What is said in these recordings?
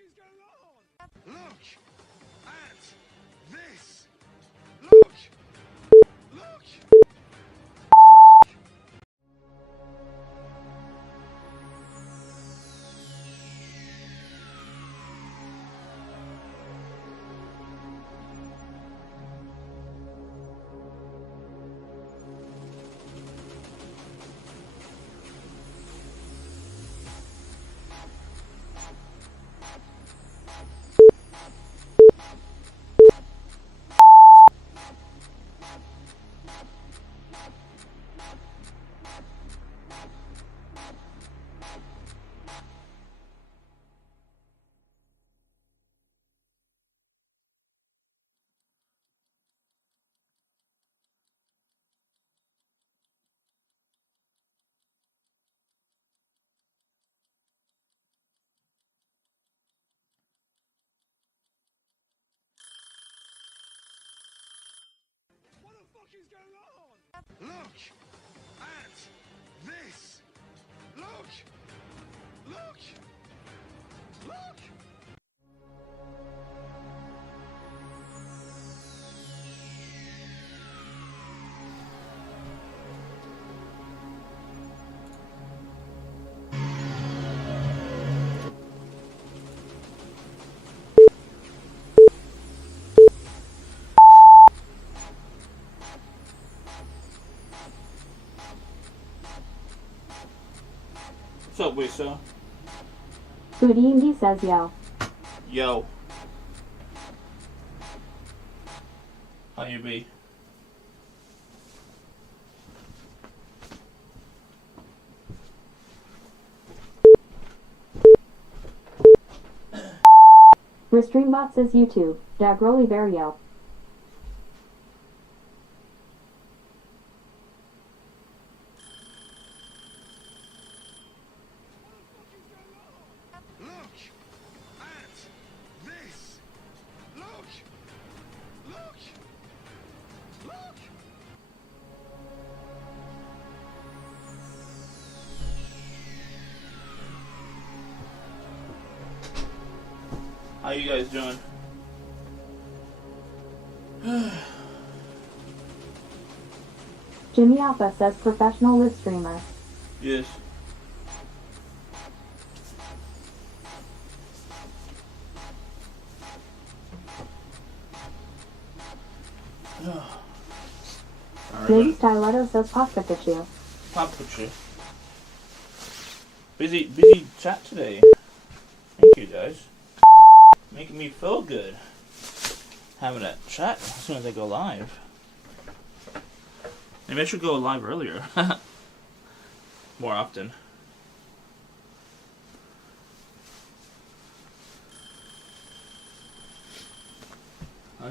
is going on? Look at this. Look. Look. What the fuck is going on? Look at this. Look. Look. Look. What's up, Wisa? Good evening, says yo. Yo. How you be? Restreambot says YouTube. Dagroli Vario. Look at this. Look. Look. Look. How you guys doing? Jimmy Alpha says professional live streamer. Yes. Lady Styletto says Pop Pikachu. Pop Pikachu. Busy chat today. Thank you guys. Making me feel good. Having a chat as soon as I go live. Maybe I should go live earlier. More often.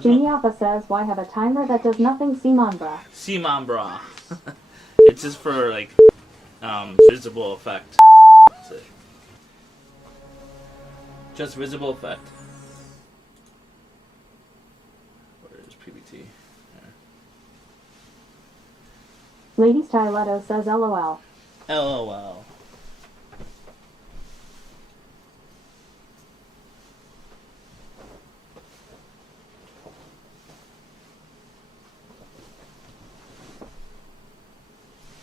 Jimmy Alpha says, why have a timer that does nothing, Simon bra? Simon bra. It's just for like visible effect. That's it. Just visible effect. Where is PBT? There. Lady Styletto says LOL. LOL.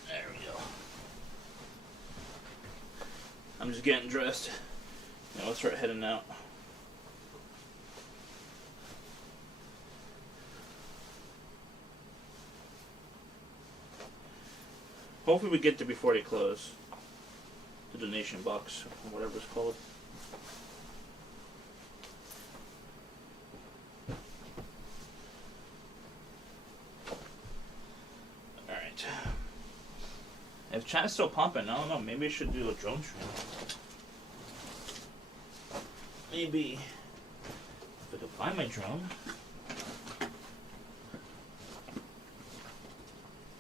There we go. I'm just getting dressed. Now let's start heading out. Hopefully we get there before they close. The donation box, or whatever it's called. Alright. If chat's still pumping, I don't know, maybe I should do a drone stream. Maybe. If I can find my drone.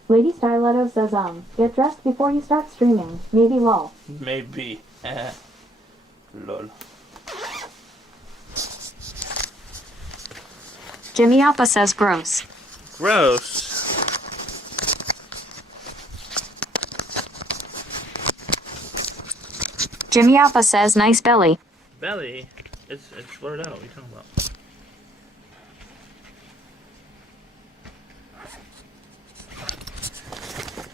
Lady Styletto says, get dressed before you start streaming. Maybe lol. Maybe. Lol. Jimmy Alpha says gross. Gross. Jimmy Alpha says nice belly. Belly. It's blurred out. What are you talking about?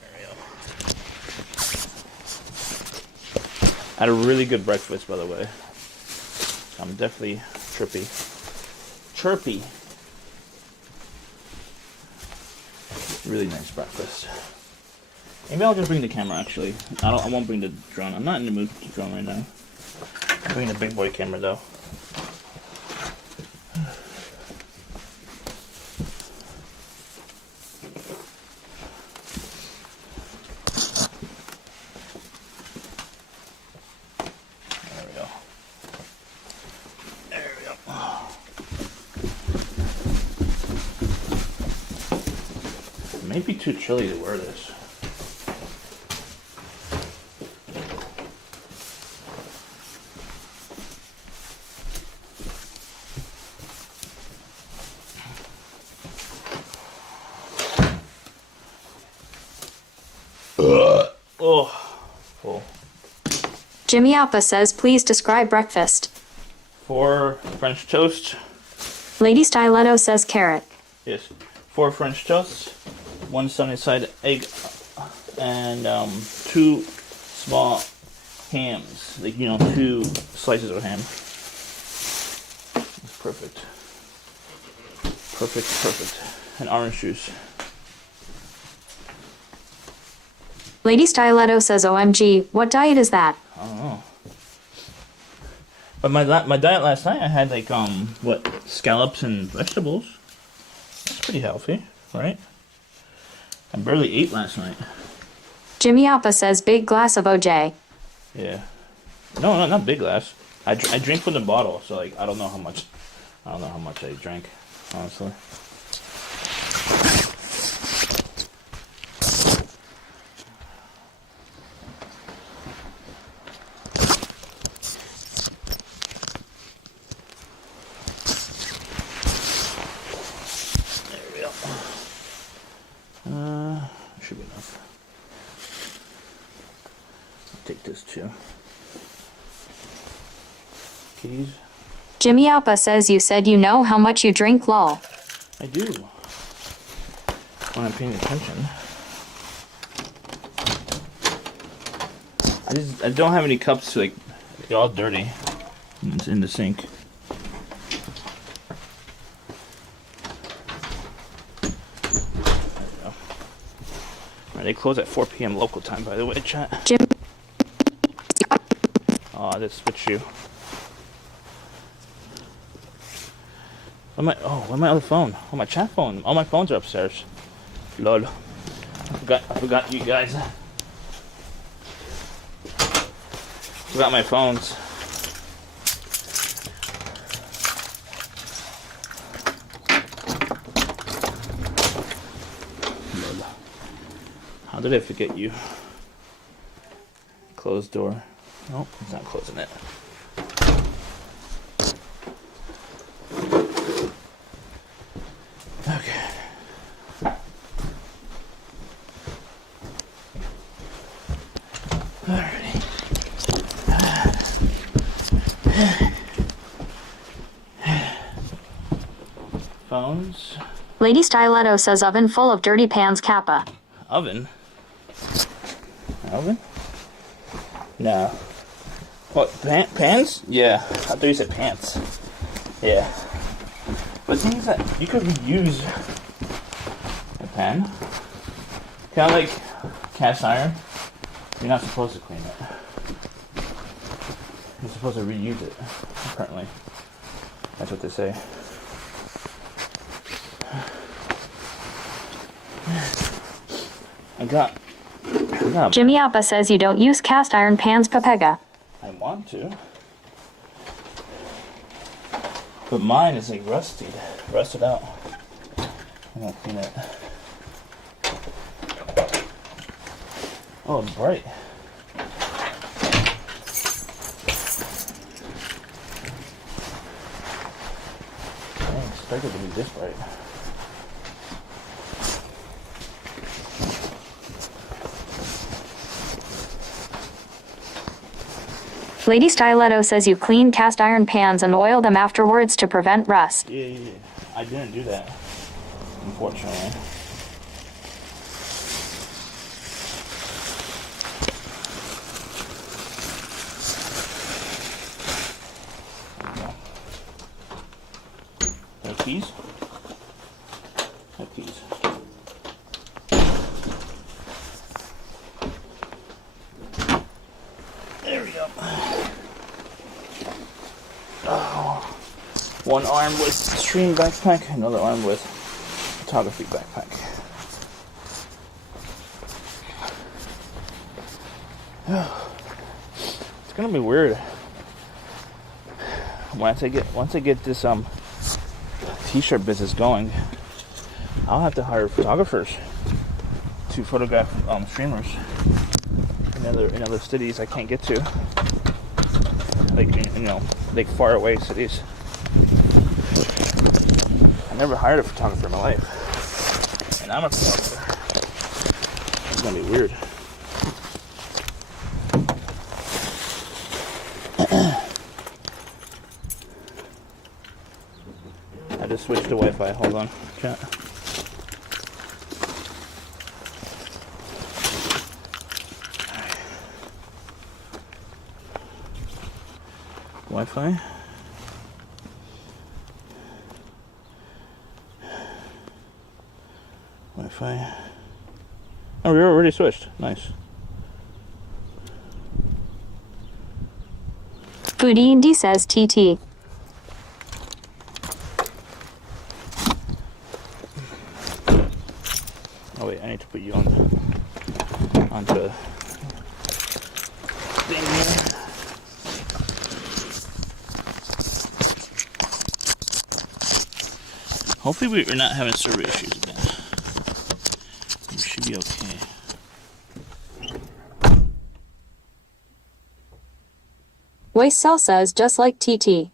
There we go. I had a really good breakfast, by the way. I'm definitely chirpy. Chirpy. Really nice breakfast. Maybe I'll just bring the camera. Actually, I won't bring the drone. I'm not in the mood for the drone right now. I'm bringing the big boy camera though. There we go. There we go. It may be too chilly to wear this. Oh, full. Jimmy Alpha says, please describe breakfast. 4 French toast. Lady Stiletto says carrot. Yes, 4 French toasts, 1 sunny side egg, and 2 small hams. Like, 2 slices of ham. It's perfect. Perfect. And orange juice. Lady Stiletto says, OMG, what diet is that? I don't know. But my diet last night, I had scallops and vegetables. That's pretty healthy, right? I barely ate last night. Jimmy Alpha says, big glass of OJ. Yeah. No, not big glass. I drink from the bottle, so I don't know how much I drank, honestly. Should be enough. I'll take this too. Keys. Jimmy Alpha says, you said you know how much you drink, lol. I do. When I'm paying attention. I don't have any cups, they're all dirty. It's in the sink. They close at 4 p.m. local time, by the way, chat. Jim. Oh, I did switch you. Where's my other phone? Oh, my chat phone. All my phones are upstairs. Lol. I forgot you guys. Forgot my phones. How did I forget you? Closed door. Nope, it's not closing it. Okay. Alrighty. Phones. Lady Stiletto says, oven full of dirty pans, Kappa. Oven? Oven? No. What, pans? Yeah. I thought you said pants. Yeah. But the thing is that you could reuse a pan. Kind of like cast iron. You're not supposed to clean it. You're supposed to reuse it, apparently. That's what they say. I got Jimmy Alpha says you don't use cast iron pans, Pepega. I want to. But mine is rusted out. I'm gonna clean it. Oh, it's bright. I didn't expect it to be this bright. Lady Stiletto says you clean cast iron pans and oil them afterwards to prevent rust. Yeah. I didn't do that, unfortunately. No keys? No keys. There we go. Oh. One arm with stream backpack, another arm with photography backpack. It's gonna be weird once I get this t-shirt business going. I'll have to hire photographers to photograph streamers in other cities I can't get to, like far away cities. I never hired a photographer in my life, and I'm a photographer. It's gonna be weird. I just switched to Wi-Fi. Hold on, chat. Wi-Fi. Wi-Fi. Oh, we already switched. Nice. Foodie Indy says TT. Oh wait, I need to put you onto thing here. Hopefully we're not having server issues again. We should be okay. Voice Cell says just like TT.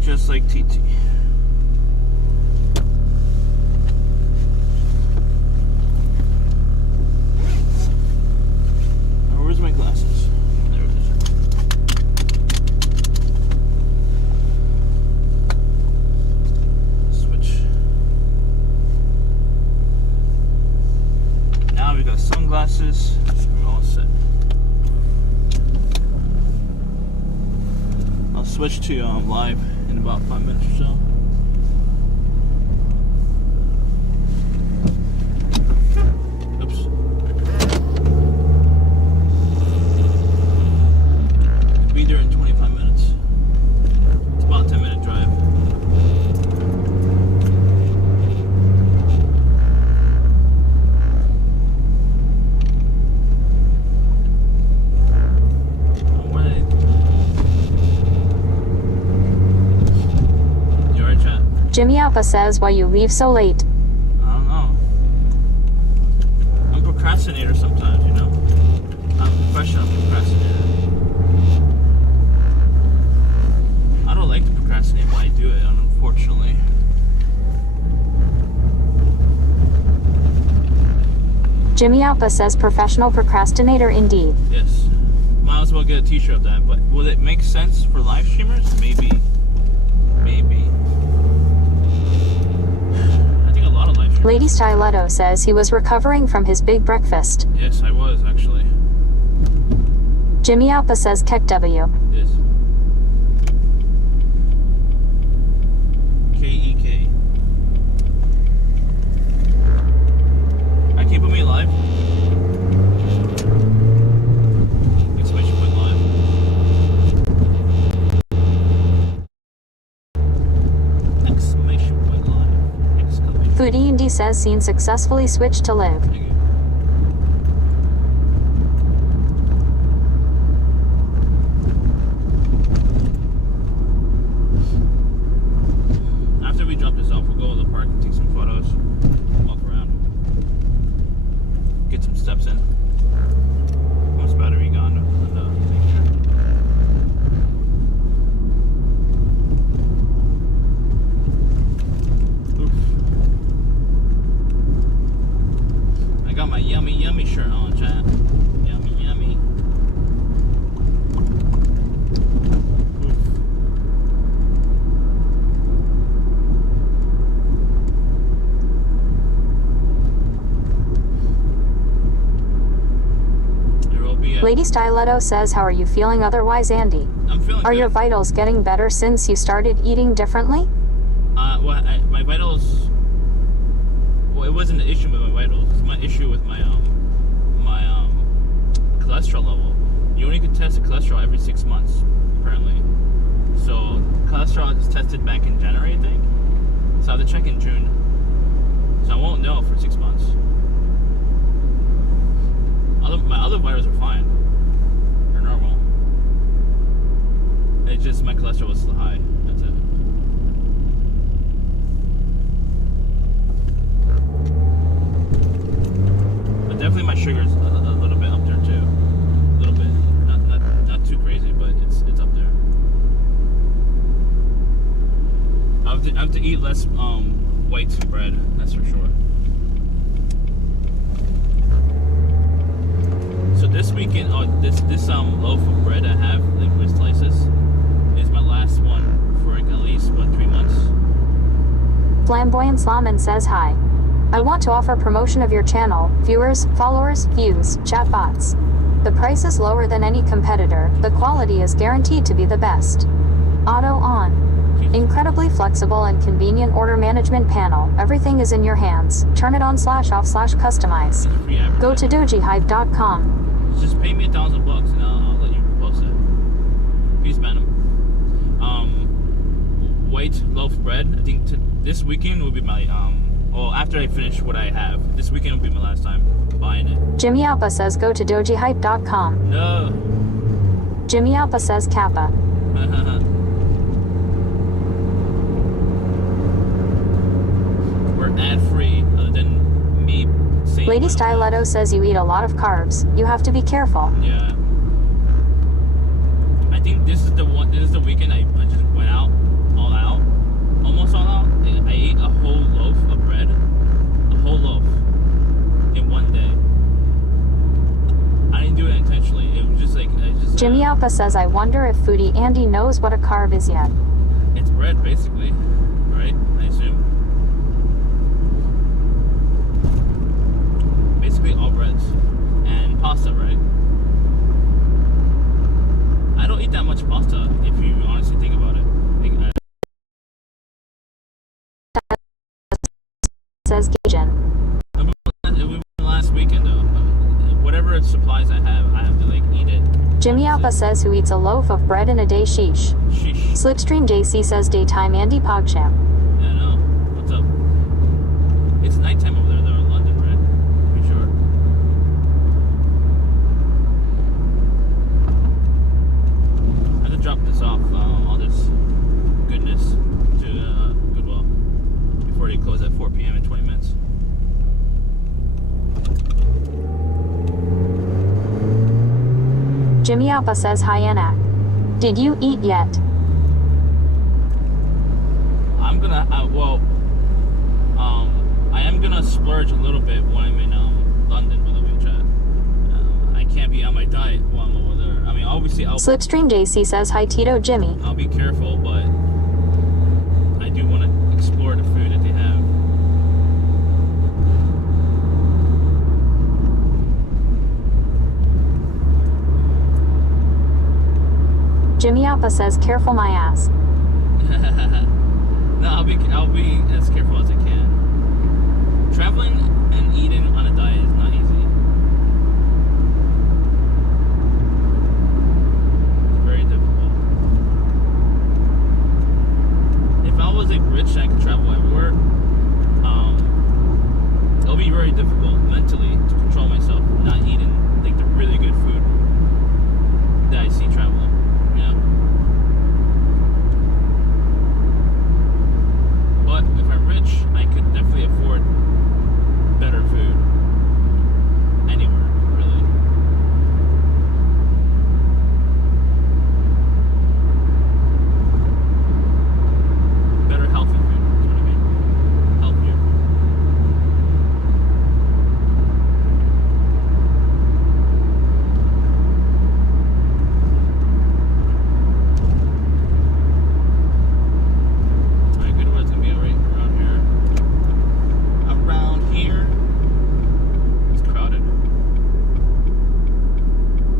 Just like TT. Oh, where's my glasses? There it is. Switch. Now we got sunglasses. We're all set. I'll switch to live in about 5 minutes or so. Oops. Be there in 25 minutes. It's about a 10-minute drive. Jimmy Alpha says why you leave so late. I don't know. I'm a procrastinator sometimes, you know? I'm a professional procrastinator. I don't like to procrastinate, but I do it, unfortunately. Jimmy Alpha says professional procrastinator indeed. Yes. Might as well get a t-shirt of that, but will it make sense for live streamers? Maybe. Maybe. Lady Stiletto says he was recovering from his big breakfast. Yes, I was, actually. Jimmy Alpha says Keck W. Yes. K-E-K. Can you put me live? Exclamation point live. Exclamation point live. Exclamation. Foodie Indy says scene successfully switched to live. Thank you. After we drop this off, we'll go to the park and take some photos, walk around, get some steps in. Lady Stiletto says, how are you feeling otherwise, Andy? I'm feeling Are good. your vitals getting better since you started eating differently? My vitals. Well, it wasn't an issue with my vitals. It's my issue with my cholesterol level. You only could test the cholesterol every 6 months, apparently. So cholesterol is tested back in January, I think. So I have to check in June. So I won't know for 6 months. My other vitals are fine. They're normal. It's just my cholesterol was high. That's it. But definitely my sugar's a little bit up there too. A little bit. Not too crazy, but it's up there. I have to eat less white bread, that's for sure. So this weekend, this loaf of bread I have, like with slices, is my last one for like at least 3 months. Flamboyant Slaman says hi. I want to offer promotion of your channel, viewers, followers, views, chatbots. The price is lower than any competitor, the quality is guaranteed to be the best. Auto on. Incredibly flexible and convenient order management panel, everything is in your hands. Turn it on/off/customize. Go to dojihype.com. Just pay me $1,000 and I'll let you post it. Peace, madam. White loaf bread. I think this weekend will be my after I finish what I have. This weekend will be my last time buying it. Jimmy Alpa says go to dojihype.com. No. Jimmy Alpa says Kappa. We're ad free, other than me saying. Lady Stiletto says you eat a lot of carbs. You have to be careful. Yeah. I think this is the weekend I just went out, all out, almost all out. I ate a whole loaf of bread, a whole loaf, in one day. I didn't do it intentionally. It was just like Jimmy Alpa says, I wonder if Foodie Andy knows what a carb is yet. It's bread, basically, right? I assume. Basically all breads and pasta, right? I don't eat that much pasta if you honestly think about it. Says Gaijin. It was last weekend though. Whatever supplies I have to like eat it. Jimmy Alpa says who eats a loaf of bread in a day, sheesh. Sheesh. Slipstream JC says daytime Andy Pogsham. Yeah, no. What's up? It's nighttime over there though in London, right? Pretty sure. I have to drop this off, all this goodness to Goodwill before they close at 4 p.m. in 20 minutes. Jimmy Alpa says hi Anak. Did you eat yet? I'm gonna, I am gonna splurge a little bit when I'm in London, by the way, chat. I can't be on my diet while I'm over there. I mean, obviously, Slipstream JC says hi Tito Jimmy. I'll be careful, but I do want to explore the food that they have. Jimmy Alpa says careful my ass. No, I'll be as careful as I can. Traveling and eating on a diet is not easy. It's very difficult. If I was like rich and I could travel everywhere, it'll be very difficult mentally to control myself, not eating like the really good food that I see traveling. But if I'm rich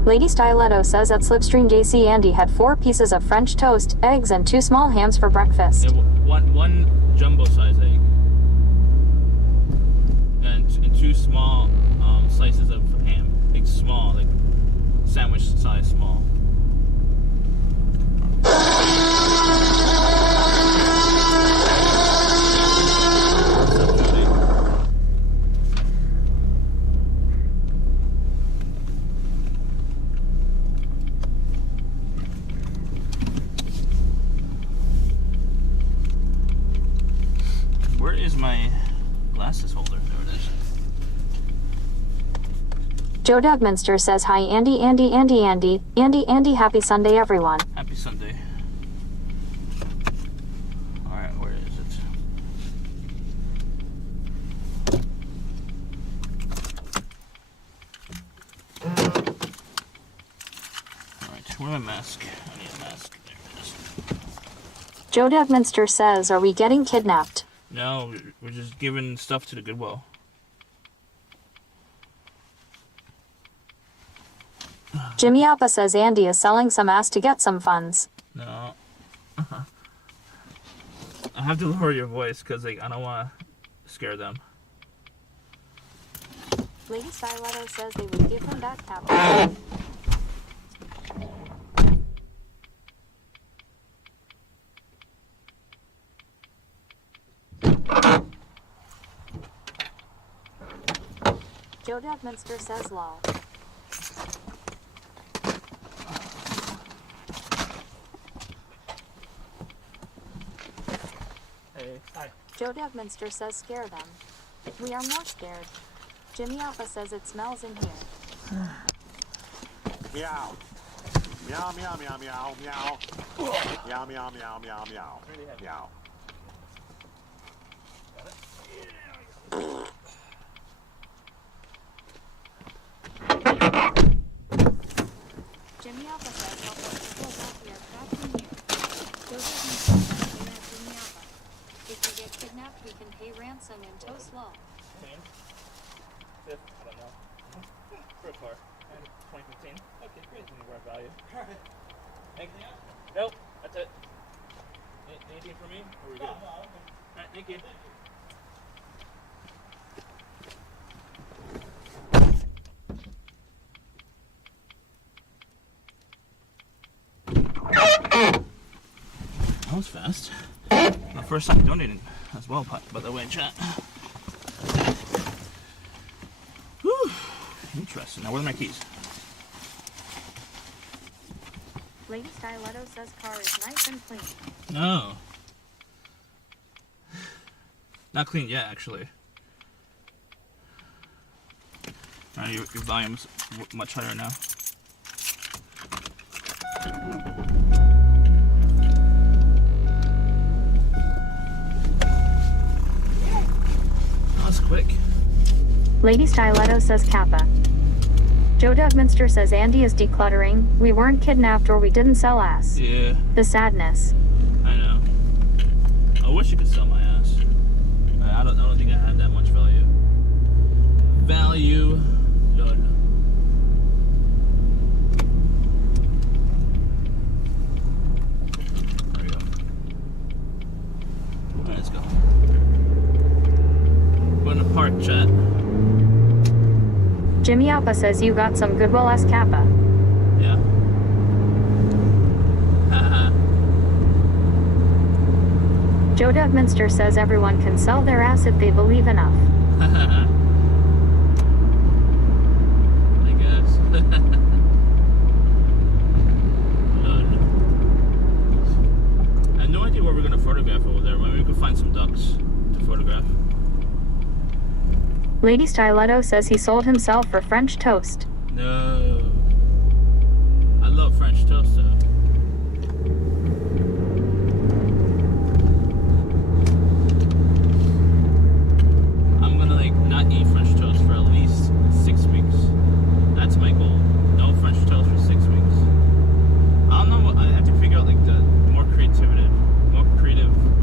Lady Stiletto says at Slipstream JC Andy had 4 pieces of French toast, eggs, and 2 small hams for breakfast. Yeah, one jumbo size egg. And 2 small slices of ham. Like small, like sandwich size small. Where is my glasses holder? There it is. Joe Dugminster says hi Andy, happy Sunday everyone. Happy Sunday. Alright, where is it? Alright, where's my mask? I need a mask. There it is. Joe Dugminster says, are we getting kidnapped? No, we're just giving stuff to the Goodwill. Jimmy Appa says Andy is selling some ass to get some funds. No. I have to lower your voice because like, I don't want to scare them. Lady Stiletto says they would give him that capital. Joe Dugminster says lol. Hey, hi. Joe Dugminster says scare them. We are more scared. Jimmy Alpha says it smells in here. Meow. Meow, meow, meow, meow, meow. Meow, meow, meow, meow, meow. Meow. Jimmy Alpha says all the people out here back in here. Joe Dugminster says they met Jimmy Alpha. If we get kidnapped, we can pay ransom and tow slow. Fifth, I don't know. For a car. 2015. Okay, great. Anywhere of value. Alright. Anything else? Nope, that's it. Anything for me? Or we good? No, okay. Alright, thank you. That was fast. My first time donating as well, by the way, chat. Whew. Interesting. Now, where are my keys? Lady Stiletto says car is nice and clean. No. Not clean yet, actually. Alright, your volume's much higher now. That was quick. Lady Stiletto says Kappa. Joe Dugminster says Andy is decluttering. We weren't kidnapped or we didn't sell ass. Yeah. The sadness. I know. I wish you could sell my ass. I don't think I had that much value. Value. Lol. There we go. Alright, let's go. We're in the park, chat. Jimmy Alpha says you got some Goodwill S Kappa. Yeah. Haha. Joe Dugminster says everyone can sell their ass if they believe enough. I guess. I have no idea where we're going to photograph over there. Maybe we could find some ducks to photograph. Lady Stiletto says he sold himself for French toast. No. I love French toast though. I'm gonna like not eat French toast for at least 6 weeks. That's my goal. No French toast for 6 weeks. I don't know what, I have to figure out like the more creative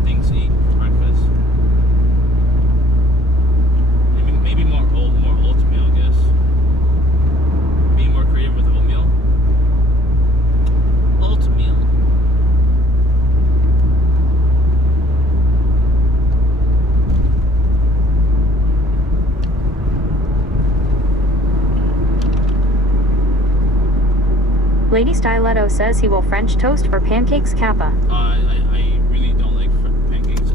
things to eat for breakfast. Maybe more oatmeal, I guess. Being more creative with oatmeal. Lady Stiletto says he will French toast for pancakes, Kappa. I really don't like pancakes.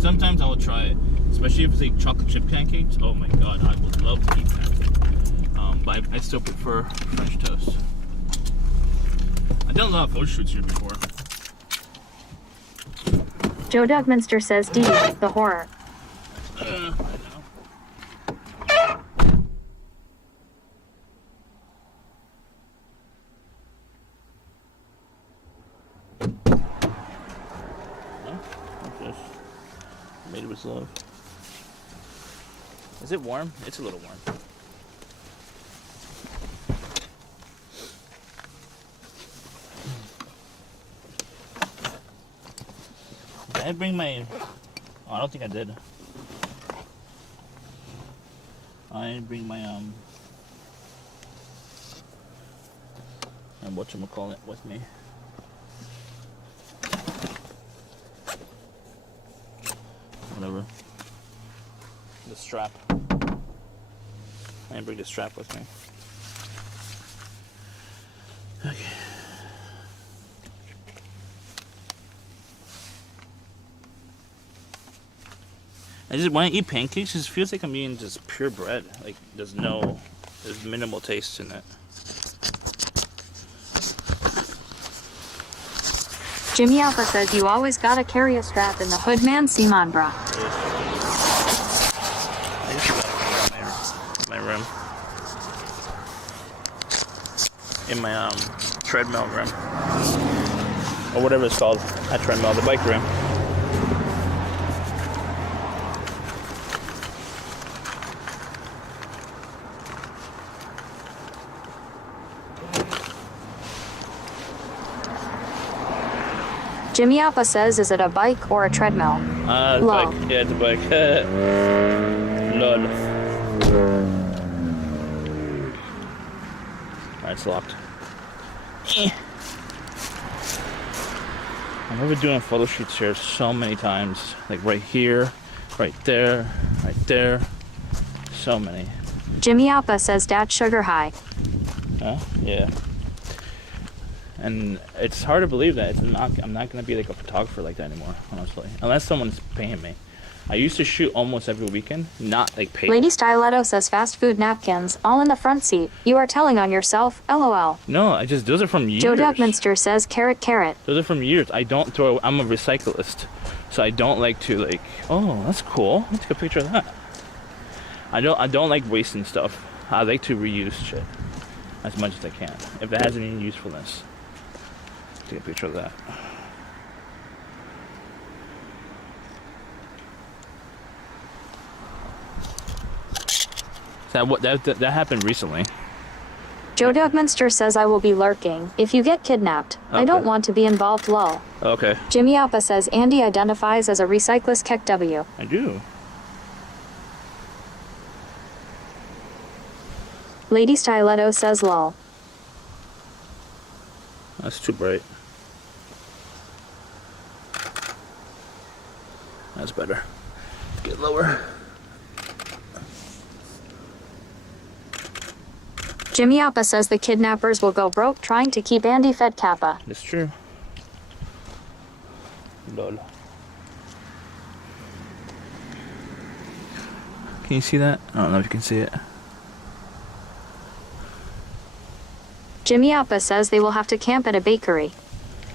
Sometimes I will try it, especially if it's like chocolate chip pancakes. Oh my god, I would love to eat that. But I still prefer French toast. I've done a lot of photo shoots here before. Joe Dougminster says D, the horror. I know. Made with love. Is it warm? It's a little warm. Did I bring my... Oh, I don't think I did. I didn't bring my, and whatchamacallit with me. Whatever. The strap. I didn't bring the strap with me. Okay. When I eat pancakes, it just feels like I'm eating just pure bread. Like there's minimal taste in it. Jimmy Alpha says you always gotta carry a strap in the hood, man. Simon, brah. I used to got my room. In my treadmill room. Or whatever it's called. Not treadmill, the bike room. Jimmy Alpha says, is it a bike or a treadmill? It's a bike. Yeah, it's a bike. Lol. Alright, it's locked. I remember doing photo shoots here so many times. Like right here, right there, right there. So many. Jimmy Alpha says, Dad Sugar High. Huh? Yeah. And it's hard to believe that I'm not going to be like a photographer like that anymore, honestly. Unless someone's paying me. I used to shoot almost every weekend, not like paid. Lady Stiletto says fast food napkins, all in the front seat. You are telling on yourself, LOL. No, those are from years. Joe Dougminster says carrot. Those are from years. I'm a recyclist. So I don't like to like, oh, that's cool. Let's take a picture of that. I don't like wasting stuff. I like to reuse shit as much as I can. If it has any usefulness. Take a picture of that. That happened recently. Joe Dougminster says I will be lurking if you get kidnapped. Okay. I don't want to be involved, lol. Okay. Jimmy Alpha says Andy identifies as a recyclist Keck W. I do. Lady Stiletto says lol. That's too bright. That's better. Get lower. Jimmy Alpha says the kidnappers will go broke trying to keep Andy fed, Kappa. That's true. Lol. Can you see that? I don't know if you can see it. Jimmy Alpha says they will have to camp at a bakery.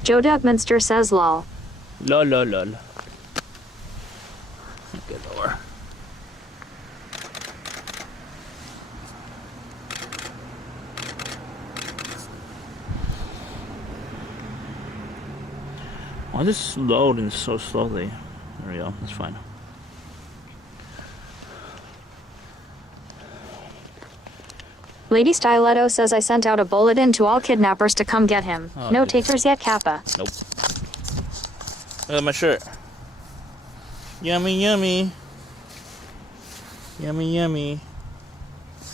Joe Dougminster says lol. Lol. Get lower. Why is this loading so slowly? There we go. That's fine. Lady Stiletto says I sent out a bulletin to all kidnappers to come get him. Oh, No okay. takers yet, Kappa. Nope. Look at my shirt. Yummy. Yummy.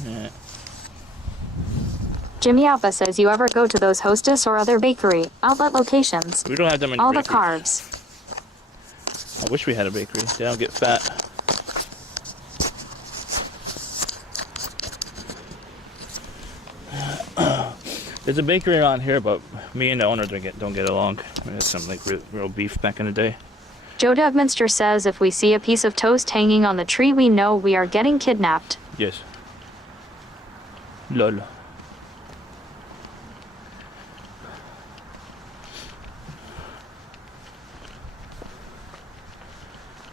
Yeah. Jimmy Alpha says you ever go to those Hostess or other bakery outlet locations. We don't have that many All bakeries. the carbs. I wish we had a bakery. They don't get fat. There's a bakery around here, but me and the owner don't get along. There's some like real beef back in the day. Joe Dougminster says if we see a piece of toast hanging on the tree, we know we are getting kidnapped. Yes. Lol.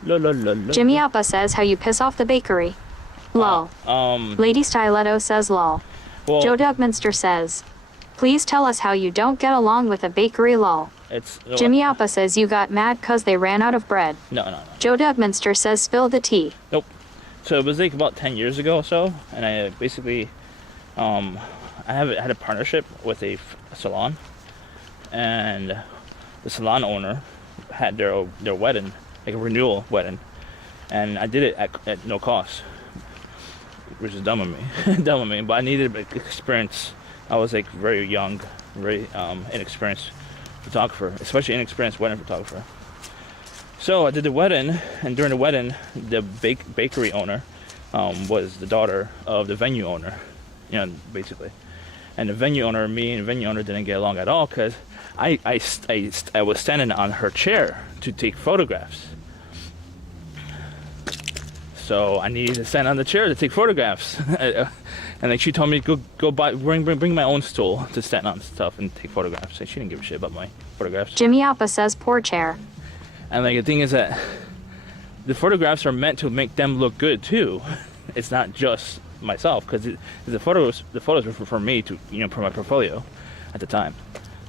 Lol, lol, lol, lol. Jimmy Appa says how you piss off the bakery. Lol. Lady Stiletto says lol. Well, Joe Dougminster says, please tell us how you don't get along with a bakery, lol. it's Jimmy Appa says you got mad cause they ran out of bread. no. Joe Dougminster says spill the tea. Nope. So it was like about 10 years ago or so, and I basically, I had a partnership with a salon, and the salon owner had their wedding, like a renewal wedding, and I did it at no cost, which is dumb of me, but I needed experience. I was like very young, very inexperienced photographer, especially inexperienced wedding photographer. So I did the wedding, and during the wedding, the bakery owner was the daughter of the venue owner, basically. And the venue owner, me and the venue owner didn't get along at all because I was standing on her chair to take photographs. So I needed to stand on the chair to take photographs, and like she told me to go bring my own stool to stand on stuff and take photographs. And she didn't give a shit about my photographs. Jimmy Appa says poor chair. And like the thing is that the photographs are meant to make them look good too. It's not just myself, because the photos were for me to for my portfolio at the time.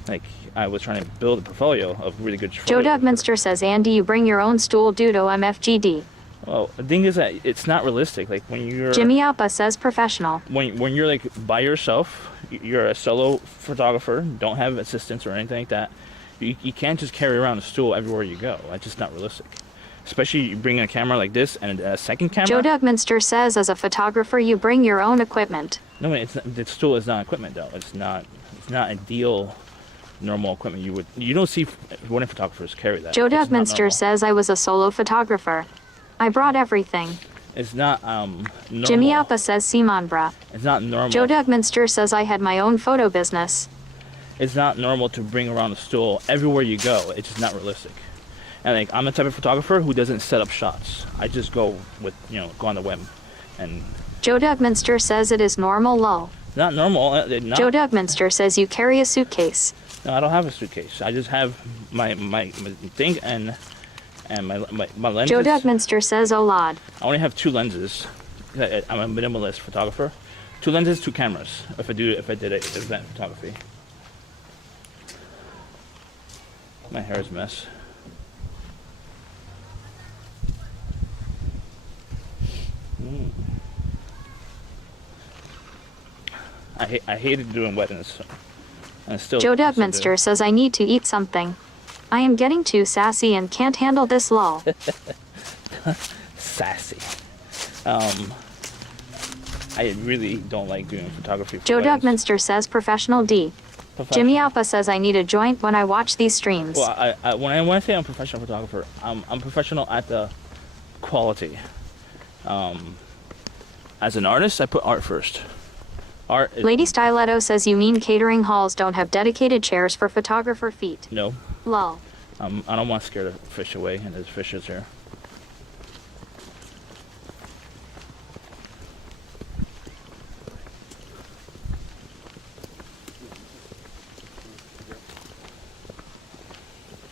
Like I was trying to build a portfolio of really good. Joe Dougminster says Andy, you bring your own stool due to MFGD. Well, the thing is that it's not realistic. Like when you're Jimmy Appa says professional. when you're like by yourself, you're a solo photographer, don't have assistants or anything like that. You can't just carry around a stool everywhere you go. That's just not realistic. Especially you bring a camera like this and a second camera. Joe Dougminster says as a photographer you bring your own equipment. No, it's not, the stool is not equipment though. It's not ideal normal equipment. You don't see wedding photographers carry that. Joe It's not Dougminster normal. says I was a solo photographer. I brought everything. It's not normal. Jimmy Appa says Simon bra. It's not normal. Joe Dougminster says I had my own photo business. It's not normal to bring around a stool everywhere you go. It's just not realistic. And like I'm the type of photographer who doesn't set up shots. I just go with go on the whim, and Joe Dougminster says it is normal, lol. not normal. Not, Joe Dougminster says you carry a suitcase. no, I don't have a suitcase. I just have my thing and my lenses. Joe Dougminster says oh lord. I only have 2 lenses. I'm a minimalist photographer. 2 lenses, 2 cameras. If I did event photography. My hair is a mess. I hated doing weddings. And still. Joe still do. Dougminster says I need to eat something. I am getting too sassy and can't handle this lol. Sassy. I really don't like doing photography. For Joe weddings. Dougminster says professional D. Jimmy Appa says I need a joint when I watch these streams. Well, when I say I'm a professional photographer, I'm professional at the quality. As an artist, I put art first. Art is, Lady Stiletto says you mean catering halls don't have dedicated chairs for photographer feet. no. Lol. I don't want to scare the fish away, and there's fishes here.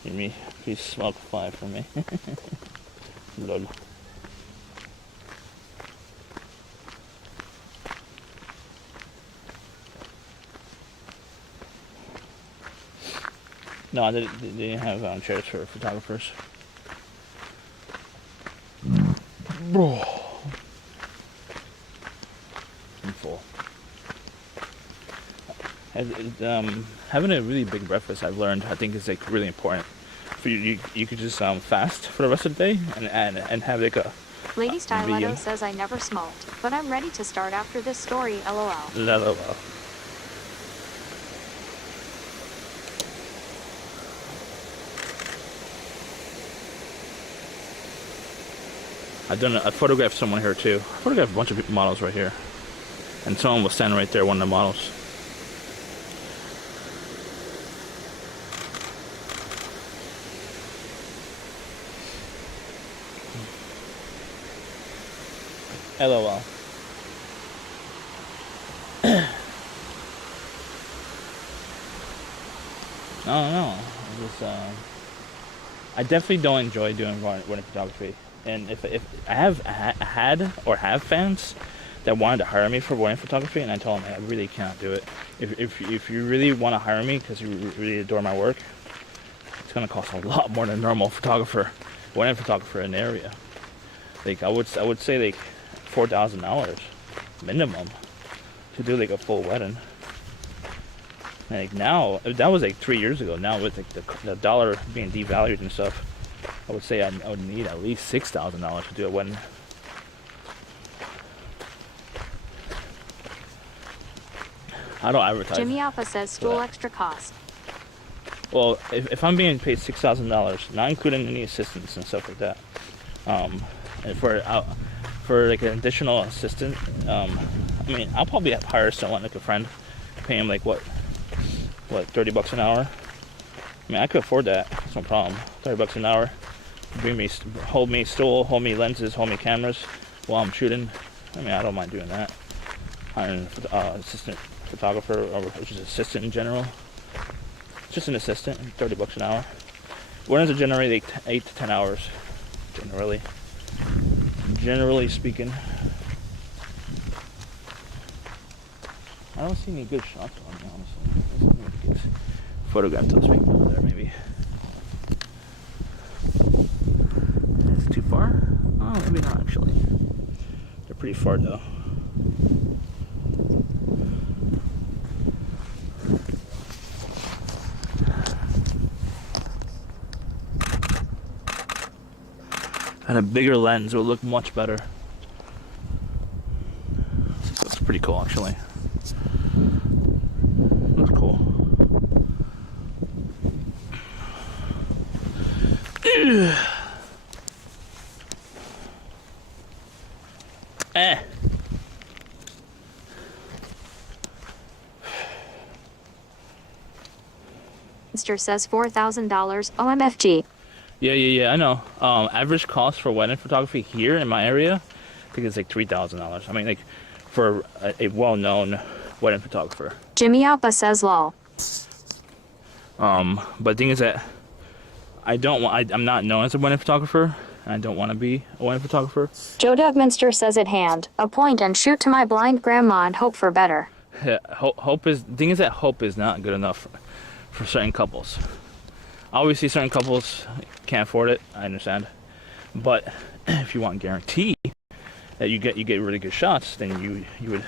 Give me, please smoke 5 for me. Lol. No, they didn't have chairs for photographers. Bro. I'm full. Having a really big breakfast, I've learned, I think is like really important. For you could just fast for the rest of the day and have like a Lady Stiletto vegan. says I never smoked, but I'm ready to start after this story, lol. LOL. I photographed someone here too. I photographed a bunch of models right here. And someone was standing right there, one of the models. LOL. I don't know. I definitely don't enjoy doing wedding photography. And if I have had fans that wanted to hire me for wedding photography, and I told them I really cannot do it. If you really want to hire me because you really adore my work, it's gonna cost a lot more than a normal wedding photographer in the area. Like I would say like $4,000 minimum to do like a full wedding. And like now, that was like 3 years ago. Now with like the dollar being devalued and stuff, I would say I would need at least $6,000 to do a wedding. I don't advertise. Jimmy Alpha says stool Yeah. extra cost. Well, if I'm being paid $6,000, not including any assistants and stuff like that, and for like an additional assistant, I mean, I'll probably hire someone like a friend, pay him like what $30 an hour. I mean, I could afford that. It's no problem. $30 an hour. Hold me stool, hold me lenses, hold me cameras while I'm shooting. I mean, I don't mind doing that. Hiring an assistant photographer, or just assistant in general. Just an assistant, $30 an hour. Weddings are generally like 8 to 10 hours, generally speaking. I don't see any good shots on me, honestly. Let's photograph those people over there, maybe. Is it too far? Oh, maybe not actually. They're pretty far though. And a bigger lens will look much better. Looks pretty cool actually. Looks cool. Mr. says $4,000 OMFG. Yeah, I know. Average cost for wedding photography here in my area, I think it's like $3,000. I mean, like, for a well-known wedding photographer. Jimmy Alpha says lol. But the thing is that I'm not known as a wedding photographer, and I don't want to be a wedding photographer. Joe Dougminster says at hand, a point and shoot to my blind grandma and hope for better. Yeah, the thing is that hope is not good enough for certain couples. Obviously, certain couples can't afford it. I understand, but if you want guarantee that you get really good shots, then you would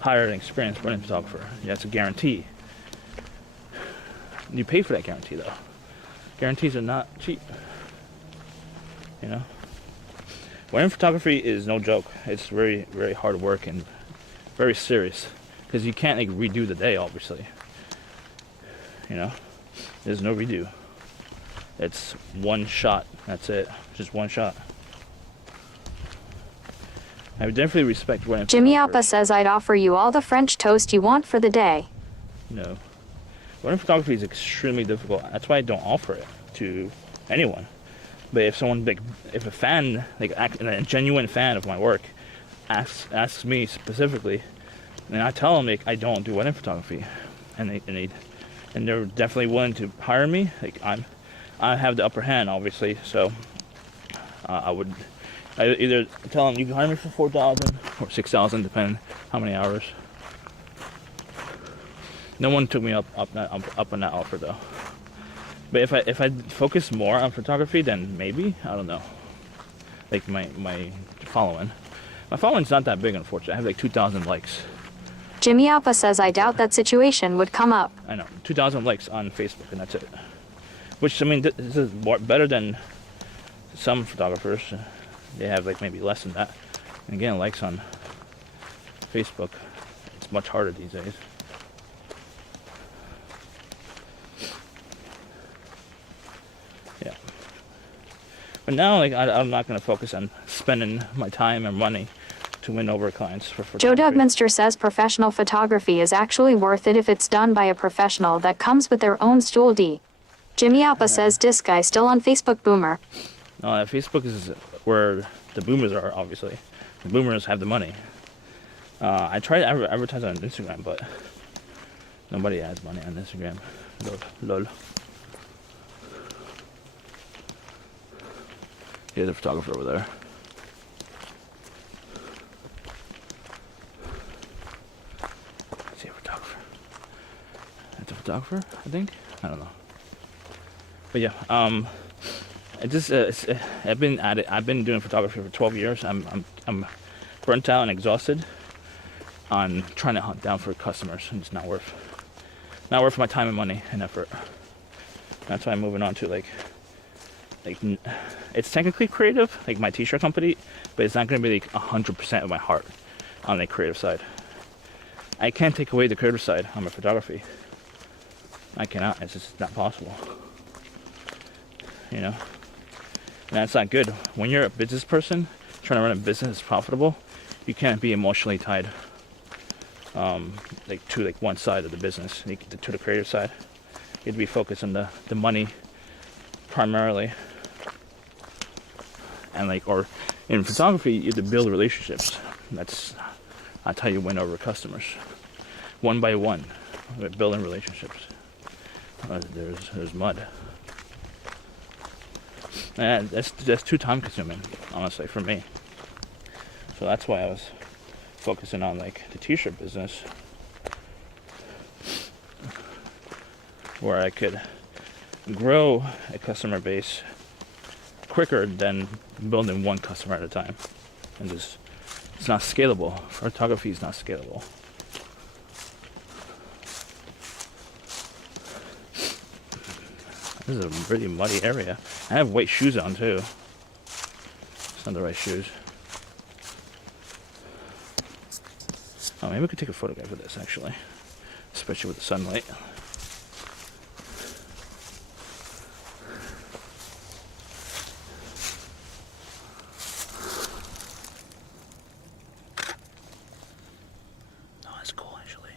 hire an experienced wedding photographer. That's a guarantee. You pay for that guarantee though. Guarantees are not cheap. You know, wedding photography is no joke. It's very, very hard work and very serious because you can't like redo the day. Obviously, you know. There's no redo. It's one shot. That's it. Just one shot. I would definitely respect wedding Jimmy Alpha photographers. says I'd offer you all the French toast you want for the day. No. Wedding photography is extremely difficult. That's why I don't offer it to anyone. But if someone, like, if a fan, like a genuine fan of my work, asks me specifically, then I tell them like I don't do wedding photography, and they're definitely willing to hire me. Like I have the upper hand, obviously. So I either tell them you can hire me for $4,000 or $6,000, depending how many hours. No one took me up on that offer though. But if I focus more on photography, then maybe, I don't know. Like my following. My following's not that big, unfortunately. I have like 2,000 likes. Jimmy Alpha says I doubt that situation would come up. I know, 2,000 likes on Facebook, and that's it. Which, I mean, this is better than some photographers. They have like maybe less than that. And again, likes on Facebook, it's much harder these days. Yeah. But now, like, I'm not going to focus on spending my time and money to win over clients for Joe photography. Dougminster says professional photography is actually worth it if it's done by a professional that comes with their own stool D. Jimmy Alpha says this guy still on Facebook boomer. No, Facebook is where the boomers are, obviously. The boomers have the money. I tried to advertise on Instagram, but nobody has money on Instagram. Lol. Here's a photographer over there. See a photographer. That's a photographer, I think. I don't know. But yeah, I've been doing photography for 12 years. I'm burnt out and exhausted on trying to hunt down for customers, and it's not worth my time and money and effort. That's why I'm moving on to like it's technically creative, like my t-shirt company, but it's not going to be like 100% of my heart on the creative side. I can't take away the creative side on my photography. I cannot. It's just not possible. You know, and that's not good. When you're a business person trying to run a business that's profitable, you can't be emotionally tied to one side of the business, to the creative side. You have to be focused on the money primarily, and or in photography, you have to build relationships. That's how you win over customers, one by one, building relationships. There's mud. And that's too time consuming, honestly, for me. So that's why I was focusing on the t-shirt business, where I could grow a customer base quicker than building one customer at a time. And it's not scalable. Photography is not scalable. This is a really muddy area. I have white shoes on too. It's not the right shoes. Oh, maybe we could take a photograph of this actually, especially with the sunlight. Oh, that's cool actually.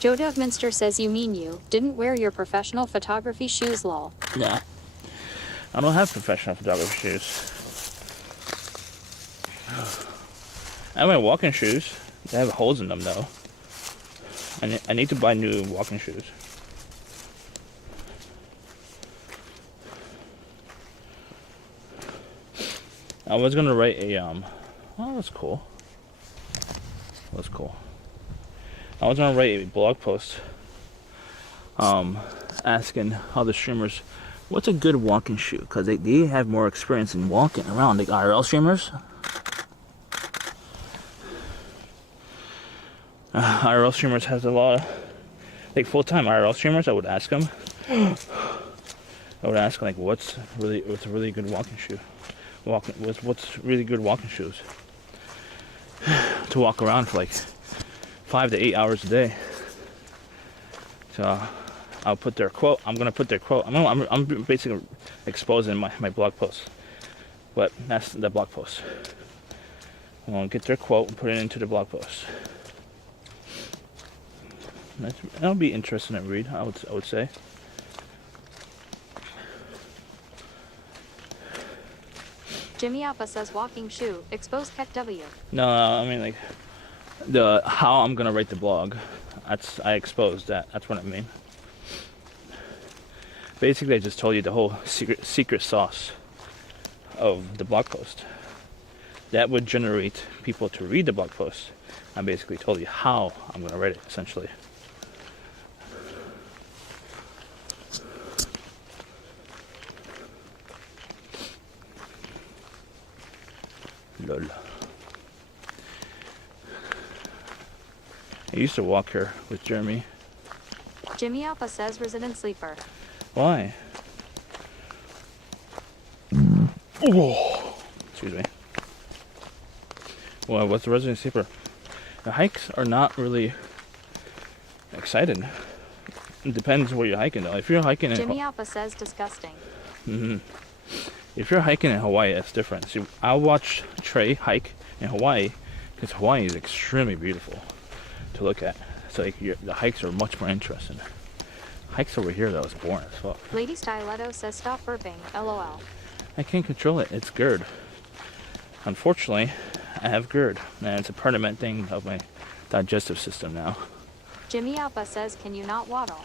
Joe Devminster says you mean you didn't wear your professional photography shoes, lol. Yeah. I don't have professional photography shoes. I have my walking shoes. They have holes in them though. I need to buy new walking shoes. I was gonna write a oh, that's cool. That's cool. I was gonna write a blog post asking other streamers what's a good walking shoe, because they have more experience in walking around, like IRL streamers. IRL streamers has a lot of full-time IRL streamers. I would ask them. I would ask what's a really good walking shoe. What's really good walking shoes to walk around for 5 to 8 hours a day. So I'll put their quote. I'm gonna put their quote. I'm basically exposing my blog post, but that's the blog post. I'm gonna get their quote and put it into the blog post. That'll be interesting to read. I would say. Jimmy Alpha says walking shoe, expose Ket W. No, I mean the how I'm gonna write the blog. I exposed that. That's what I mean. Basically, I just told you the whole secret sauce of the blog post. That would generate people to read the blog post. I basically told you how I'm gonna write it, essentially. Lol. I used to walk here with Jeremy. Jimmy Alpha says resident sleeper. Why? Oh, excuse me. Well, what's the resident sleeper? The hikes are not really exciting. It depends where you're hiking though. If you're hiking in Jimmy Alpha says disgusting. If you're hiking in Hawaii, it's different. See, I'll watch Trey hike in Hawaii because Hawaii is extremely beautiful to look at. It's the hikes are much more interesting. Hikes over here though is boring as fuck. Lady Stiletto says stop burping, lol. I can't control it. It's GERD. Unfortunately, I have GERD, and it's a permanent thing of my digestive system now. Jimmy Alpha says can you not waddle?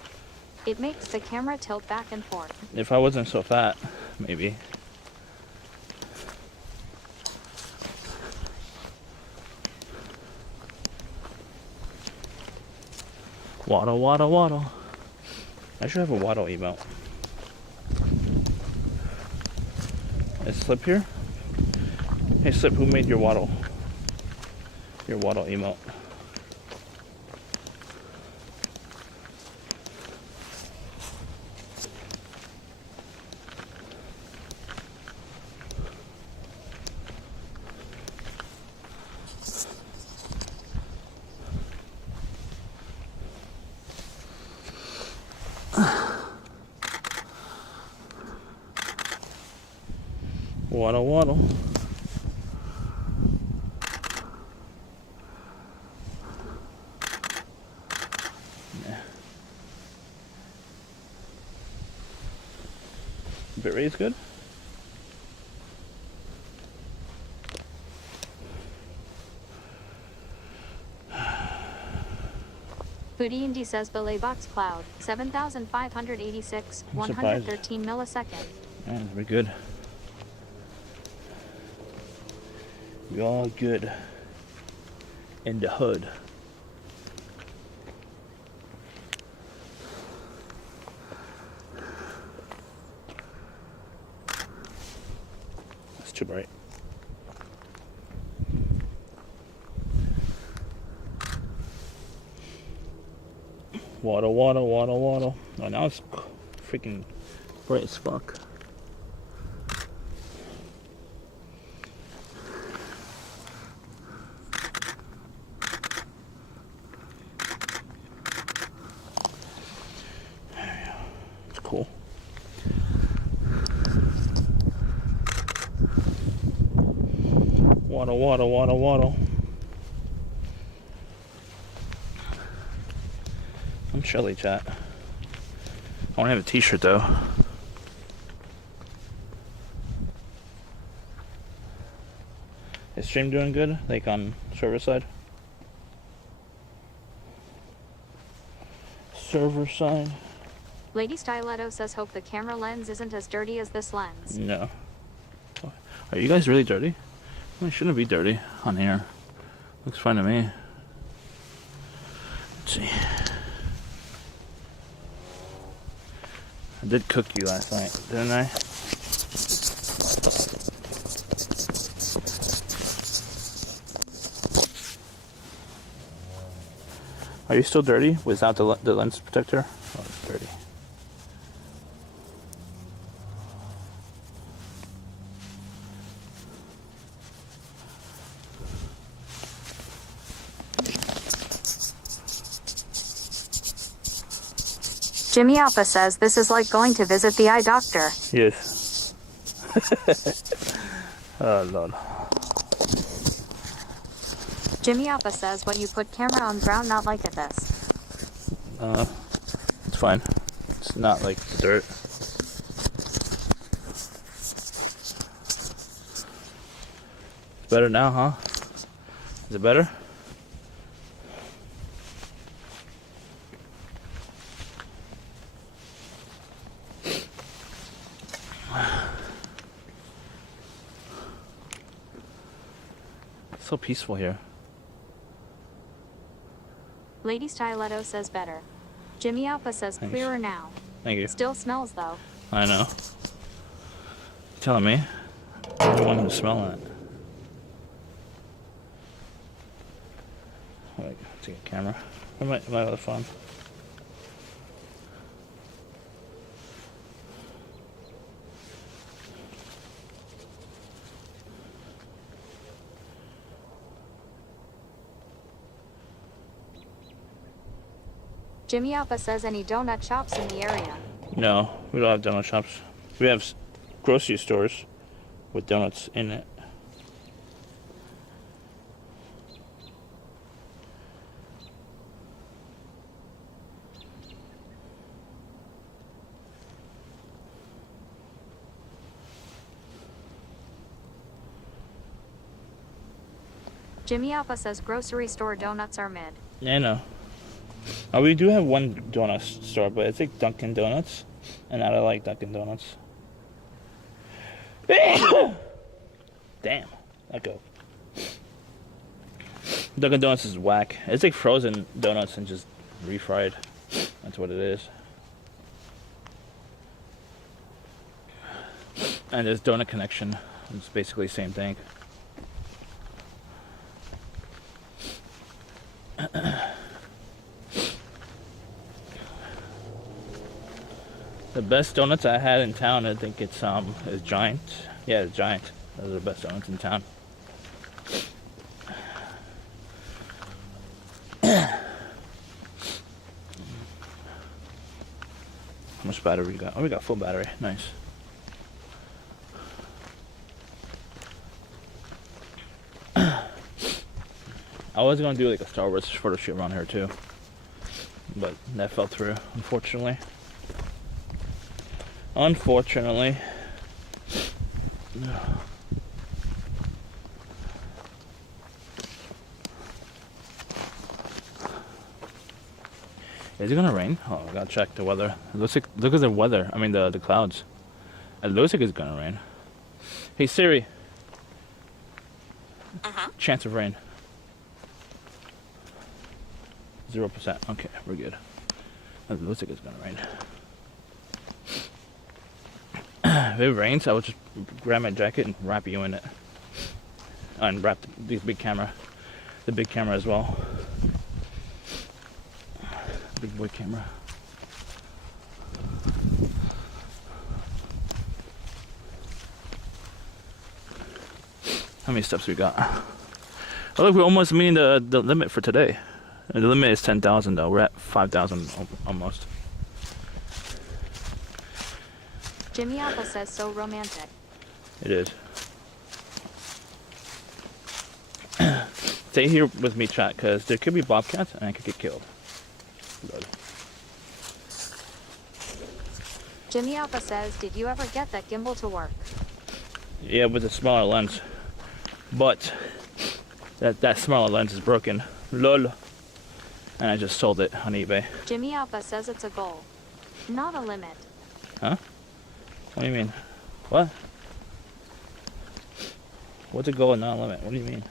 It makes the camera tilt back and forth. If I wasn't so fat, maybe. Waddle, waddle, waddle. I should have a waddle emote. Is Slip here? Hey Slip, who made your waddle? Your waddle emote. Waddle, waddle. Bit rate's good. Foodie Indy says belay box cloud 7,586 113 millisecond. Man, we're good. We all good in the hood. That's too bright. Waddle, waddle, waddle, waddle. Oh, now it's freaking bright as fuck. It's cool. Waddle, waddle, waddle, waddle. I'm chilly, chat. I don't have a t-shirt though. Is stream doing good? Like on server side? Server side? Lady Stiletto says hope the camera lens isn't as dirty as this lens. No. Are you guys really dirty? Well, it shouldn't be dirty on here. Looks fine to me. Let's see. I did cook you last night, didn't I? Are you still dirty without the lens protector? Oh, it's dirty. Jimmy Alpha says this is like going to visit the eye doctor. Yes. Oh, Lord. Jimmy Alpha says when you put camera on ground not like it this. It's fine. It's not like dirt. It's better now, huh? Is it better? So peaceful here. Lady Stiletto says better. Jimmy Alpha says Thanks. clearer now. Thank you. Still smells though. I know. You telling me? I'm the one who's smelling it. Wait, take a camera. Where's my other phone? Jimmy Alpha says any donut shops in the area. No, we don't have donut shops. We have grocery stores with donuts in it. Jimmy Alpha says grocery store donuts are mid. Yeah, I know. We do have one donut store, but it's like Dunkin' Donuts, and I don't like Dunkin' Donuts. Damn, let go. Dunkin' Donuts is whack. It's like frozen donuts and just refried. That's what it is. And there's Donut Connection. It's basically the same thing. The best donuts I had in town, I think it's is Giant. Yeah, it's Giant. Those are the best donuts in town. How much battery we got? Oh, we got full battery. Nice. I was gonna do like a Star Wars photo shoot around here too, but that fell through, unfortunately. Unfortunately. Is it gonna rain? Oh, I gotta check the weather. It looks like, look at the weather. I mean the clouds. It looks like it's gonna rain. Hey Siri. Chance of rain. 0%. Okay, we're good. It looks like it's gonna rain. If it rains, I would just grab my jacket and wrap you in it. And wrap the big camera. The big camera as well. Big boy camera. How many steps we got? Oh look, we're almost meeting the limit for today. The limit is 10,000 though. We're at 5,000 almost. Jimmy Alpha says so romantic. It is. Stay here with me, chat, because there could be bobcats and I could get killed. Good. Jimmy Alpha says, did you ever get that gimbal to work? Yeah, with a smaller lens. But that smaller lens is broken. Lol. And I just sold it on eBay. Jimmy Alpha says it's a goal, not a limit. Huh? What do you mean? What? What's a goal and not a limit? What do you mean?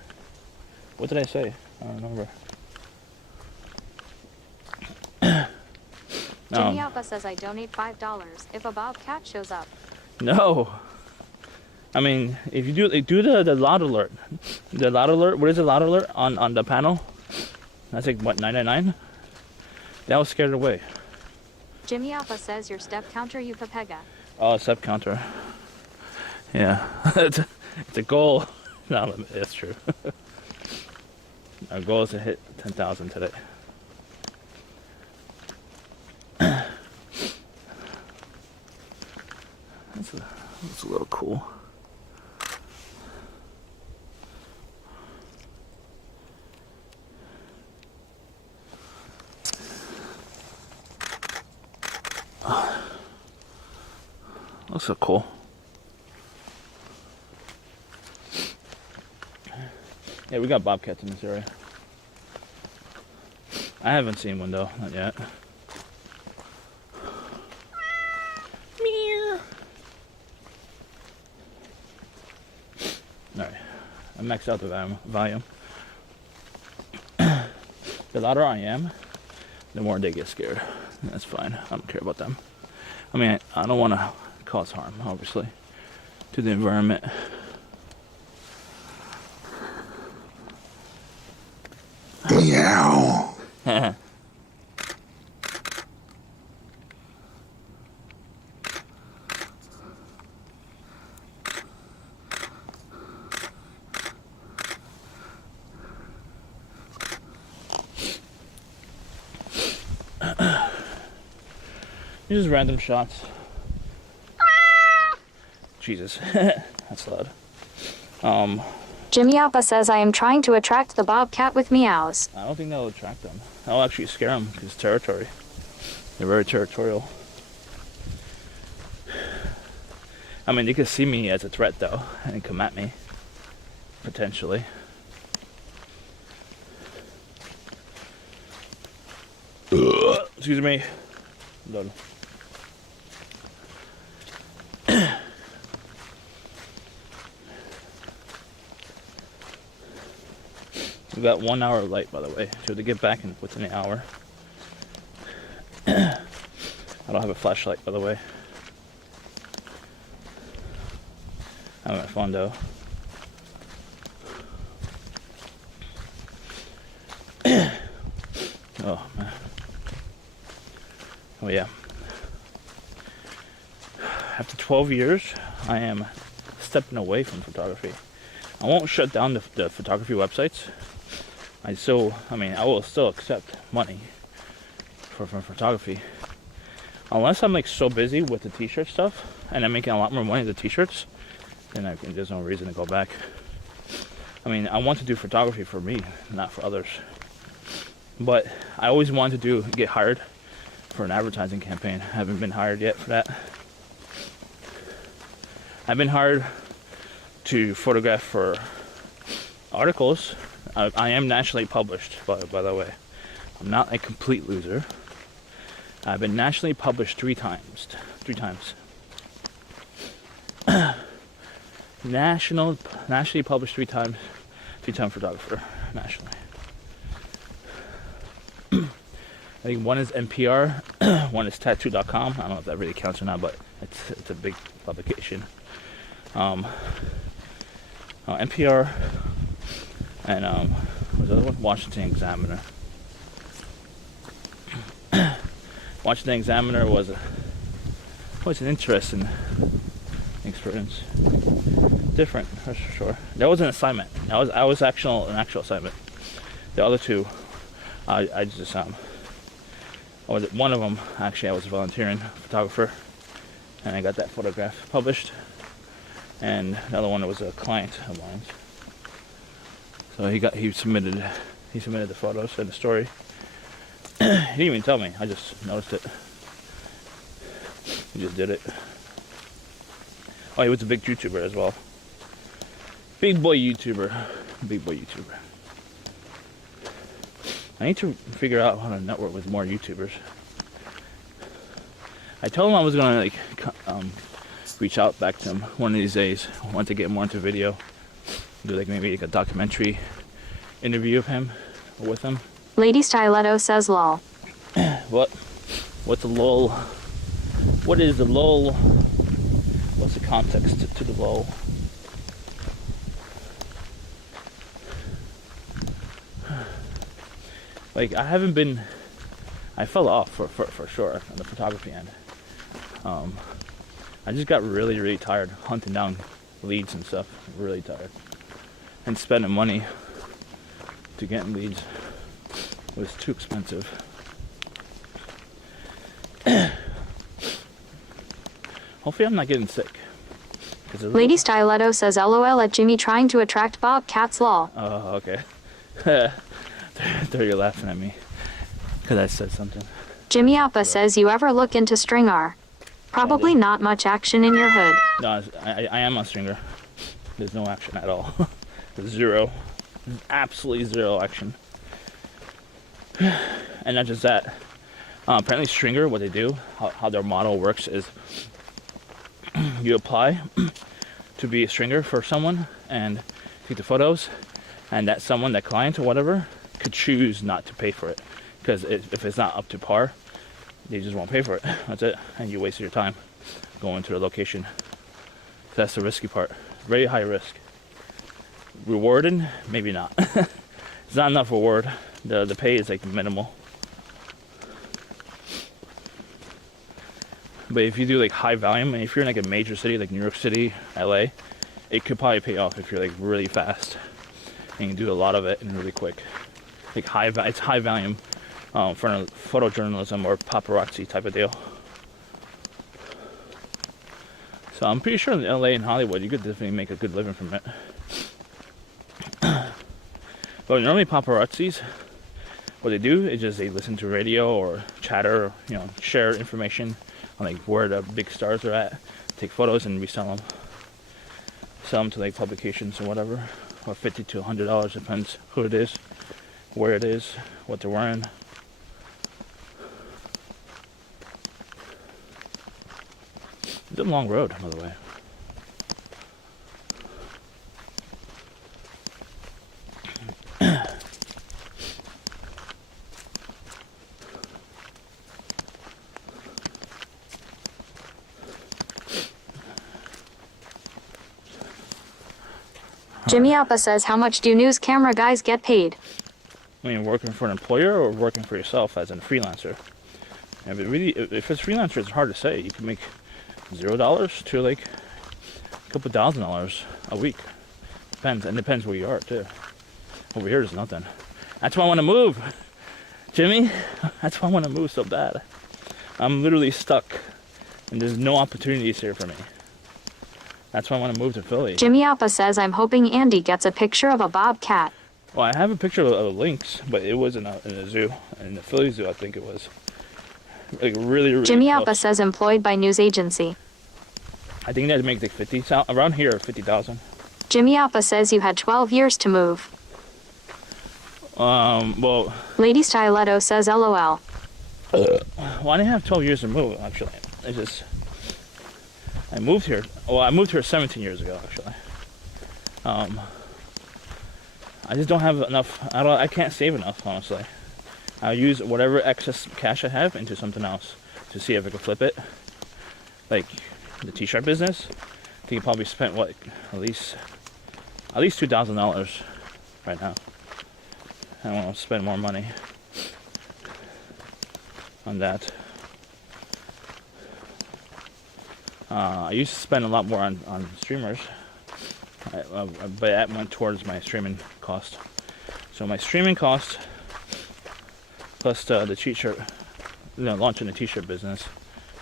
What did I say? I don't remember. Jimmy Alpha says I donate $5 if a bobcat shows up. No. I mean, if you do the loud alert. The loud alert, what is the loud alert on the panel? That's like, what, 999? That was scared away. Jimmy Alpha says your step counter, you papega. Oh, step counter. Yeah. It's a goal. No, that's true. Our goal is to hit 10,000 today. That's a little cool. Looks so cool. Yeah, we got bobcats in this area. I haven't seen one though, not yet. Meow. Alright, I maxed out the volume. The louder I am, the more they get scared. That's fine. I don't care about them. I mean, I don't want to cause harm, obviously, to the environment. Meow. These just random shots. Jesus, that's loud. Jimmy Alpha says I am trying to attract the bobcat with meows. I don't think that'll attract them. That'll actually scare them because it's territory. They're very territorial. I mean, they could see me as a threat though and come at me, potentially. Excuse me. I'm done. We got 1 hour light, by the way. So to get back in within an hour. I don't have a flashlight, by the way. I have my phone though. Oh man. Oh yeah. After 12 years, I am stepping away from photography. I won't shut down the photography websites. I will still accept money for photography. Unless I'm like so busy with the t-shirt stuff and I'm making a lot more money with the t-shirts, then there's no reason to go back. I mean, I want to do photography for me, not for others. But I always wanted to get hired for an advertising campaign. I haven't been hired yet for that. I've been hired to photograph for articles. I am nationally published, by the way. I'm not a complete loser. I've been nationally published 3 times. 3 times. Nationally published 3 times. 3-time photographer, nationally. I think one is NPR, one is tattoo.com. I don't know if that really counts or not, but it's a big publication. NPR and what's the other one? Washington Examiner. Washington Examiner was an interesting experience. Different, that's for sure. That was an assignment. I was an actual assignment. The other 2, I just one of them actually I was volunteering photographer, and I got that photograph published. And the other one was a client of mine. So he submitted the photos and the story. He didn't even tell me. I just noticed it. He just did it. Oh, he was a big YouTuber as well. Big boy YouTuber. I need to figure out how to network with more YouTubers. I told him I was gonna reach out back to him one of these days. I want to get more into video. Do maybe a documentary interview of him or with him. Lady Styletto says lol. What's the lol? What is the lol? What's the context to the lol? I fell off for sure on the photography end. I just got really, really tired hunting down leads and stuff. Really tired. And spending money to get leads was too expensive. Hopefully I'm not getting sick. Lady Styletto says LOL at Jimmy trying to attract bobcats lol. Oh, okay. There you're laughing at me because I said something. Jimmy Appa says you ever look into Stringer? Probably not much action in your hood. No, I am on Stringer. There's no action at all. Zero. Absolutely zero action. And not just that. Apparently Stringer, what they do, how their model works is you apply to be a stringer for someone and take the photos, and that someone, that client or whatever, could choose not to pay for it. Because if it's not up to par, they just won't pay for it. That's it. And you wasted your time going to the location. So that's the risky part. Very high risk. Rewarded? Maybe not. It's not enough reward. The pay is minimal. But if you do high volume, and if you're in a major city like New York City, LA, it could probably pay off if you're really fast and you can do a lot of it and really quick. It's high volume for photojournalism or paparazzi type of deal. So I'm pretty sure in LA and Hollywood you could definitely make a good living from it. But normally paparazzis, what they do is just they listen to radio or chatter, or, share information on where the big stars are at, take photos and resell them. Sell them to publications or whatever, or $50 to $100, depends who it is, where it is, what they're wearing. It's a long road, by the way. Jimmy Alpa says, how much do news camera guys get paid? I mean, working for an employer or working for yourself as a freelancer? And if it's freelancer, it's hard to say. You can make $0 to like a couple $1,000 a week. Depends, and depends where you are too. Over here, there's nothing. That's why I want to move, Jimmy. That's why I want to move so bad. I'm literally stuck, and there's no opportunities here for me. That's why I want to move to Philly. Jimmy Alpa says, I'm hoping Andy gets a picture of a bobcat. Well, I have a picture of a lynx, but it was in a zoo, in the Philly zoo, I think it was. Like really Jimmy close. Alpa says, employed by news agency. I think that'd make like 50, around here, 50,000. Jimmy Alpa says you had 12 years to move. Well... Lady Styletto says, LOL. Well, I didn't have 12 years to move, actually. I moved here. Well, I moved here 17 years ago, actually. I just don't have enough. I can't save enough, honestly. I'll use whatever excess cash I have into something else to see if I can flip it. Like the t-shirt business. I think I probably spent what, at least $2,000 right now. I want to spend more money on that. I used to spend a lot more on streamers, but that went towards my streaming cost. So my streaming cost plus the t-shirt, launching the t-shirt business,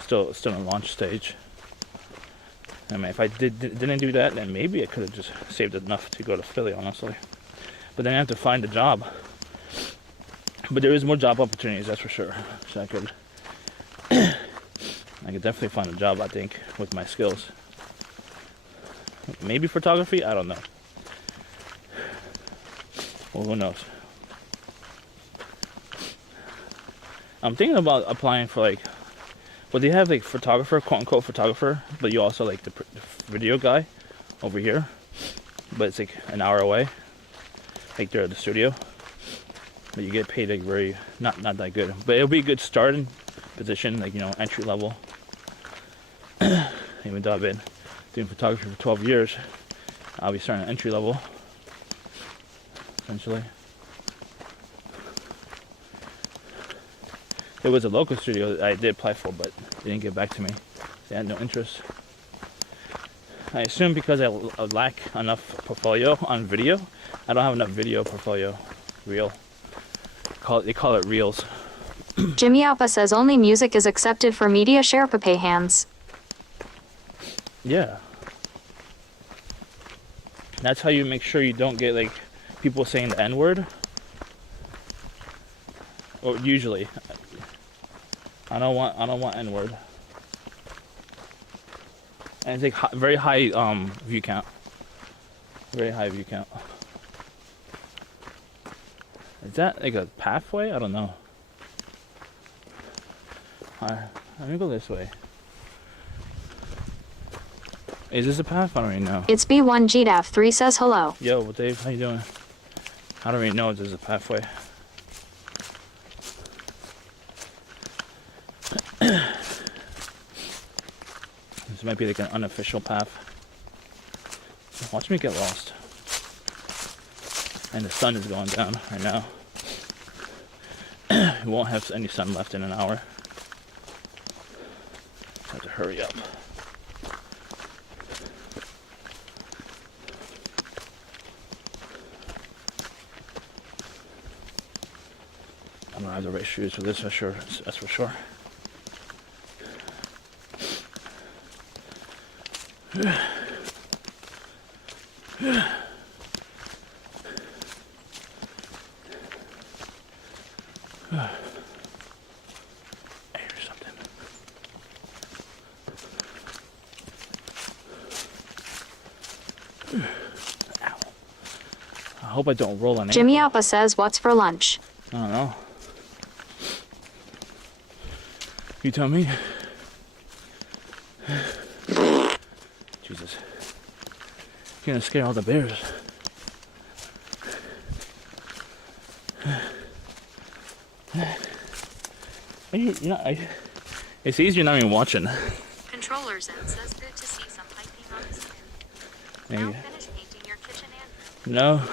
still in the launch stage. I mean, if I didn't do that, then maybe I could have just saved enough to go to Philly, honestly. But then I have to find a job. But there is more job opportunities, that's for sure. So I could definitely find a job, I think, with my skills. Maybe photography? I don't know. Well, who knows? I'm thinking about applying for like, well, they have like photographer, quote unquote photographer, but you also like the video guy over here. But it's like an hour away. Like they're at the studio. But you get paid like very, not that good. But it'll be a good starting position, like, entry level. Even though I've been doing photography for 12 years, I'll be starting at entry level, essentially. There was a local studio that I did apply for, but they didn't get back to me. They had no interest. I assume because I lack enough portfolio on video, I don't have enough video portfolio, reel. They call it reels. Jimmy Alpa says only music is accepted for media Sherpa pay hands. Yeah. That's how you make sure you don't get like people saying the N-word. Or usually. I don't want N-word. And it's like very high view count. Very high view count. Is that like a pathway? I don't know. Alright, let me go this way. Is this a path? I don't even know. It's B1GDAF3 says hello. Yo, Dave, how you doing? I don't even know if this is a pathway. This might be like an unofficial path. Watch me get lost. And the sun is going down right now. We won't have any sun left in an hour. Have to hurry up. I'm gonna have the right shoes for this for sure. That's for sure. Here's something. Ow. I hope I don't roll on it. Jimmy Alpa says, what's for lunch? I don't know. You tell me. Jesus. You're gonna scare all the bears. It's easier not even watching. Controllers and says good to see some piping on the skin. There Now you finish painting your kitchen, Andrew. No. What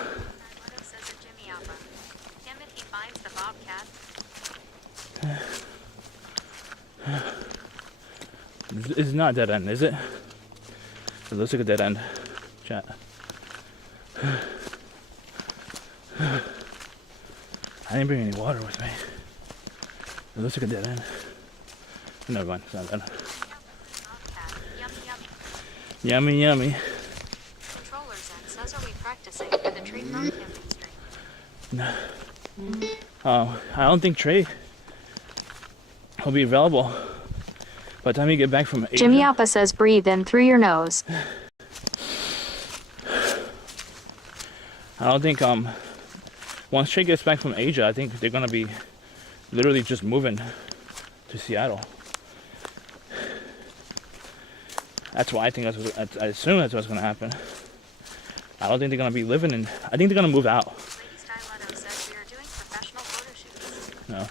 says a Jimmy Appa. Him if he finds the bobcat. It's not a dead end, is it? It looks like a dead end. Chat. I didn't bring any water with me. It looks like a dead end. Never mind, it's not dead. Yummy, yummy. Yummy, yummy. Controllers and says are we practicing for the trademark camping stream? No. I don't think Trey will be available by the time you get back from Asia. Jimmy Appa says breathe in through your nose. I don't think once Trey gets back from Asia, I think they're gonna be literally just moving to Seattle. That's why I think I assume that's what's gonna happen. I don't think they're gonna be living in. I think they're gonna move out. Lady Styletto says we are doing professional photo shoots. No.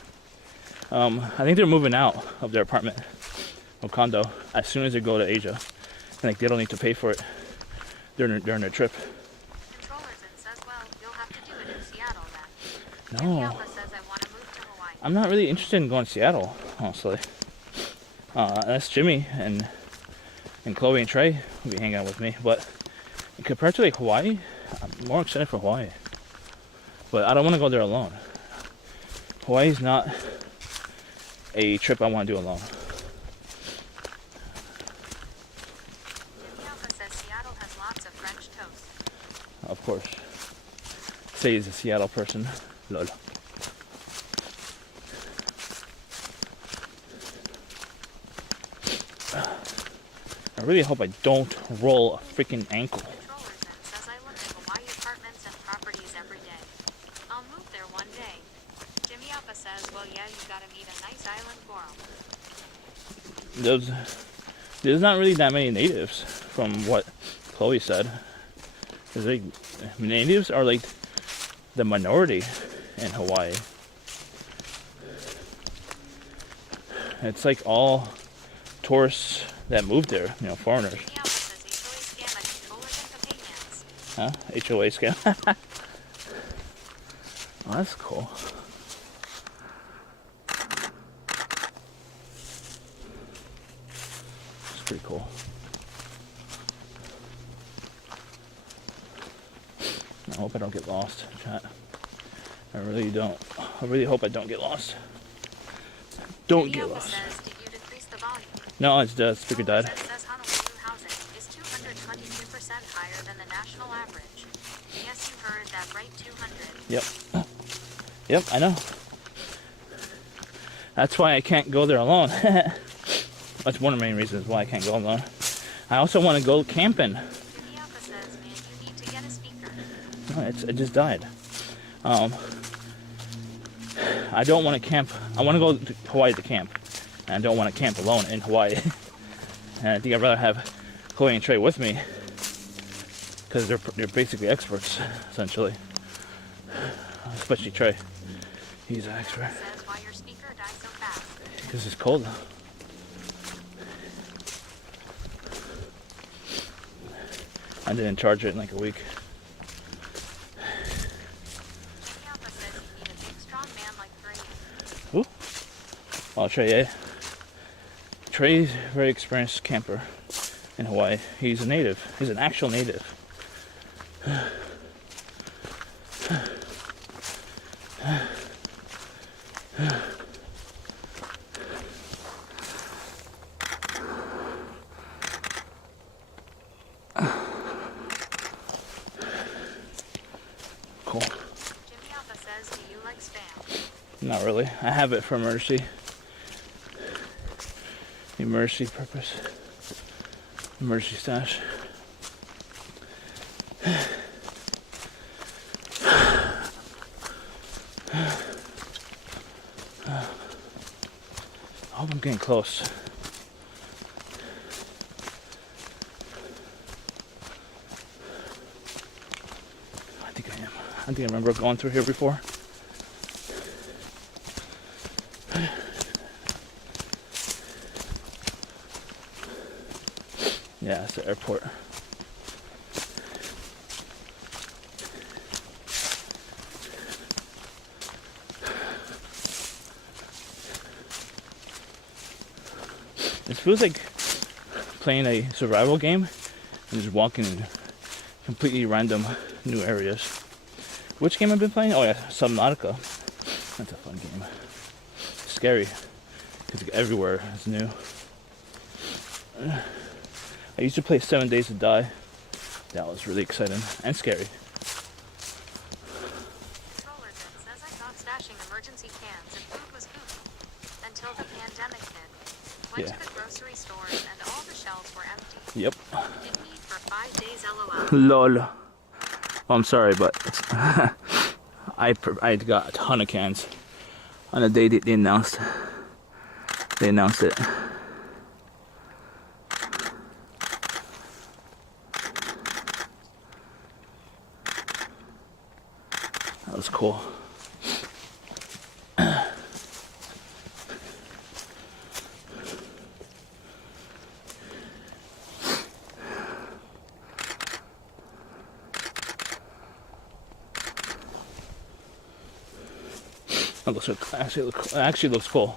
I think they're moving out of their apartment or condo as soon as they go to Asia. Like they don't need to pay for it during their trip. Controllers and says, well, you'll have to do it in Seattle then. No. Jimmy Alpha says I want to move to Hawaii. I'm not really interested in going to Seattle, honestly. That's Jimmy and Chloe and Trey will be hanging out with me. But compared to like Hawaii, I'm more excited for Hawaii. But I don't want to go there alone. Hawaii's not a trip I want to do alone. Jimmy Alpha says Seattle has lots of French toast. Of course. Say he's a Seattle person. Lol. I really hope I don't roll a freaking ankle. Controllers then says I look at Hawaii apartments and properties every day. I'll move there one day. Jimmy Alpha says, well, yeah, you gotta meet a nice island squirrel. There's not really that many natives from what Chloe said. There's like, natives are like the minority in Hawaii. It's like all tourists that moved there, foreigners. Jimmy Alpha says HOA scam at controllers and companions. Huh? HOA scam? Oh, that's cool. It's pretty cool. I hope I don't get lost, chat. I really don't. I really hope I don't get lost. Don't Jimmy get Alpha lost. says, did you decrease the volume? No, it's the speaker died. Controllers says Honolulu housing is 222% higher than the national average. Yes, you heard that right, 200. Yep. Yep, I know. That's why I can't go there alone. That's one of the main reasons why I can't go alone. I also want to go camping. Jimmy Alpha says, man, you need to get a speaker. No, it just died. I don't want to camp. I want to go to Hawaii to camp. And I don't want to camp alone in Hawaii. And I think I'd rather have Chloe and Trey with me. Because they're basically experts, essentially. Especially Trey. He's an expert. Says why your speaker died so fast. Because it's cold. I didn't charge it in like a week. Jimmy Alpha says you need a big, strong man like Brady. Who? Oh, Trey, yeah. Trey's a very experienced camper in Hawaii. He's a native. He's an actual native. Cool. Jimmy Alpha says, do you like Spam? Not really. I have it for emergency purpose. Emergency stash. I hope I'm getting close. I think I remember going through here before. Yeah, it's the airport. It feels like playing a survival game and just walking in completely random new areas. Which game I've been playing? Oh yeah, Subnautica. That's a fun game. Scary, because everywhere is new. I used to play 7 Days to Die. That was really exciting and scary. Trollerton says I thought stashing emergency cans and food was food until the pandemic hit. Went Yeah. to the grocery stores and all the shelves were empty. Yep. Didn't eat for 5 days, lol. Lol. Oh, I'm sorry, but I got a ton of cans on the day they announced. They announced it. That was cool. That looks actually looks cool.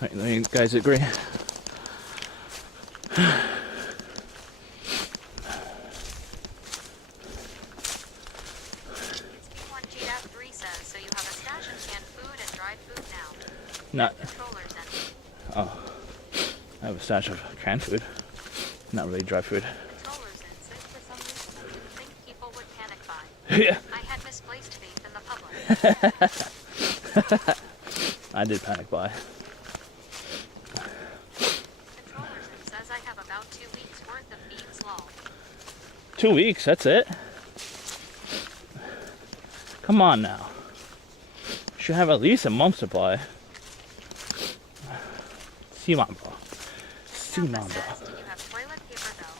Right, you guys agree? P1G.3 says, so you have a stash of canned food and dried food now. Not. Trollerton. Oh, I have a stash of canned food. Not really dry food. Trollerton says for some reason I didn't think people would panic buy. Yeah. I had misplaced faith in the public. I did panic buy. Trollerton says I have about 2 weeks worth of beans lol. 2 weeks, that's it? Come on now. Should have at least a month's supply. See on, bro. See on, bro. Says, do you have toilet paper though?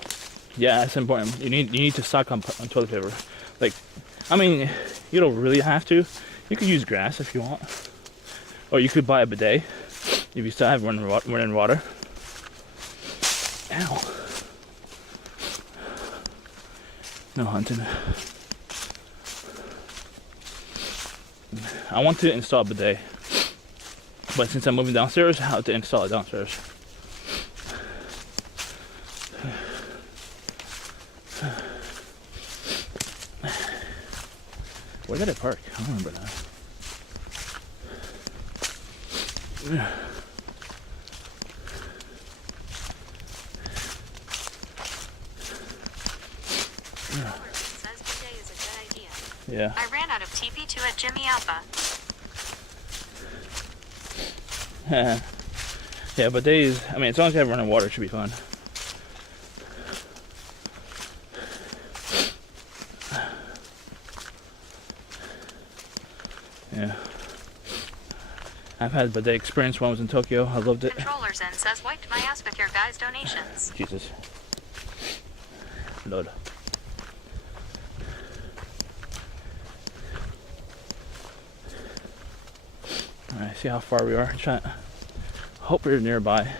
Yeah, that's important. You need to stock on toilet paper. Like, I mean, you don't really have to. You could use grass if you want, or you could buy a bidet if you still have running water. Ow! No hunting. I want to install a bidet, but since I'm moving downstairs, I have to install it downstairs. Where did I park? I don't remember that. Says bidet is a good idea. Yeah. I ran out of TP2 at Jimmy Alpha. Yeah, but days, I mean, as long as you have running water, it should be fun. Yeah. I've had bidet experience when I was in Tokyo. I loved it. Controllers in says wiped my ass with your guys' donations. Jesus. Lord. Alright, see how far we are. Hope we're nearby.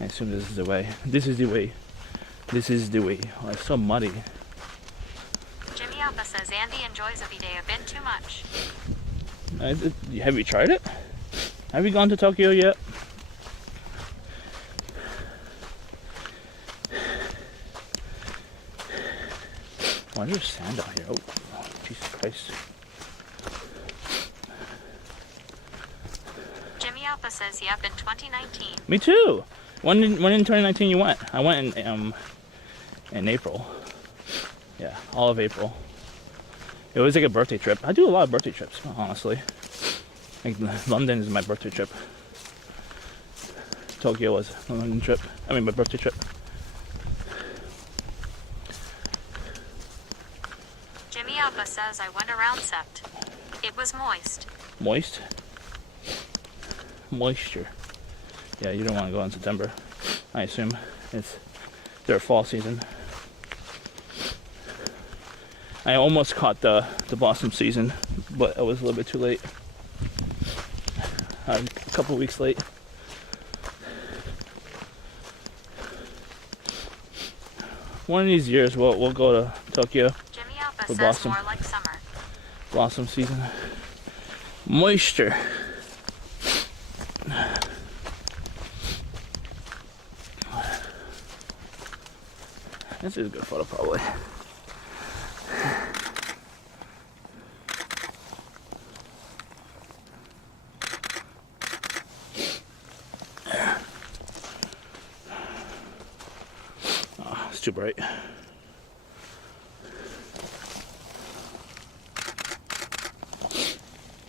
I assume this is the way. This is the way. This is the way. Oh, it's so muddy. Jimmy Alpha says Andy enjoys a bidet a bit too much. Have you tried it? Have you gone to Tokyo yet? Why is there sand out here? Oh, Jesus Christ. Jimmy Alpha says yep in 2019. Me too. When in 2019 you went? I went in April. Yeah, all of April. It was like a birthday trip. I do a lot of birthday trips, honestly. Like London is my birthday trip. Tokyo was my London trip. I mean my birthday trip. Jimmy Alpha says I went around Sept. It was moist. Moist? Moisture. Yeah, you don't want to go in September. I assume it's their fall season. I almost caught the blossom season, but I was a little bit too late. A couple weeks late. One of these years we'll go to Tokyo Jimmy Alpha for says more like summer. blossom season. Moisture. This is a good photo, probably. Oh, it's too bright.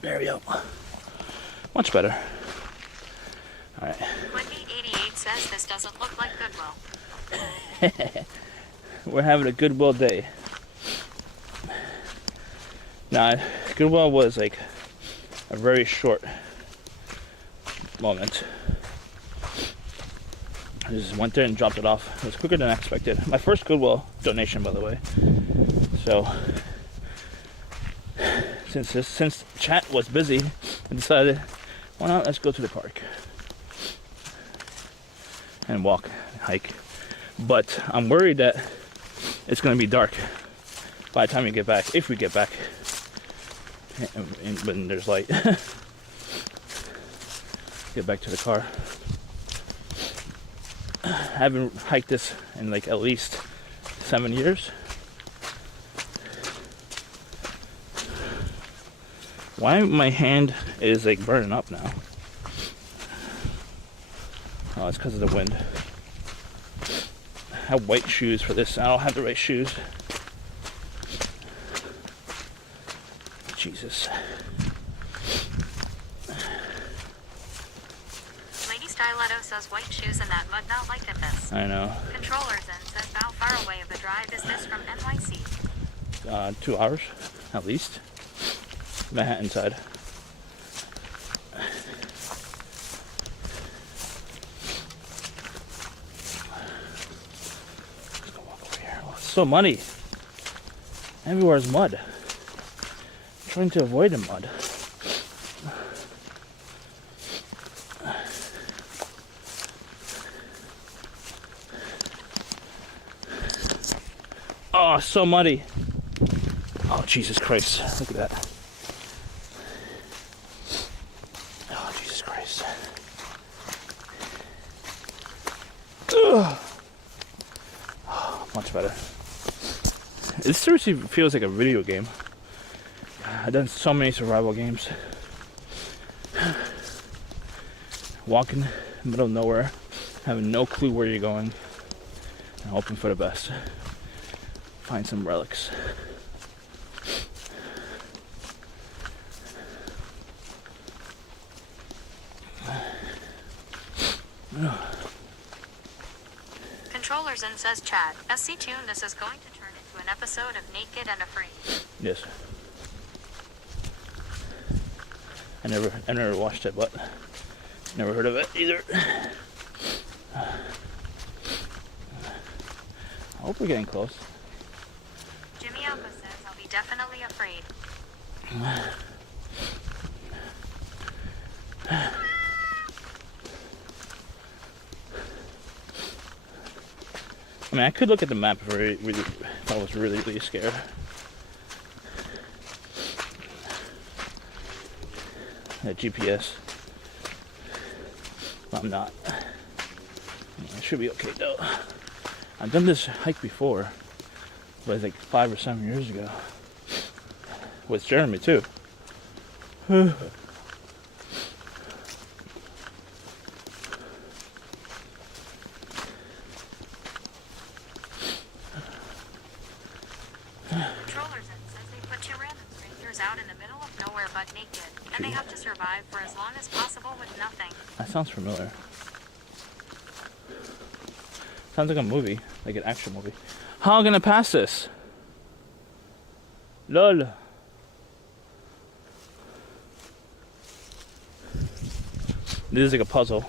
There we go. Much better. All right. Wendy88 says this doesn't look like Goodwill. We're having a Goodwill day. Nah, Goodwill was like a very short moment. I just went there and dropped it off. It was quicker than I expected. My first Goodwill donation, by the way. So, since chat was busy, I decided, why not let's go to the park and walk, hike. But I'm worried that it's going to be dark by the time we get back, if we get back, and when there's light. Get back to the car. I haven't hiked this in like at least 7 years. Why my hand is like burning up now? Oh, it's because of the wind. I have white shoes for this. I don't have the right shoes. Jesus. Lady Styletto says white shoes in that mud not like this. I know. Controllers in says how far away of a drive is this from NYC? 2 hours, at least. Manhattan side. Let's go walk over here. Oh, it's so muddy. Everywhere is mud. I'm trying to avoid the mud. Oh, so muddy. Oh, Jesus Christ. Look at that. Oh, Jesus Christ. Ugh. Oh, much better. This seriously feels like a video game. I've done so many survival games. Walking in the middle of nowhere, having no clue where you're going, and hoping for the best. Find some relics. Controllers in says Chad. SC Tune, this is going to turn into an episode of Naked and Afraid. Yes. I never watched it, but never heard of it either. I hope we're getting close. Jimmy Alpha says I'll be definitely afraid. I mean, I could look at the map if I was really, really scared. That GPS. I'm not. It should be okay though. I've done this hike before, but it's like 5 or 7 years ago. With Jeremy too. Controllers in says they put two random strangers out in the middle of nowhere but naked, and they have to survive for as long as possible with nothing. That sounds familiar. Sounds like a movie, like an action movie. How am I gonna pass this? LOL. This is like a puzzle.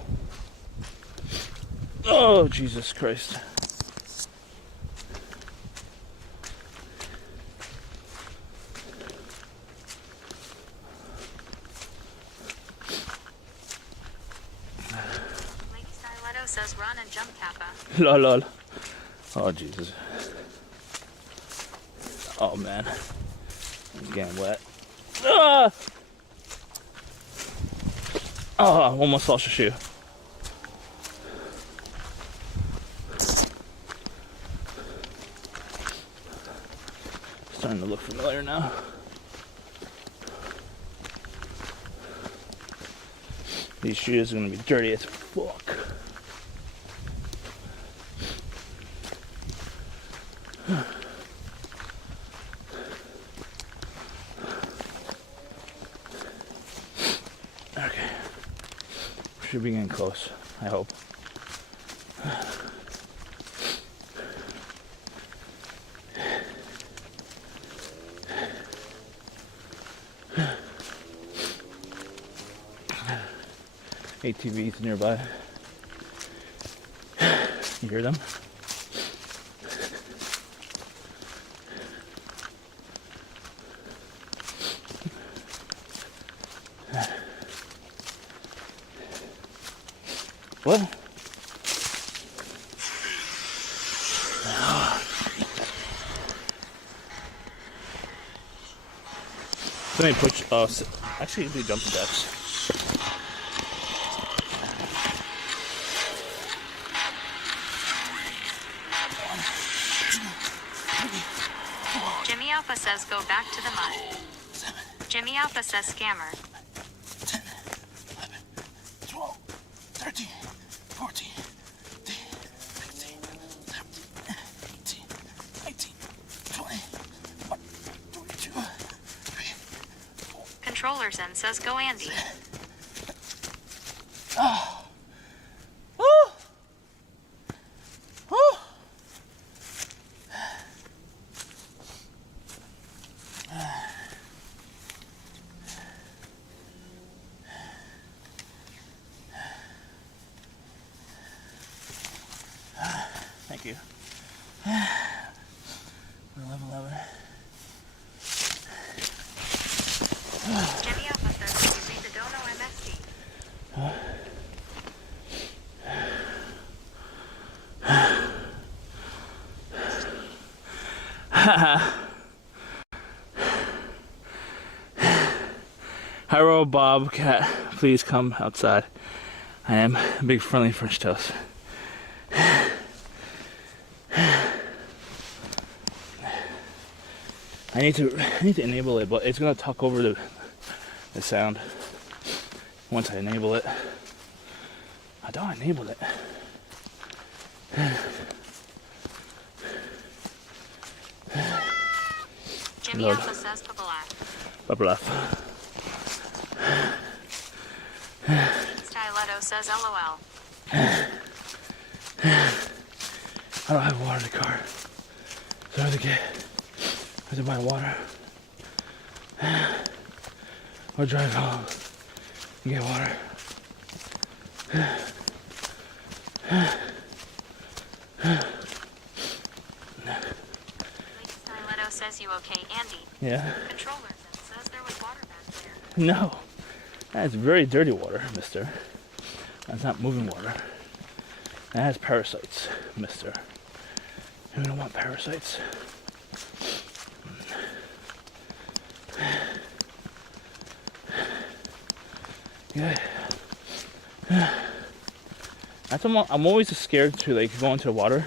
Oh, Jesus Christ. Leto says run and jump Kappa. Lol, lol. Oh, Jesus. Oh, man. It's getting wet. Ah! Oh, I almost lost a shoe. Starting to look familiar now. These shoes are gonna be dirty as fuck. Okay. Should be getting close, I hope. ATVs nearby. You hear them? What? Somebody push. Oh, actually, do jumping jacks. Jimmy Alpha says go back to the mud. Jimmy Alpha says scammer. 10, 11, 12, 13, 14, 15, 16, 17, 18, 19, 20, 22, 3, 4. Controllers and says go Andy. Oh. Oh. Oh. Thank you. We're level 11. Jimmy Alpha says you read the Dono MSD. Hello, Bobcat. Please come outside. I am a big friendly French toast. I need to enable it, but it's gonna talk over the sound once I enable it. I don't enable it. Jimmy Lord. Alpha says bubble Blah. Styletto says LOL. I don't have water in the car, so I have to buy water. Or drive home and get water. Styletto says you okay, Andy. Yeah. Controllers and says there was water back there. No. That's very dirty water, mister. That's not moving water. That has parasites, mister. We don't want parasites. Yeah. I'm always scared to like go into the water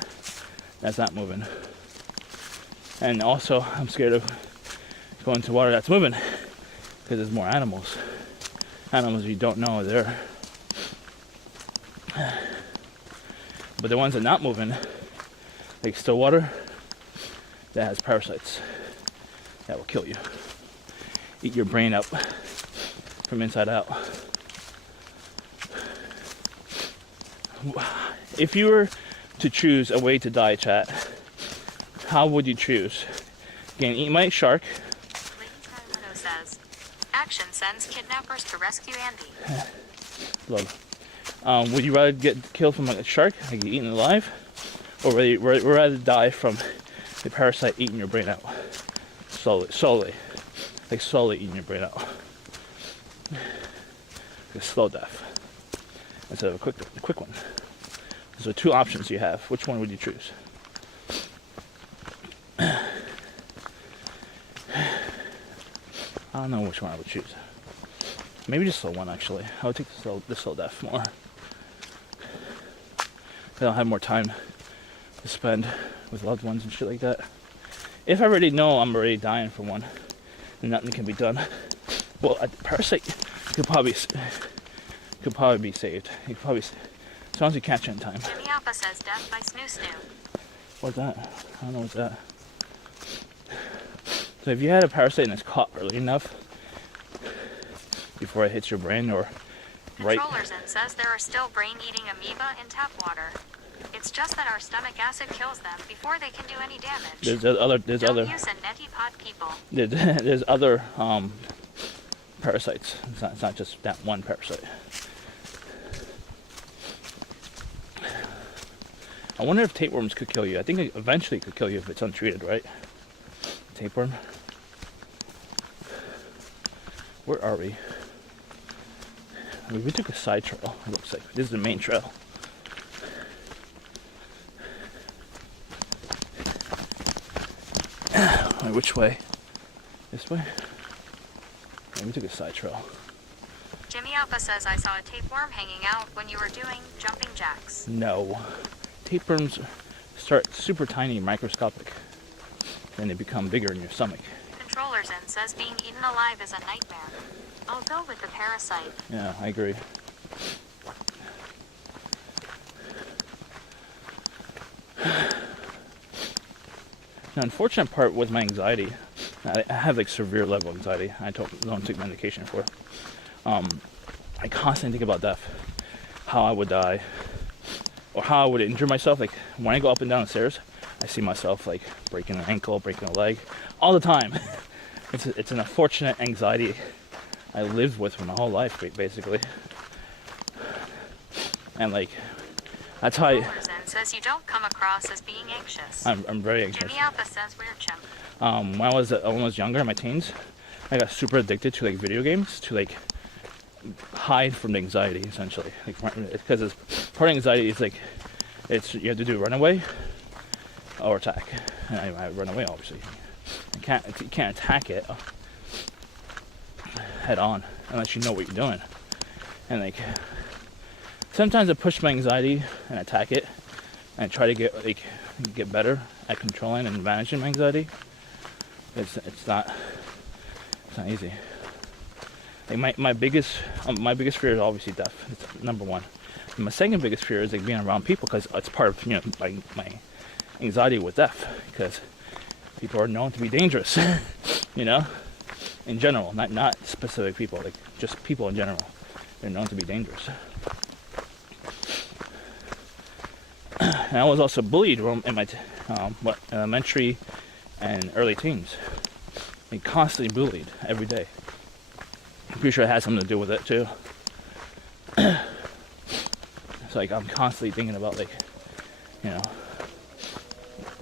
that's not moving. And also I'm scared of going into water that's moving because there's more animals. Animals you don't know are there. But the ones that are not moving, like still water, that has parasites that will kill you. Eat your brain up from inside out. If you were to choose a way to die, chat, how would you choose? Again, eat my shark. Styletto says, action sends kidnappers to rescue Andy. Love. Would you rather get killed from like a shark, like get eaten alive, or would you rather die from the parasite eating your brain out? Slowly. Like slowly eating your brain out. Like a slow death. Instead of a quick one. So 2 options you have. Which one would you choose? I don't know which one I would choose. Maybe just the one, actually. I would take the slow death more. I'll have more time to spend with loved ones and shit like that. If I already know I'm already dying for one, and nothing can be done, well, a parasite could probably be saved. You could probably, as long as you catch it in time. Jimmy Alpha says death by Snoo Snoo. What's that? I don't know what's that. So if you had a parasite and it's caught early enough, before it hits your brain or right. Controllers in says there are still brain-eating amoeba in tap water. It's just that our stomach acid kills them before they can do any damage. There's other Don't use a neti pot, people. there's other parasites. It's not just that one parasite. I wonder if tapeworms could kill you. I think it eventually could kill you if it's untreated, right? Tapeworm. Where are we? We took a side trail, it looks like. This is the main trail. Wait, which way? This way? Yeah, we took a side trail. Jimmy Alpha says I saw a tapeworm hanging out when you were doing jumping jacks. No. Tapeworms start super tiny, microscopic. Then they become bigger in your stomach. Controllers in says being eaten alive is a nightmare. I'll go with the parasite. Yeah, I agree. The unfortunate part with my anxiety, I have like severe level anxiety. I don't take medication for it. I constantly think about death, how I would die, or how I would injure myself. Like when I go up and down the stairs, I see myself like breaking an ankle, breaking a leg, all the time. It's an unfortunate anxiety I lived with for my whole life, basically. And like, that's how Controllers in says you don't come across as being anxious. I'm very anxious. Jimmy Alpha says we're chimp. When I was younger, in my teens, I got super addicted to like video games to like hide from the anxiety, essentially. Like, because part of anxiety is like, you have to do runaway or attack. And I run away, obviously. You can't attack it head on unless you know what you're doing. And like, sometimes I push my anxiety and attack it and try to get better at controlling and managing my anxiety. It's not easy. Like my biggest fear is obviously death. It's number one. And my second biggest fear is like being around people, because it's part of my anxiety with death, because people are known to be dangerous. In general, not specific people, like just people in general. They're known to be dangerous. And I was also bullied in my elementary and early teens. Like constantly bullied every day. I'm pretty sure it has something to do with it too. It's like I'm constantly thinking about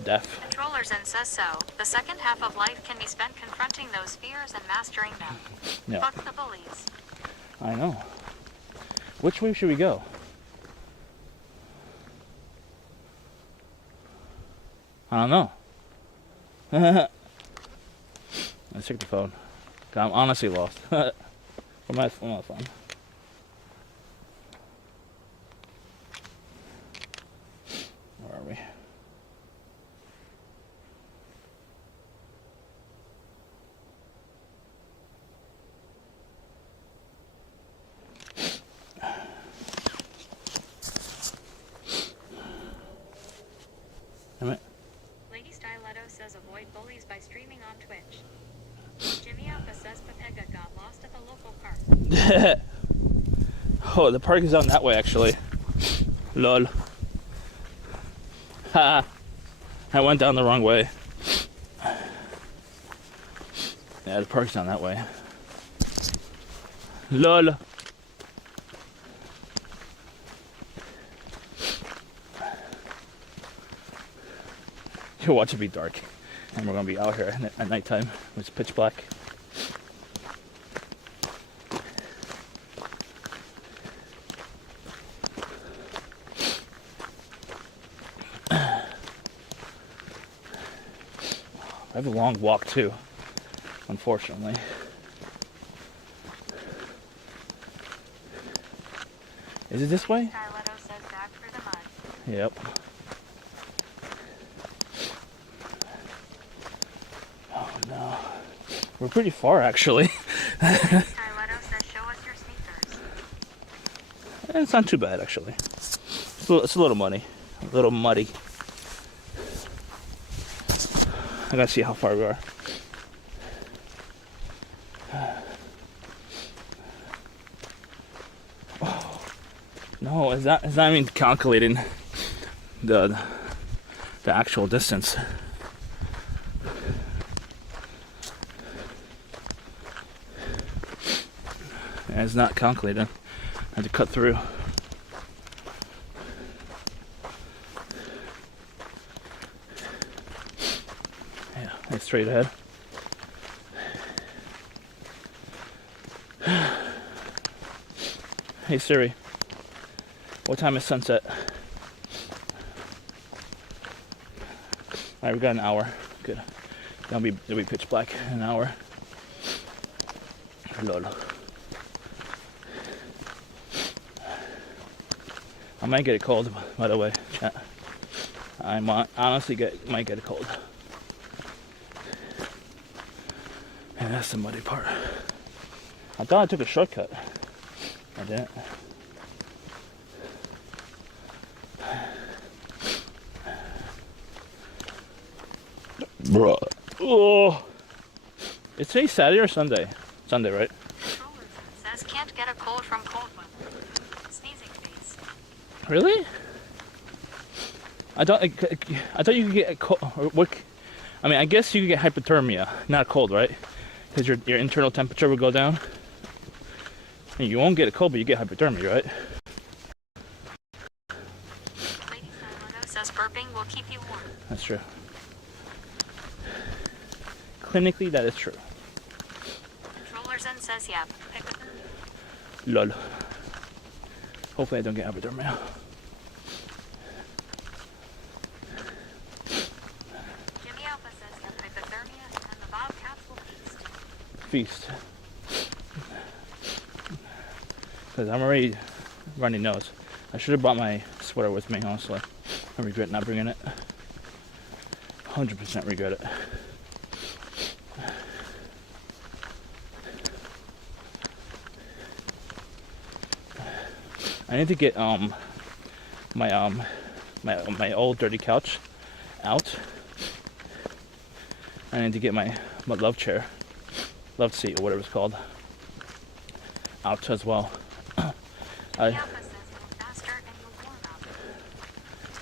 death. Controllers in says so. The second half of life can be spent confronting those fears and mastering them. Yeah. Fuck the bullies. I know. Which way should we go? I don't know. Let's check the phone. I'm honestly lost. Where's my phone? Where are we? Damn it. Lady Stiletto says avoid bullies by streaming on Twitch. Jimmy Alpha says Pepega got lost at the local park. Oh, the park is down that way, actually. Lol. Ha! I went down the wrong way. Yeah, the park's down that way. Lol. You'll watch it be dark. And we're gonna be out here at nighttime. It's pitch black. I have a long walk too, unfortunately. Is it this way? Styletto says back for the mud. Yep. Oh no. We're pretty far actually. Styletto says show us your sneakers. It's not too bad actually. It's a little muddy. A little muddy. I gotta see how far we are. Oh, no, it's not even calculating the actual distance. Yeah, it's not calculating. I had to cut through. Yeah, it's straight ahead. Hey Siri, what time is sunset? Alright, we got an hour. Good. It'll be pitch black in an hour. Lol. I might get a cold, by the way, chat. I might honestly might get a cold. And that's the muddy part. I thought I took a shortcut. I didn't. Bruh. Oh. It's today Saturday or Sunday? Sunday, right? Says can't get a cold from cold weather. Sneezing face. Really? I thought you could get a cold. I mean, I guess you could get hypothermia, not a cold, right? Because your internal temperature will go down. And you won't get a cold, but you get hypothermia, right? Lady Styletto says burping will keep you warm. That's true. Clinically, that is true. Controllerson says yeah. Lol. Hopefully I don't get hypothermia. Jimmy Alpha says that hypothermia and the bobcats will feast. Feast. Because I'm already runny nose. I should have brought my sweater with me, honestly. I regret not bringing it. 100% regret it. I need to get my old dirty couch out. I need to get my love chair, love seat, or whatever it's called, out as well.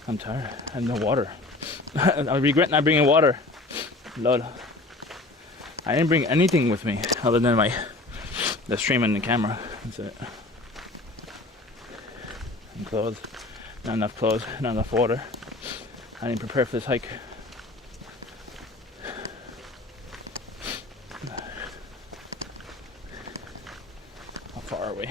I'm tired. I have no water. I regret not bringing water. Lord. I didn't bring anything with me other than the stream and the camera. That's it. And clothes. Not enough clothes. Not enough water. I didn't prepare for this hike. How far are we?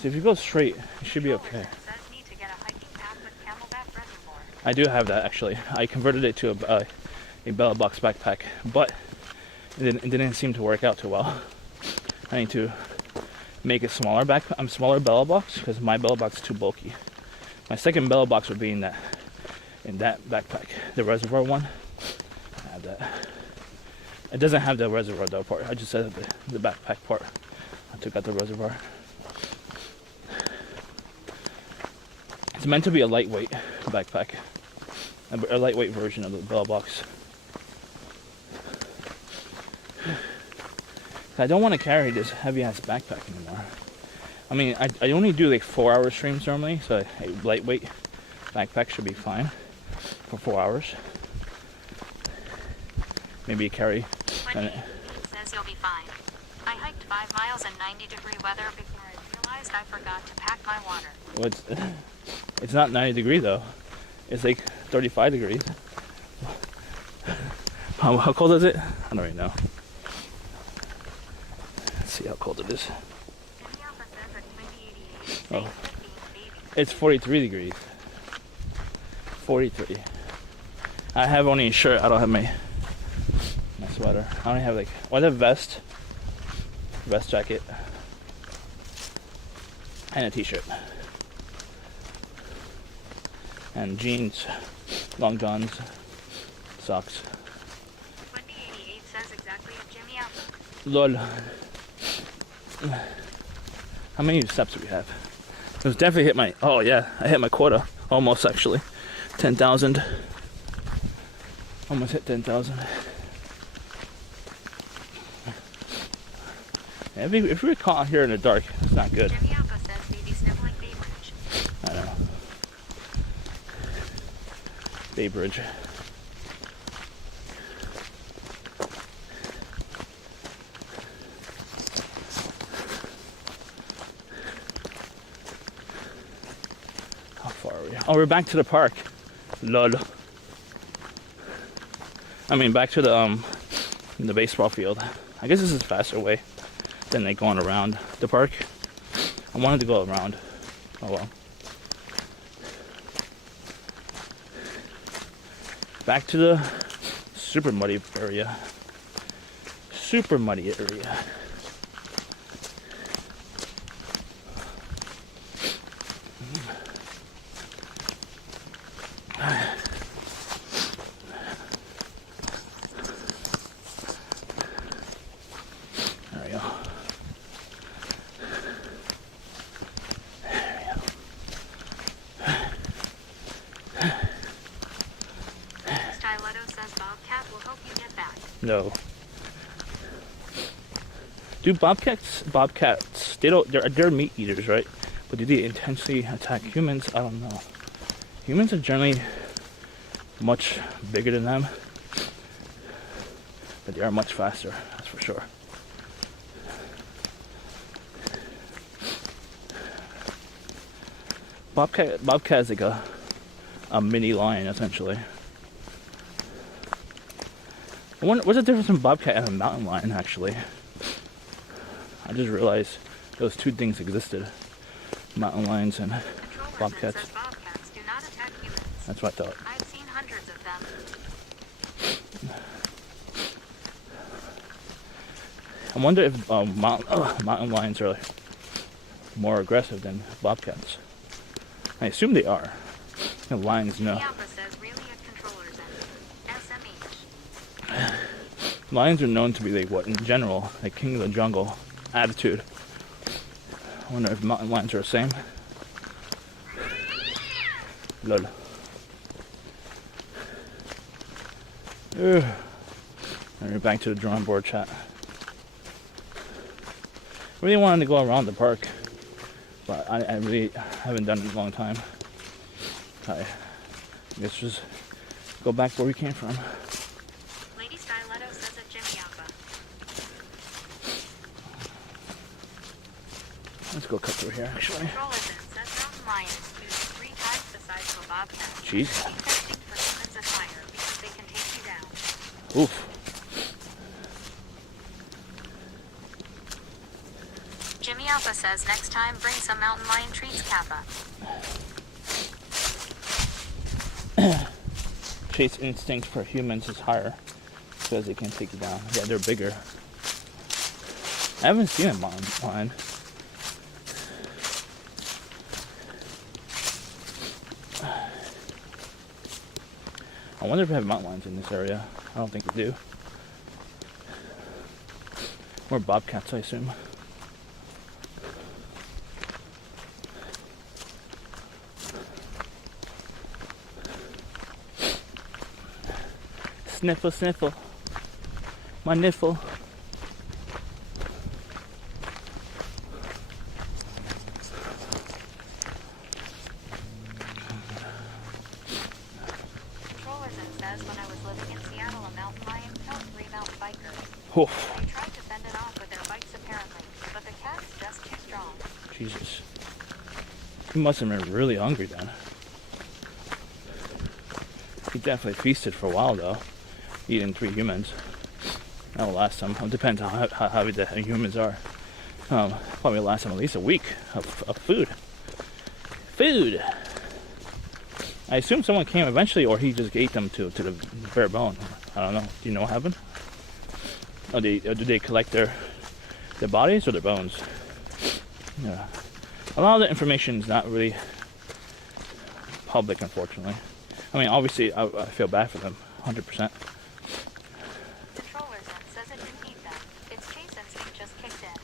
So if you go straight, you should be okay. I do have that actually. I converted it to a Bella Box backpack, but it didn't seem to work out too well. I need to make a smaller Bella Box because my Bella Box is too bulky. My second Bella Box would be in that backpack, the reservoir one. I have that. It doesn't have the reservoir though part. I just said the backpack part. I took out the reservoir. It's meant to be a lightweight backpack, a lightweight version of the Bella Box. I don't want to carry this heavy ass backpack anymore. I mean, I only do like 4-hour streams normally, so a lightweight backpack should be fine for 4 hours. Maybe carry. Says you'll be fine. I hiked 5 miles in 90-degree weather before I realized I forgot to pack my water. Well, it's not 90 degrees though. It's like 35 degrees. How cold is it? I don't even know. Let's see how cold it is. Oh. It's 43 degrees. 43. I have only a shirt. I don't have my sweater. I only have like, I have vest jacket, and a t-shirt, and jeans, long johns, socks. 2088 says exactly a Jimmy Alpha. Lol. How many steps do we have? It was definitely hit my, oh yeah, I hit my quota. Almost actually. 10,000. Almost hit 10,000. If we were caught here in the dark, it's not good. Jimmy Alpha says baby sniffling Bay Bridge. I know. Bay Bridge. How far are we? Oh, we're back to the park. Lol. I mean, back to the baseball field. I guess this is a faster way than like going around the park. I wanted to go around. Oh well. Back to the super muddy area. Super muddy area. There we go. Styletto says Bobcat will help you get back. No. Do bobcats, they're meat eaters, right? But do they intentionally attack humans? I don't know. Humans are generally much bigger than them, but they are much faster, that's for sure. Bobcat is like a mini lion, essentially. I wonder, what's the difference between bobcat and a mountain lion, actually? I just realized those two things existed. Mountain lions and bobcats. Says bobcats do not attack humans. That's what I thought. I've seen hundreds of them. I wonder if mountain lions are more aggressive than bobcats. I assume they are. The lions, no. Alpha says really a controller's end. SMH. Lions are known to be like what in general, like king of the jungle attitude. I wonder if mountain lions are the same. Lol. Ugh. And we're back to the drawing board chat. Really wanted to go around the park, but I really haven't done it in a long time. I guess just go back where we came from. Lady Styletto says a Jimmy Alpha. Let's go cut through here, actually. Controllers in says mountain lions use 3 times the size of a bobcat. Jeez. The instinct for humans is higher because they can take you down. Oof. Jimmy Alpha says next time bring some mountain lion treats, Kappa. Chase instinct for humans is higher because they can take you down. Yeah, they're bigger. I haven't seen a mountain lion. I wonder if we have mountain lions in this area. I don't think we do. Or bobcats, I assume. Sniffle, sniffle. My niffle. Controllers in says when I was living in Seattle, a mountain lion killed 3 mountain bikers. Oof. They tried to fend it off with their bikes apparently, but the cat's just too strong. Jesus. He must have been really hungry then. He definitely feasted for a while though. Eating 3 humans. That'll last him. It depends on how heavy the humans are. Probably last him at least a week of food. Food. I assume someone came eventually, or he just ate them to the bare bone. I don't know. Do you know what happened? Or do they collect their bodies or their bones? Yeah. A lot of the information is not really public, unfortunately. I mean, obviously, I feel bad for them, 100%. Controller Zen says it didn't eat them. Its chase instinct just kicked in.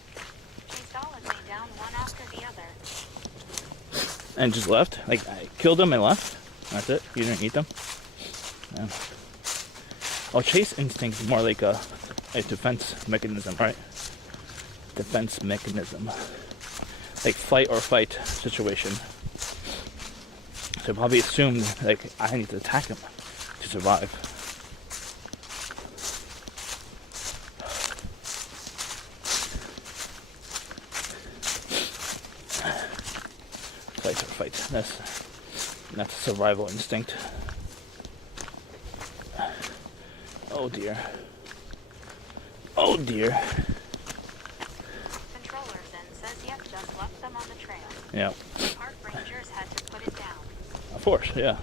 Chased all of me down one after the other. And just left? Like, I killed them and left? That's it? You didn't eat them? Yeah. Oh, chase instinct is more like a defense mechanism, right? Defense mechanism. Like fight or fight situation. So probably assumed like I need to attack him to survive. Fight or fight. That's a survival instinct. Oh dear. Oh dear. Controller Zen says yep, just left them on the trail. Yeah. Park rangers had to put it down. Of course, yeah.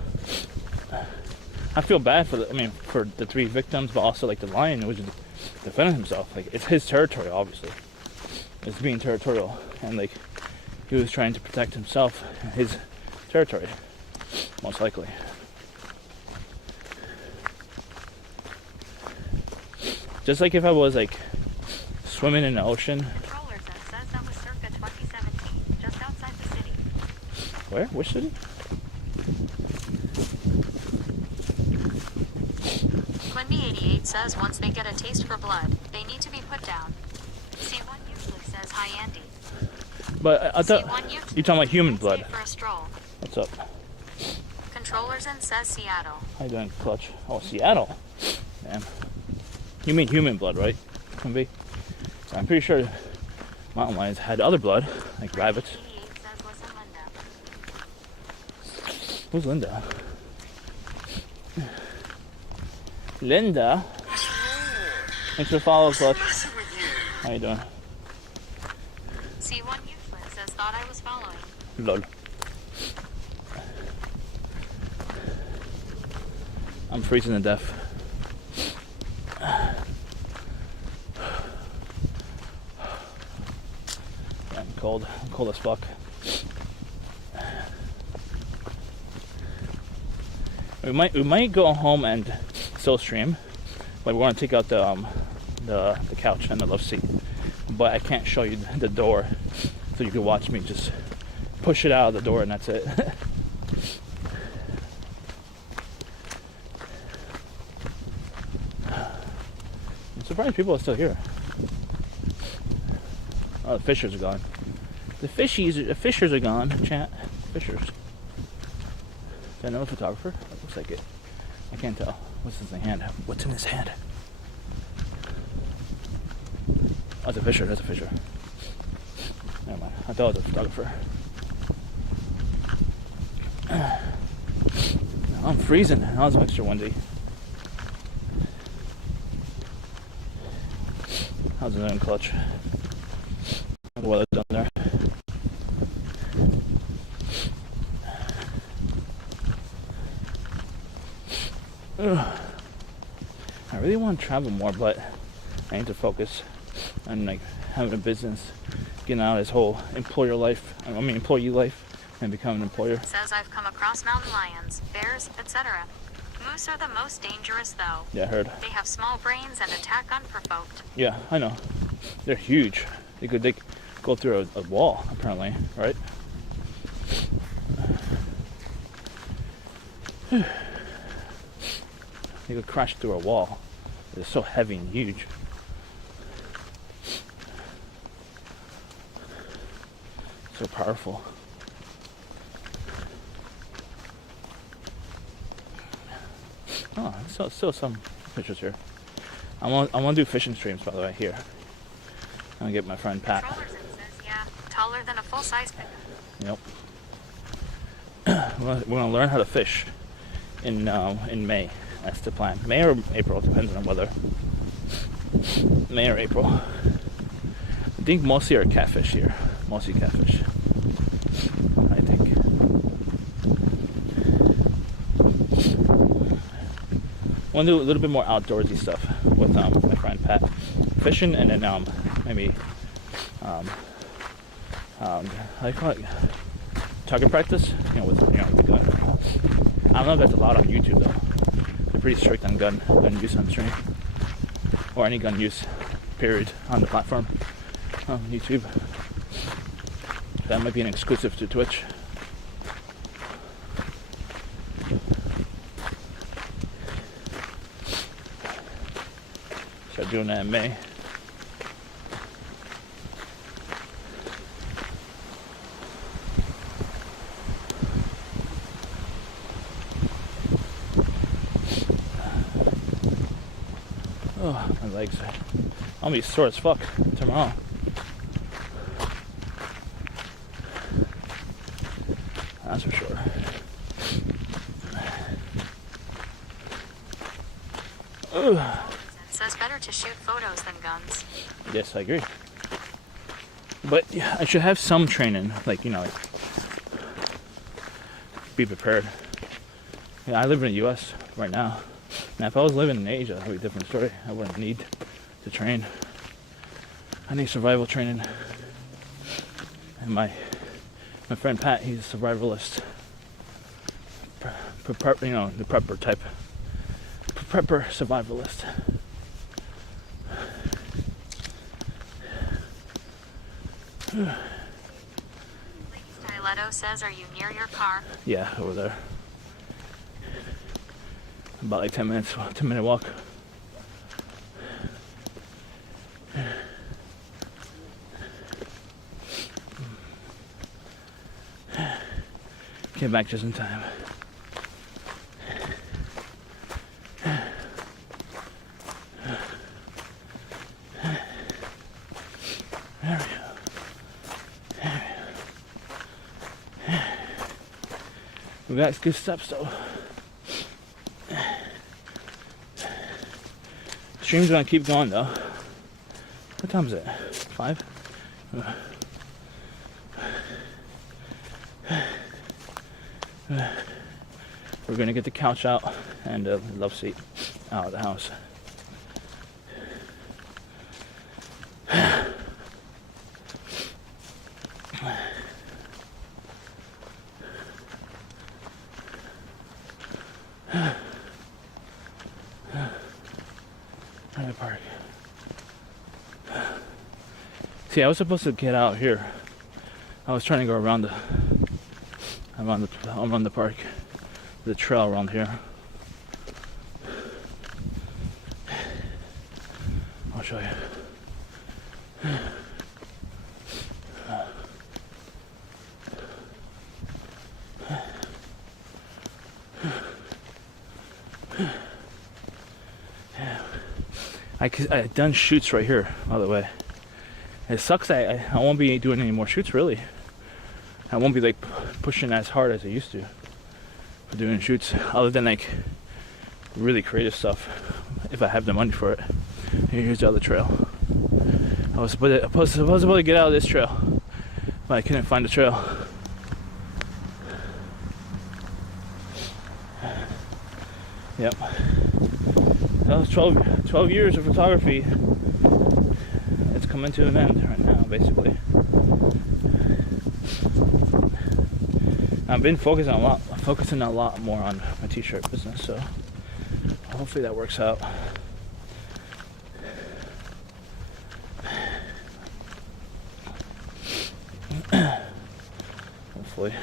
I feel bad for the 3 victims, but also like the lion was defending himself. Like it's his territory, obviously. It's being territorial, and like he was trying to protect himself and his territory, most likely. Just like if I was like swimming in the ocean. Controller Zen says that was circa 2017, just outside the city. Where? Which city? Quinby88 says once they get a taste for blood, they need to be put down. C1 usually says hi Andy. But I thought C1 you're talking about human blood. For a stroll. What's up? Controller Zen says Seattle. How you doing, Clutch? Oh, Seattle. Damn. You mean human blood, right? Can be. I'm pretty sure mountain lions had other blood, like rabbits. 88 says listen Linda. Who's Linda? Linda? Thanks for the follow, Clutch. How you doing? C1 Euclid says thought I was following. Lol. I'm freezing to death. I'm cold. I'm cold as fuck. We might go home and still stream, but we want to take out the couch and the love seat. But I can't show you the door, so you can watch me just push it out of the door and that's it. I'm surprised people are still here. Oh, the fishers are gone. The fishers are gone. Chat. Fishers. Is that another photographer? That looks like it. I can't tell. What's in his hand? What's in his hand? Oh, it's a fisher. That's a fisher. Never mind. I thought it was a photographer. I'm freezing. That was extra windy. How's it doing, Clutch? The weather's down there. I really want to travel more, but I need to focus on like having a business, getting out of this whole employee life, and becoming an employer. Says I've come across mountain lions, bears, etc. Moose are the most dangerous though. Yeah, I heard. They have small brains and attack unprovoked. Yeah, I know. They're huge. They go through a wall, apparently, right? They could crash through a wall. They're so heavy and huge. So powerful. Oh, still some pictures here. I want to do fishing streams, by the way, here. I'm gonna get my friend Pat. Controllers it says, yeah, taller than a full-size pickup. Yep. We're gonna learn how to fish in May. That's the plan. May or April, depends on weather. May or April. I think mostly are catfish here. Mostly catfish. I think. want to do a little bit more outdoorsy stuff with my friend Pat, fishing, and then maybe how do you call it? Target practice, with the gun. I don't know if that's allowed on YouTube though. They're pretty strict on gun use on stream, or any gun use, period, on the platform on YouTube. That might be an exclusive to Twitch. Start doing that in May. Oh, my legs. I'll be sore as fuck tomorrow. That's for sure. Ugh. Says better to shoot photos than guns. Yes, I agree. But yeah, I should have some training, like be prepared. I live in the U.S. right now. Now, if I was living in Asia, that would be a different story. I wouldn't need to train. I need survival training. And my friend Pat, he's a survivalist. The prepper type. Prepper survivalist. Styletto says, are you near your car? Yeah, over there. About like 10 minutes, 10-minute walk. Came back just in time. There we go. We got good steps though. Stream's gonna keep going though. What time is it? 5? We're gonna get the couch out and the love seat out of the house. Park. See, I was supposed to get out here. I was trying to go around the park, the trail around here. I'll show you. I've done shoots right here, by the way. It sucks that I won't be doing any more shoots, really. I won't be like pushing as hard as I used to for doing shoots, other than like really creative stuff, if I have the money for it. Here's the other trail. I was supposed to get out of this trail, but I couldn't find the trail. Yep. That was 12 years of photography. It's coming to an end right now, basically. I've been focusing a lot more on my t-shirt business, so hopefully that works out. Hopefully.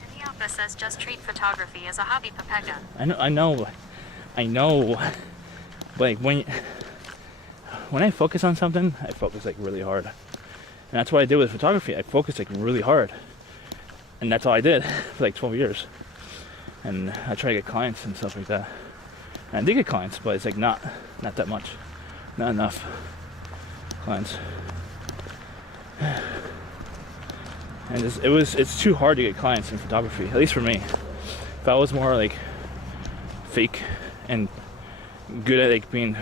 In the office says just treat photography as a hobby, Papega. I know. Like when I focus on something, I focus like really hard, and that's what I did with photography. I focused like really hard, and that's all I did for like 12 years. And I try to get clients and stuff like that. And I did get clients, but it's like not that much, not enough clients. And it's too hard to get clients in photography, at least for me. If I was more like fake and good at like being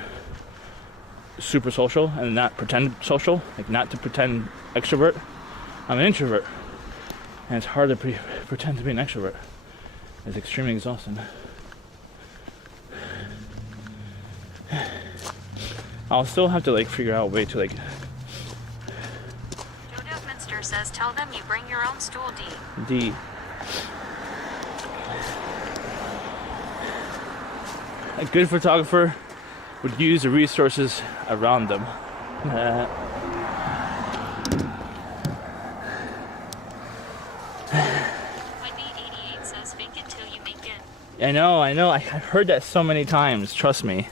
super social and not pretend social, like not to pretend extrovert. I'm an introvert, and it's hard to pretend to be an extrovert. It's extremely exhausting. I'll still have to like figure out a way to like. Joe Duckminster says tell them you bring your own stool D. D. A good photographer would use the resources around them. Wendy88 says fake it till you make it. I know. I've heard that so many times, trust me.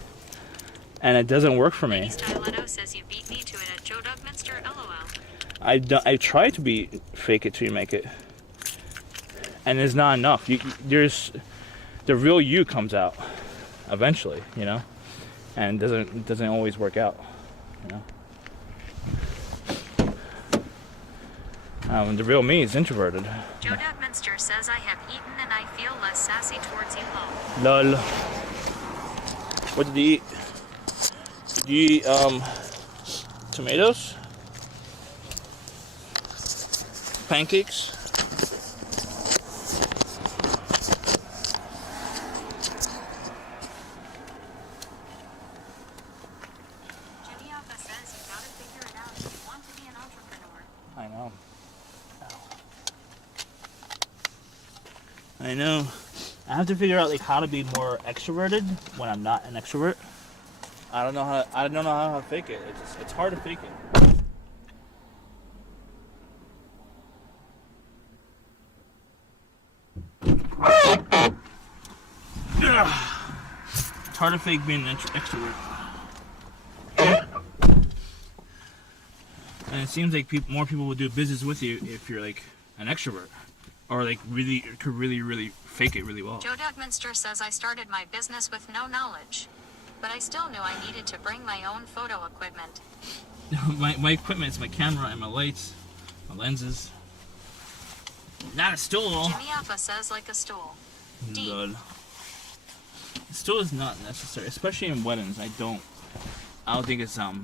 And it doesn't work for me. Stiletto says you beat me to it at Joe Duckminster, LOL. I try to be fake it till you make it. And it's not enough. There's the real you comes out eventually, you know? And it doesn't always work out, you know? The real me is introverted. Joe Duckminster says I have eaten and I feel less sassy towards you, Lol. What did you eat? Did you eat tomatoes? Pancakes? Jenny Alpha says you gotta figure it out if you want to be an entrepreneur. I know. I know. I have to figure out like how to be more extroverted when I'm not an extrovert. I don't know how to fake it. It's hard to fake it. It's hard to fake being an extrovert. And it seems like more people will do business with you if you're like an extrovert. Or like could really fake it really well. Joe Duckminster says I started my business with no knowledge, but I still knew I needed to bring my own photo equipment. my equipment is my camera and my lights, my lenses. Not a stool. Jimmy Alpha says like a stool. D. Lol. A stool is not necessary, especially in weddings. I don't think it's how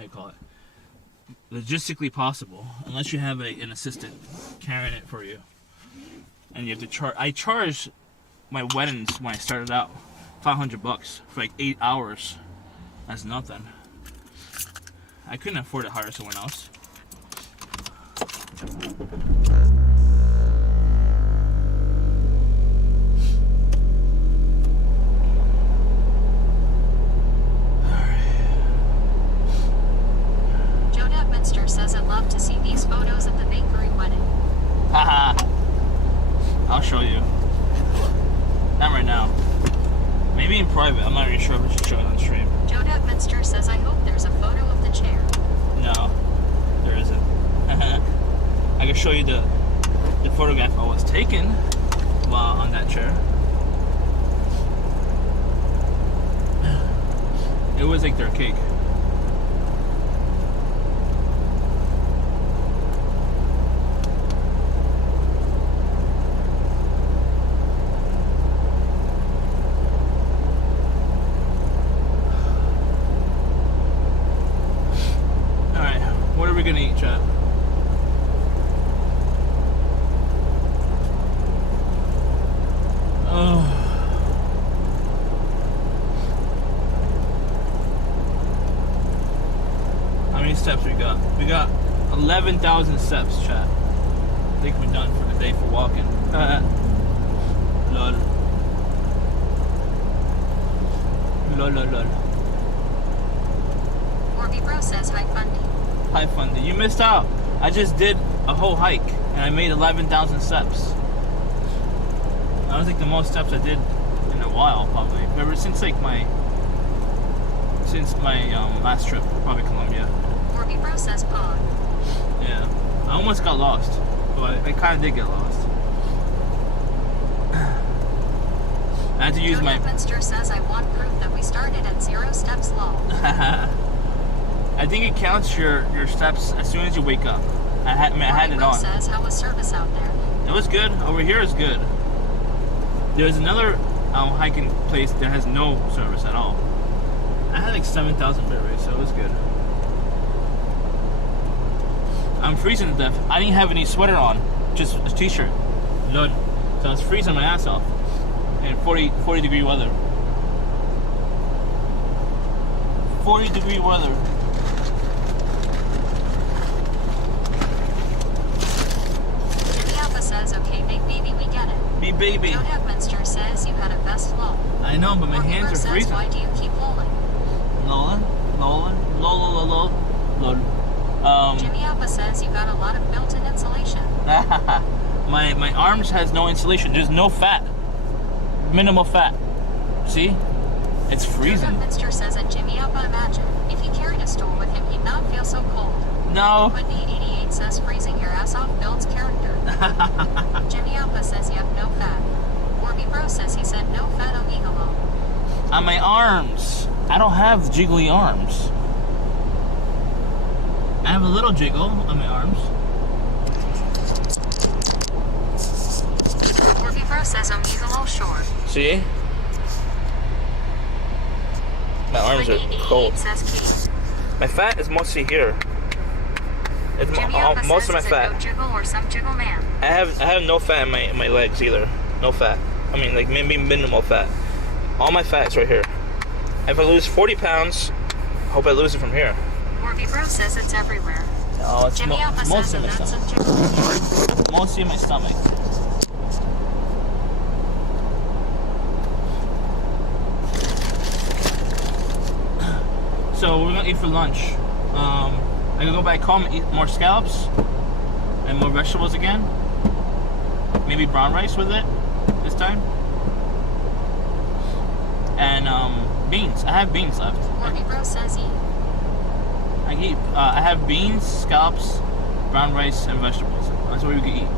you call it, logistically possible unless you have an assistant carrying it for you. And you have to charge. I charged my weddings when I started out $500 for like 8 hours. That's nothing. I couldn't afford to hire someone else. Joe Duckminster says I'd love to see these photos at the bakery wedding. Haha. I'll show you. Not right now. Maybe in private. I'm not really sure if I should show it on stream. Joe Duckminster says I hope there's a photo of the chair. No, there isn't. I can show you the photograph I was taken while on that chair. It was like their cake. What are we gonna eat, chat? Oh. How many steps we got? We got 11,000 steps, chat. I think we're done for the day for walking. Lol. Lol, lol, lol. Orby Bro says hi Fundy. Hi Fundy, you missed out. I just did a whole hike and I made 11,000 steps. That was like the most steps I did in a while, probably. Ever since like my last trip, probably Colombia. Orby Bro says pog. Yeah, I almost got lost, but I kind of did get lost. I had to use my. Duckminster says I want proof that we started at 0 steps low. I think it counts your steps as soon as you wake up. I had it on. Says how was service out there? It was good. Over here is good. There's another hiking place that has no service at all. I had like 7,000 bit rate, so it was good. I'm freezing to death. I didn't have any sweater on, just a t-shirt. Lord. So I was freezing my ass off in 40 degree weather. 40-degree weather. Jimmy Alpha says, okay, big baby, we get it. Be baby. Joe Heckminster says you had a best low. I know, but my hands are says, freezing. why do you keep lolling? Lol. Jimmy Alpha says you got a lot of built-in insulation. my arms has no insulation. There's no fat. Minimal fat. See? It's freezing. Joe Heckminster says that Jimmy Alpha, imagine if he carried a stool with him, he'd not feel so cold. No. Whitney 88 says freezing your ass off builds character. Jimmy Alpha says you have no fat. Warby Bro says he said no fat omegalo. On my arms. I don't have jiggly arms. I have a little jiggle on my arms. Warby Bro says omegalo short. See? My arms are Whitney 88 cold. says Kate. My fat is mostly here. It's Jimmy Alpha most of my says fat. no jiggle or some jiggle man. I have no fat in my legs either. No fat. I mean, like maybe minimal fat. All my fat's right here. If I lose 40 pounds, hope I lose it from here. Warby Bro says it's everywhere. No, it's Jimmy Alpha says mostly in my that's stomach. some jiggle. Mostly in my stomach. So we're gonna eat for lunch. I'm gonna go back home and eat more scallops and more vegetables again. Maybe brown rice with it this time. And beans. I have beans left. Warby Bro says eat. I have beans, scallops, brown rice, and vegetables. That's what we could eat.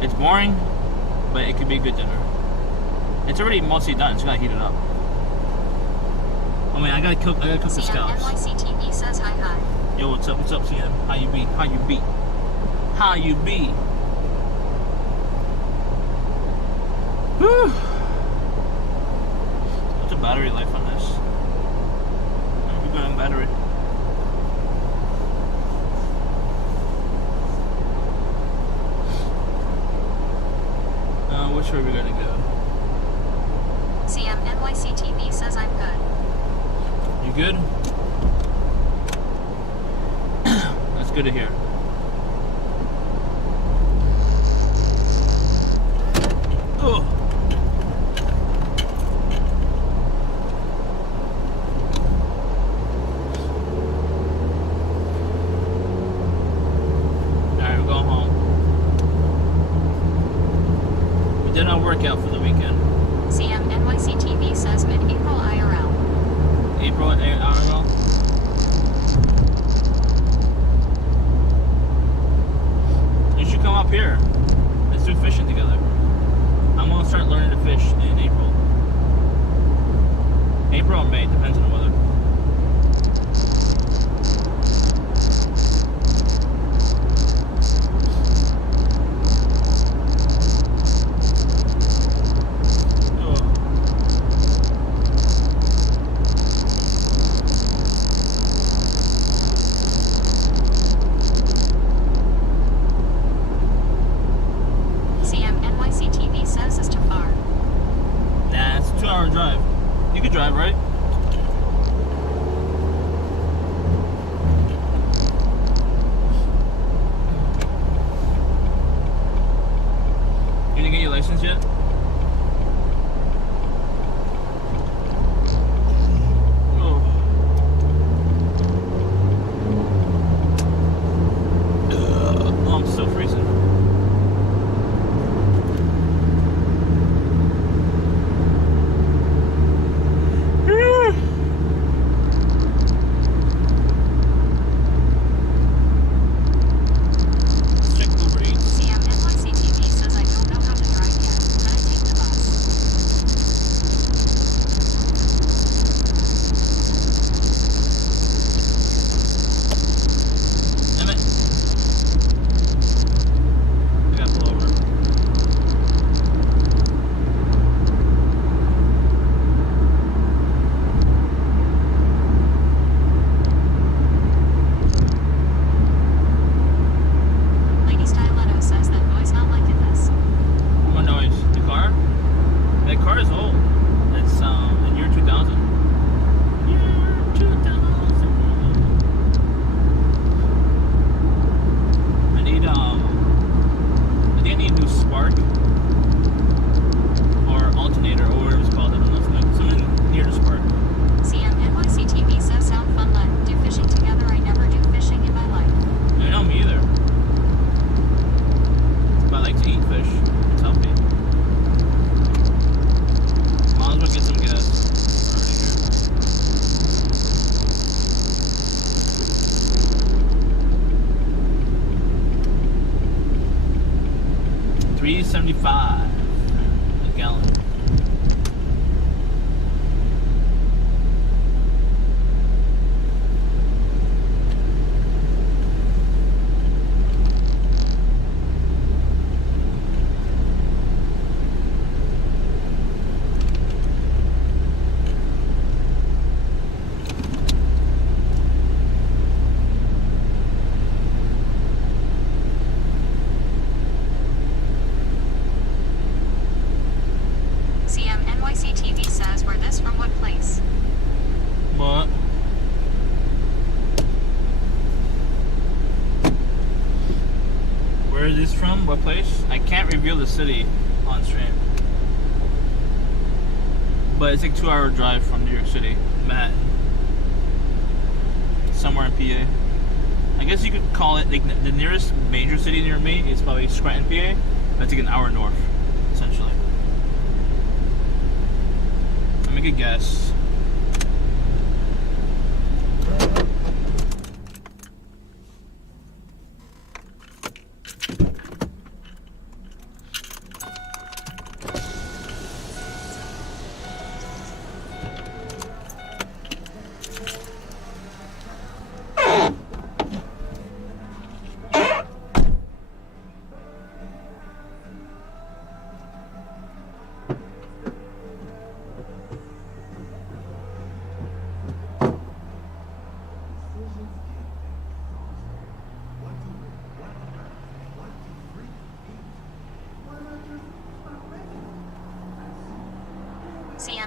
It's boring, but it could be a good dinner. It's already mostly done, so I gotta heat it up. I mean, I gotta cook the scallops. NYC TV says hi hi. Yo, what's up, CM? How you be? How you be? How you be? Whew. What's the battery life on this? We're good on battery. Which way are we gonna go? CM NYC TV says I'm good. You good? That's good to hear. Oh. Alright, we're going home. We did our workout for the weekend. CM NYC TV says mid-April IRL. April and IRL. You should come up here. Let's do fishing together. I'm gonna start learning to fish in April. April or May, depends on the weather. $3.75 a gallon. What? Where is this from? What place? I can't reveal the city on stream. But it's like a 2-hour drive from New York City, Manhattan. Somewhere in PA. I guess you could call it, like, the nearest major city near me is probably Scranton, PA. That's like an hour north, essentially. I'll make a guess.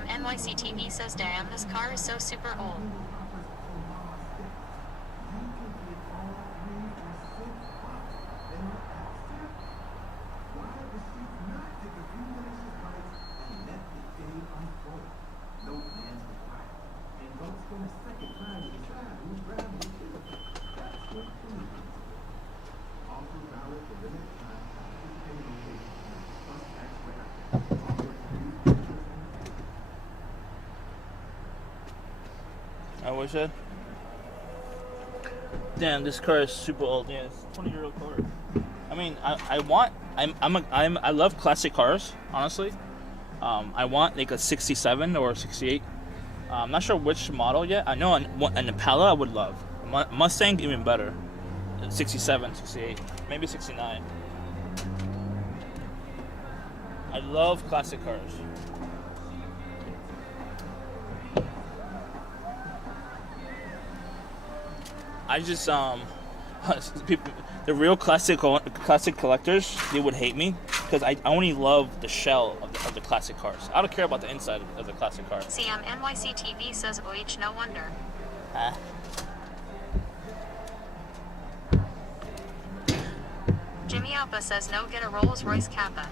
NYCTV says, damn, this car is so super old. I wish I. Damn, this car is super old. Yeah, it's a 20-year-old car. I mean, I love classic cars, honestly. I want like a 67 or 68. I'm not sure which model yet. I know an Impala I would love. Mustang even better. 67, 68, maybe 69. I love classic cars. I just people, the real classic collectors, they would hate me because I only love the shell of the classic cars. I don't care about the inside of the classic car. NYCTV says, Bleach, no wonder. Huh? Jimmy Alpha says, no, get a Rolls Royce Kappa.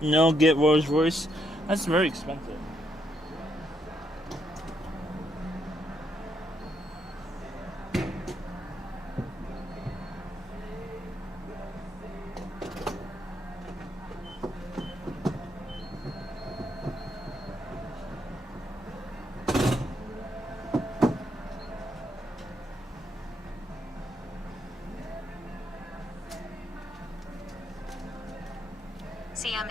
No, get Rolls Royce. That's very expensive.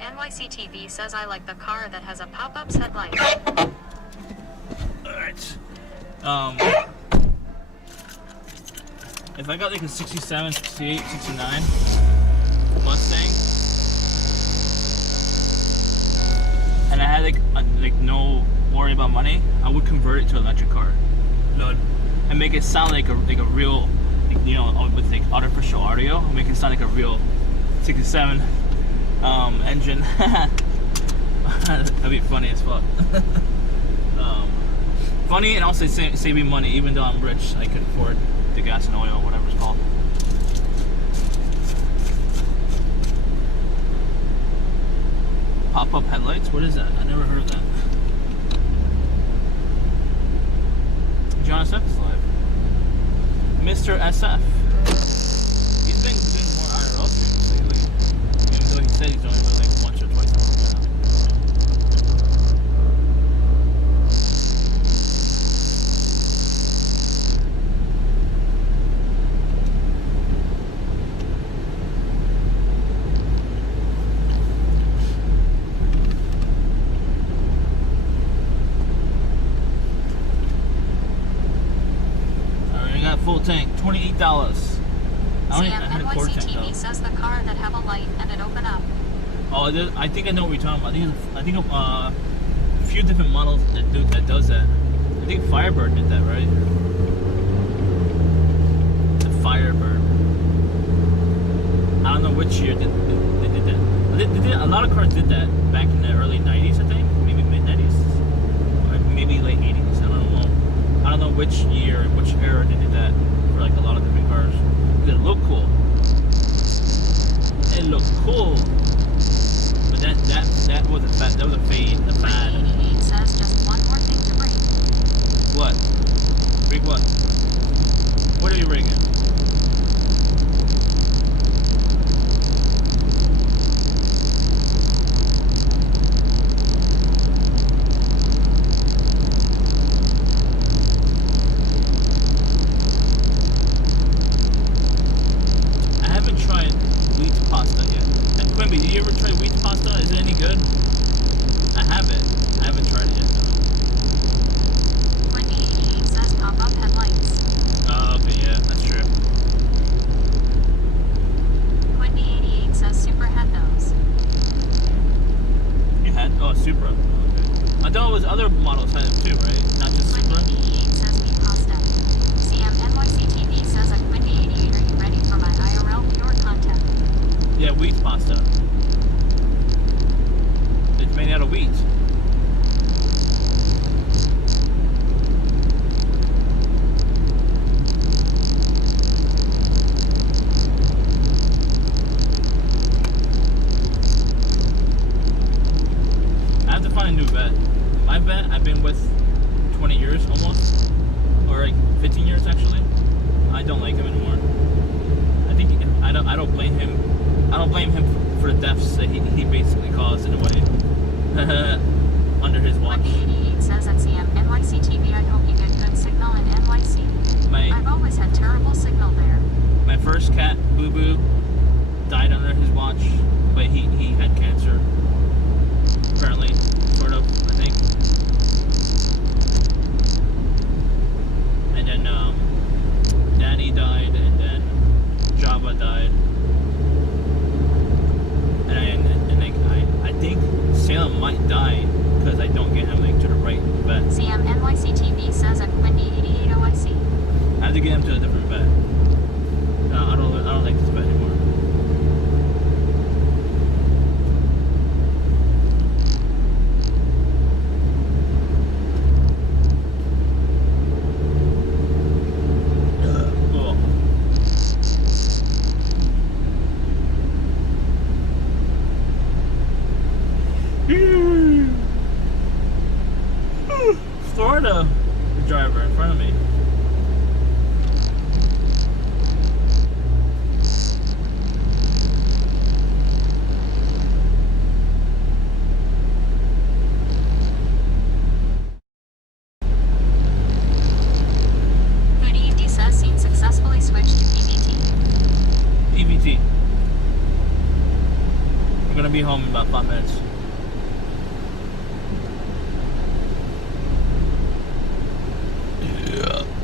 NYCTV says, I like the car that has a pop-up headlight. Alright. If I got like a 67, 68, 69 Mustang, and I had like no worry about money, I would convert it to an electric car. And make it sound like a real, like, you know, with like artificial audio, make it sound like a real 67 engine. That'd be funny as fuck. Funny and also saving money. Even though I'm rich, I could afford the gas and oil, whatever it's called. pop-up headlights? What is that? I never heard of that. John SF is live. Mr. SF. He's been doing more IRL streams lately. Even though he said he's only doing like once or twice a month now. Full tank, $28. I had a quarter tank though. says the car that have a light and it open up. Oh, I think I know what you're talking about. I think a few different models that does that. I think Firebird did that, right? The Firebird. I don't know which year they did that. A lot of cars did that back in the early 90s, I think. Maybe mid 90s. Or maybe late 80s. I don't know. I don't know which year, which era they did that for like a lot of different cars. It looked cool. It looked cool. But that was a fad. That was a fade. A fad. 88 says just one more thing to bring. What? Bring what? What are you bringing? Did you ever try wheat pasta? Is it any good? I haven't tried it yet. 2088 says pop-up headlights. Oh, okay, yeah, that's true. 2088 says Supra had those. You had? Oh, Supra. Okay. I thought it was other models had them too, right? Not just Supra? 2088 says meat pasta. CMNYCTV says at 2088, are you ready for my IRL pure content? Yeah, wheat pasta. It's made out of wheat. I have to find a new vet. My vet I've been with 20 years almost. Or like 15 years actually. I don't like him anymore. I don't blame him. I don't blame him for the deaths that he basically caused in a way. Under his watch. 2088 says at CMNYCTV, I hope you get good signal in NYC. I've always had terrible signal there. My first cat, Boo Boo, died under his watch, but he had cancer. Apparently, sort of, I think. And then Danny died, and then Java died. And I think Salem might die because I don't get him linked to the right vet. CMNYCTV says at Quindy 88 OIC. I have to get him to a different vet. I don't like this vet anymore. Florida driver in front of me. Good evening says scene successfully switched to PVT. PVT. I'm gonna be home in about 5 minutes.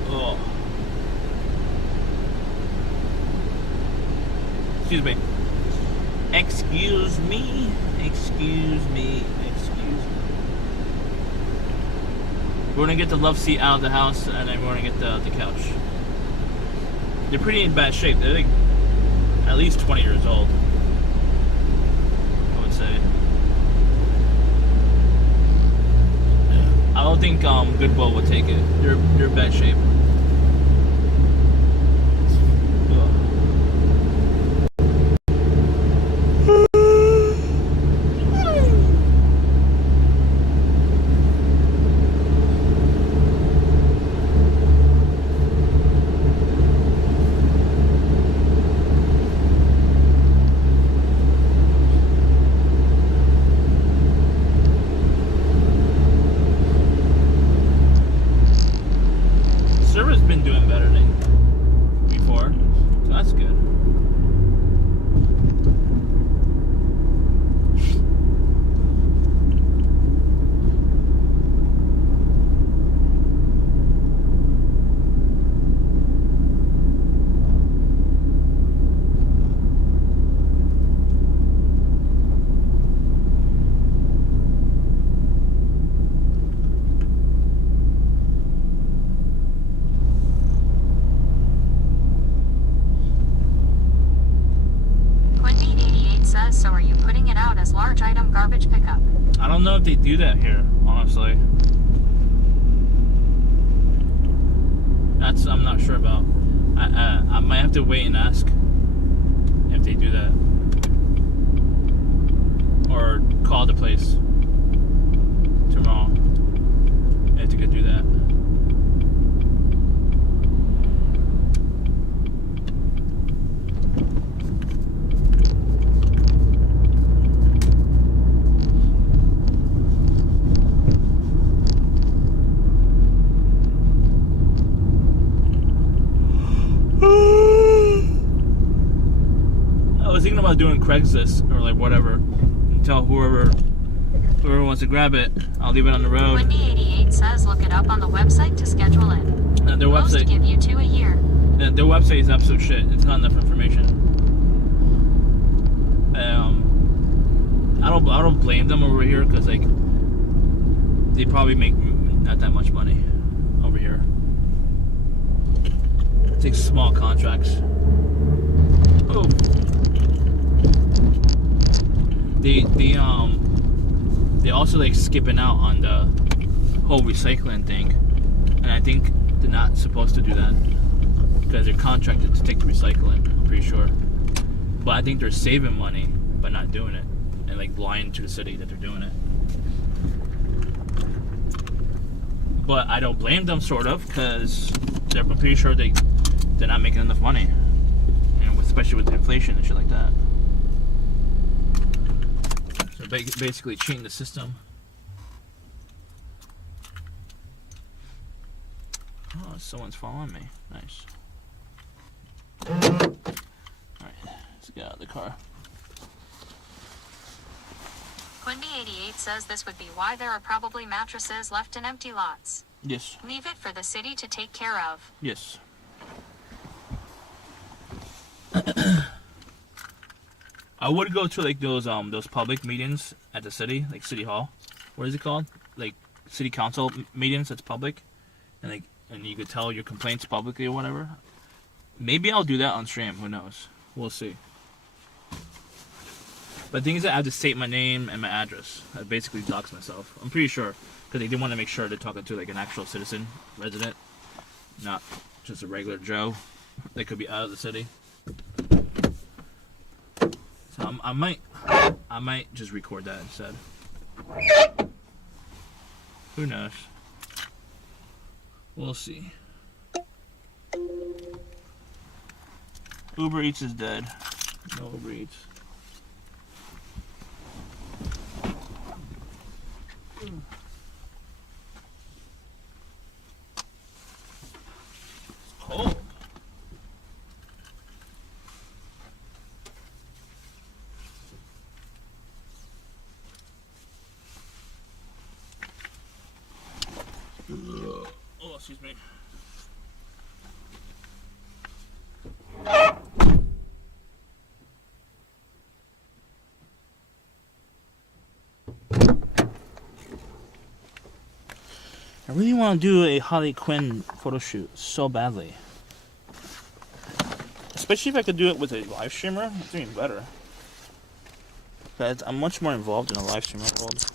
Oh. Excuse me. Excuse me. Excuse me. Excuse me. We're gonna get the love seat out of the house, and then we're gonna get the couch. They're pretty in bad shape. They're like at least 20 years old, I would say. I don't think Goodwill would take it. They're in bad shape. so are you putting it out as large item garbage pickup? I don't know if they do that here, honestly. I'm not sure about. I might have to wait and ask if they do that. Or call the place tomorrow if they could do that. I was thinking about doing Craigslist or like whatever. And tell whoever wants to grab it, I'll leave it on the road. Wendy88 says look it up on the website to schedule it. Their Most website give you 2 a year. Their website is absolute shit. It's not enough information. I don't blame them over here because like they probably make not that much money over here. It's like small contracts. Oh. They also like skipping out on the whole recycling thing, and I think they're not supposed to do that because they're contracted to take the recycling. I'm pretty sure, but I think they're saving money by not doing it and like lying to the city that they're doing it. But I don't blame them, sort of, because I'm pretty sure they're not making enough money, especially with inflation and shit like that. So basically cheating the system. Oh, someone's following me. Nice. Alright, let's get out of the car. Wendy88 says this would be why there are probably mattresses left in empty lots. Yes. Leave it for the city to take care of. Yes. I would go to like those public meetings at the city, like City Hall. What is it called? Like city council meetings that's public, and you could tell your complaints publicly or whatever. Maybe I'll do that on stream. Who knows? We'll see. But the thing is that I have to state my name and my address. I basically dox myself. I'm pretty sure because they did want to make sure they're talking to like an actual citizen, resident, not just a regular Joe that could be out of the city. So I might just record that instead. Who knows? We'll see. Uber Eats is dead. No Uber Eats. It's cold. Oh, excuse me. I really want to do a Harley Quinn photo shoot so badly. Especially if I could do it with a live streamer, it's even better. But I'm much more involved in a live streamer world.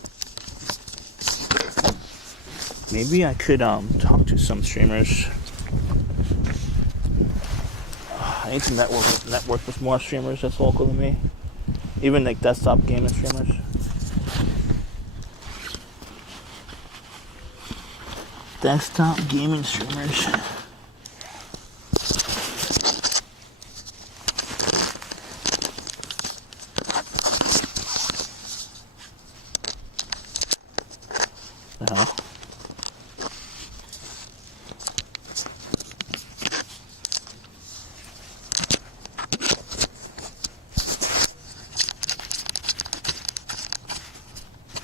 Maybe I could talk to some streamers. I need to network with more streamers that's local to me. Even like desktop gaming streamers. Desktop gaming streamers. The hell?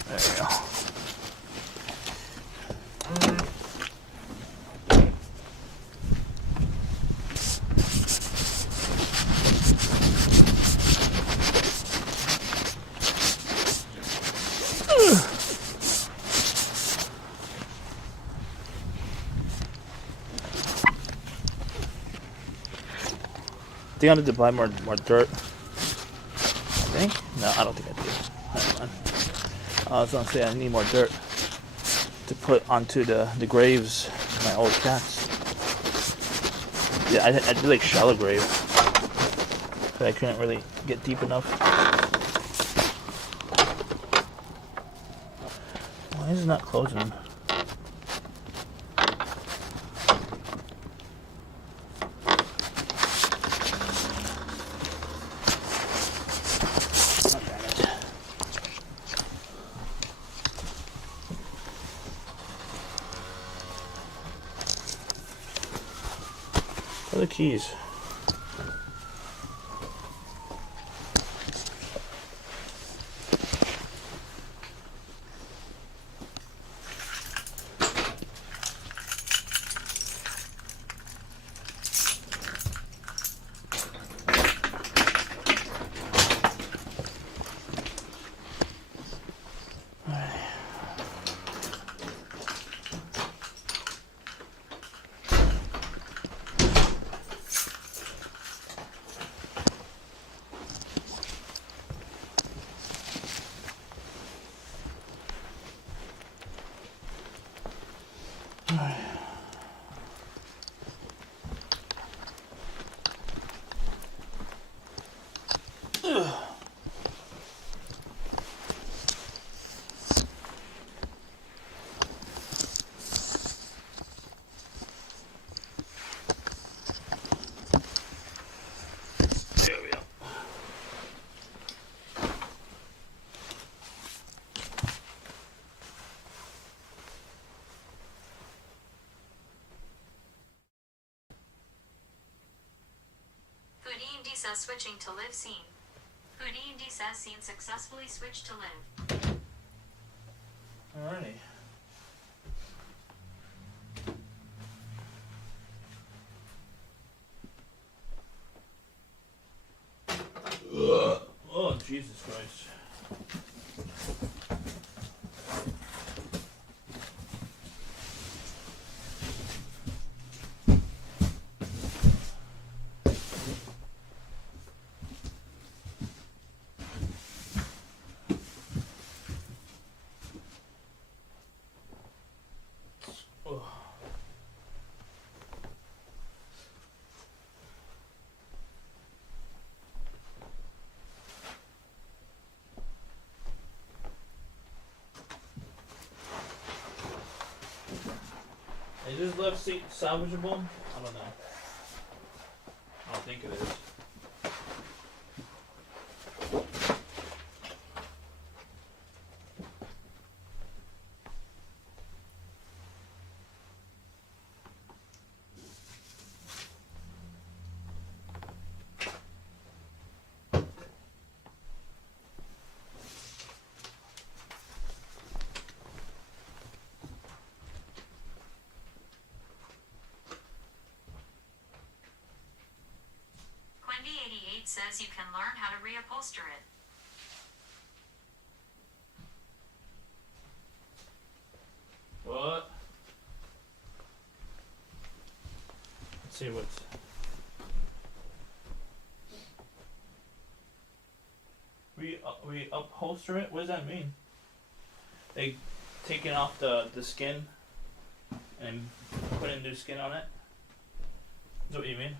There we go. I think I need to buy more dirt. I think? No, I don't think I do. Never mind. I was gonna say I need more dirt to put onto the graves of my old cats. Yeah, I did like shallow grave, but I couldn't really get deep enough. Why is it not closing? Where are the keys? There we go. Houdini says switching to live scene. Houdini says scene successfully switched to live. Alrighty. Oh, Jesus Christ. Oh. Is this left seat salvageable? I don't know. I don't think it is. Quendy88 says you can learn how to reupholster it. What? Let's see what's... We upholster it? What does that mean? They taking off the skin and putting new skin on it? Is that what you mean?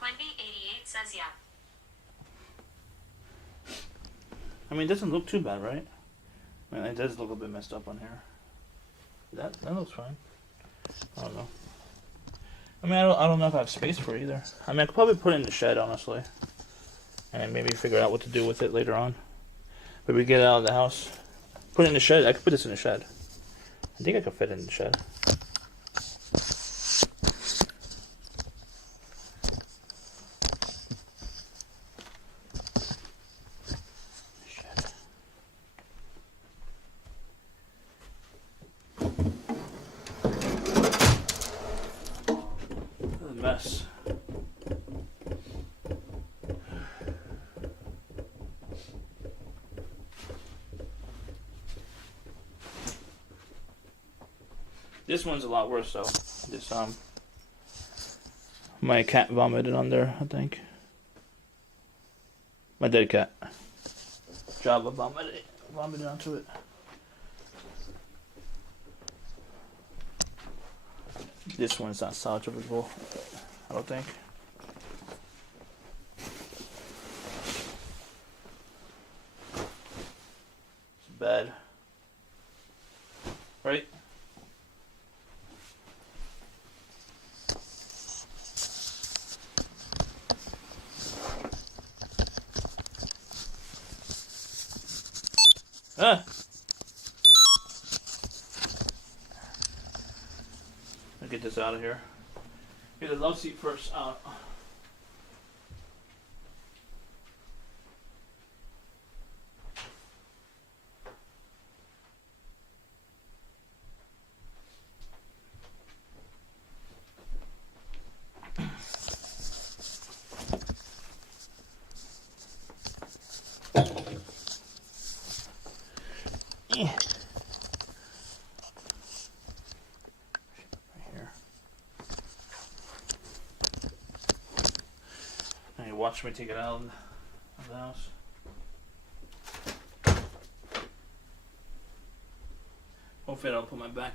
Quendy88 says yeah. I mean, it doesn't look too bad, right? I mean, it does look a bit messed up on here. That looks fine. I don't know. I mean, I don't know if I have space for it either. I mean, I could probably put it in the shed, honestly. And maybe figure out what to do with it later on. But we get it out of the house. Put it in the shed. I could put this in the shed. I think I could fit it in the shed. Mess. This one's a lot worse though. This my cat vomited on there, I think. My dead cat. Java vomited onto it. This one's not salvageable, I don't think. It's bad. Right? Ah! I'll get this out of here. Get the love seat first out. Yeah. Right here. Now you watch me take it out of the house. Hopefully I don't put my back.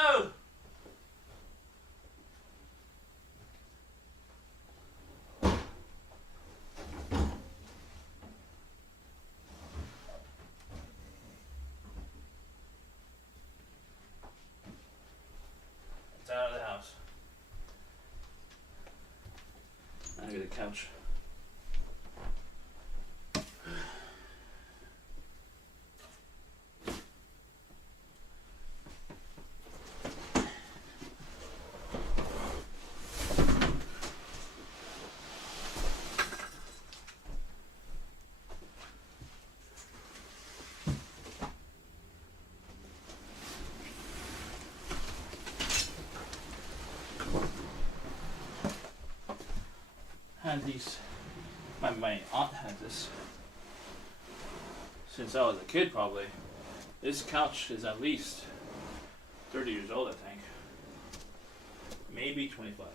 Oh! It's out of the house. Now get a couch. Had these, my aunt had this since I was a kid probably. This couch is at least 30 years old, I think. Maybe 25.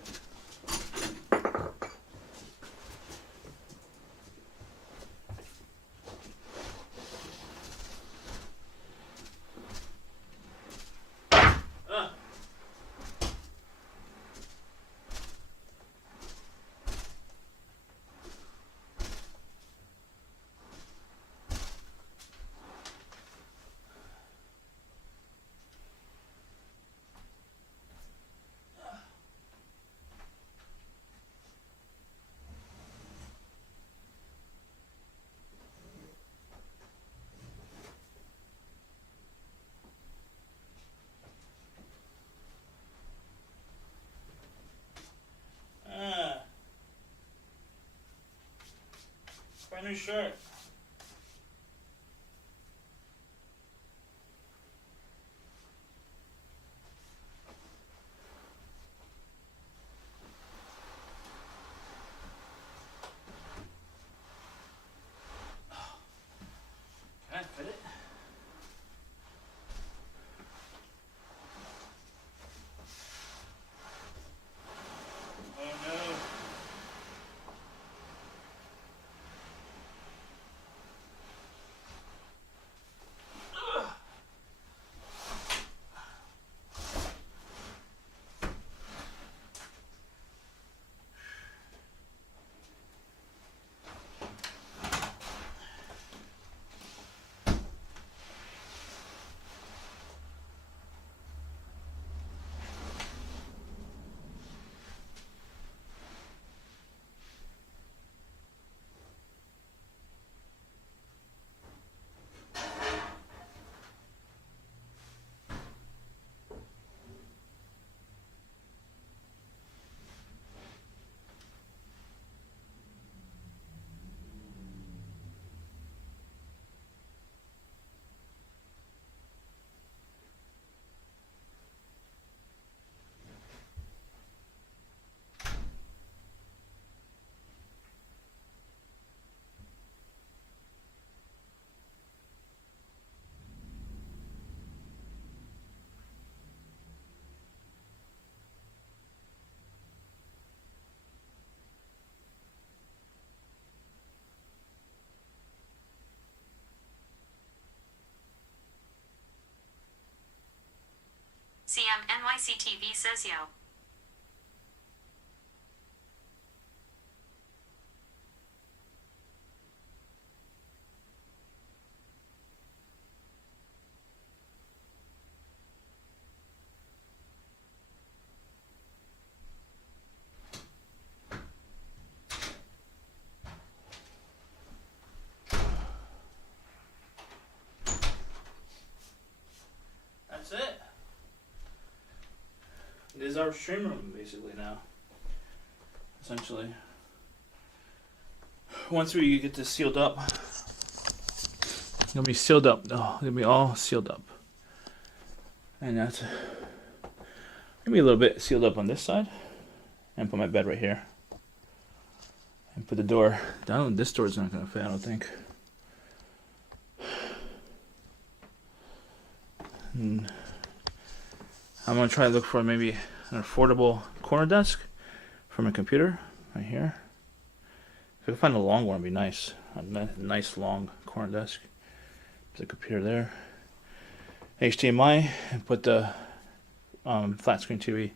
Brand new shirt. Can I fit it? Oh no. CM NYCTV says yo. That's it. This is our stream room basically now. Essentially. Once we get this sealed up, it'll be sealed up. Oh, it'll be all sealed up. And that's maybe a little bit sealed up on this side. And put my bed right here. And put the door down. This door is not gonna fit, I don't think. And I'm gonna try to look for maybe an affordable corner desk for my computer right here. If I can find a long one, it'd be nice. A nice long corner desk. There's a computer there. HDMI, and put the flat screen TV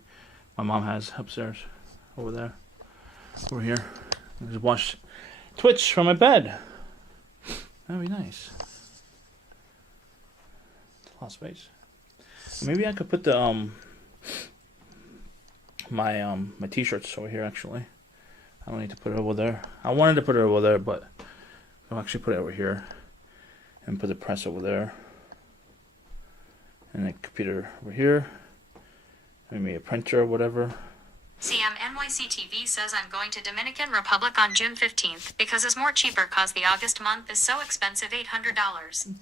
my mom has upstairs, over there, over here. And just watch Twitch from my bed. That'd be nice. A lot of space. Maybe I could put the my t-shirts over here. Actually, I don't need to put it over there. I wanted to put it over there, but I'll actually put it over here and put the press over there, and the computer over here. Maybe a printer or whatever. CM NYCTV says I'm going to Dominican Republic on June 15th because it's more cheaper cause the August month is so expensive, $800.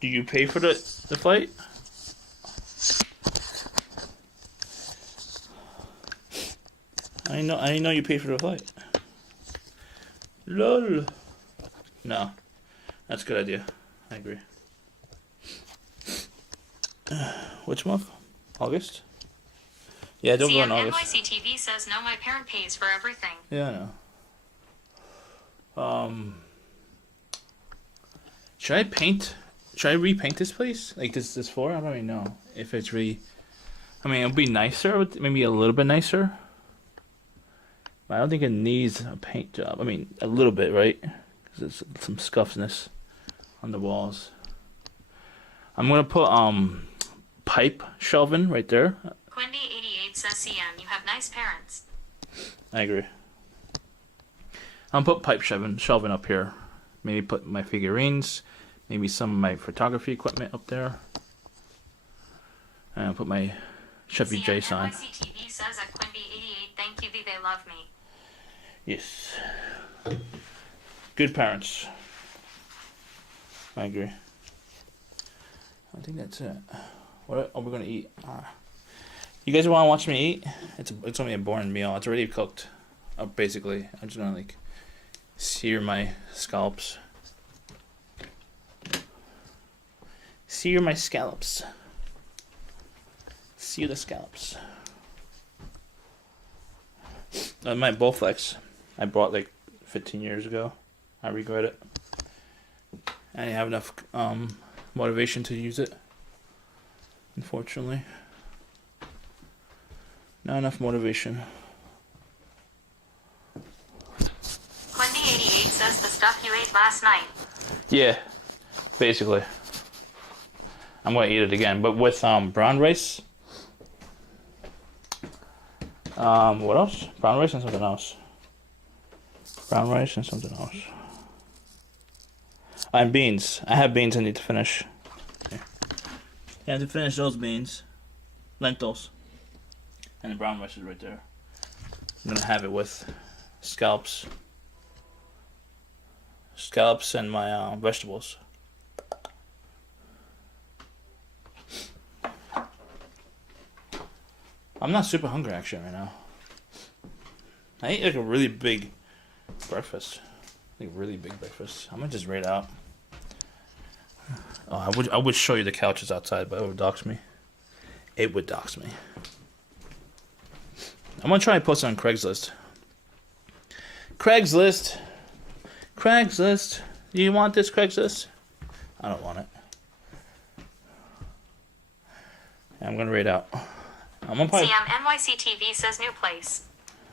Do you pay for the flight? I didn't know you paid for the flight. Lol. No, that's a good idea. I agree. Which month? August? Yeah, don't go in August. NYCTV says no, my parent pays for everything. Yeah, I know. Should I paint? Should I repaint this place? Like this floor? I don't even know if it's really. I mean, it'll be nicer, maybe a little bit nicer. But I don't think it needs a paint job. I mean, a little bit, right? Because there's some scuffness on the walls. I'm gonna put pipe shelving right there. Quindy88 says CM, you have nice parents. I agree. I'll put pipe shelving up here. Maybe put my figurines. Maybe some of my photography equipment up there. And I'll put my Chevy J sign. NYCTV says at Quindy88, thank you, they love me. Yes. Good parents. I agree. I think that's it. What are we gonna eat? You guys want to watch me eat? It's only a boring meal. It's already cooked up basically. I'm just gonna like sear my scallops. Sear my scallops. Sear the scallops. My Bowflex I bought like 15 years ago. I regret it. I didn't have enough motivation to use it. Unfortunately. Not enough motivation. Quindy88 says the stuff you ate last night. Yeah, basically. I'm gonna eat it again, but with brown rice. What else? Brown rice and something else. Brown rice and something else. And beans. I have beans I need to finish. Yeah, I have to finish those beans. Lentils. And the brown rice is right there. I'm gonna have it with scallops. Scallops and my vegetables. I'm not super hungry actually right now. I ate like a really big breakfast. Like really big breakfast. I'm gonna just rate out. Oh, I would show you the couches outside, but it would dox me. It would dox me. I'm gonna try and post it on Craigslist. Craigslist. Craigslist. Do you want this Craigslist? I don't want it. I'm gonna raid out. I'm gonna probably. CMNYCTV says new place.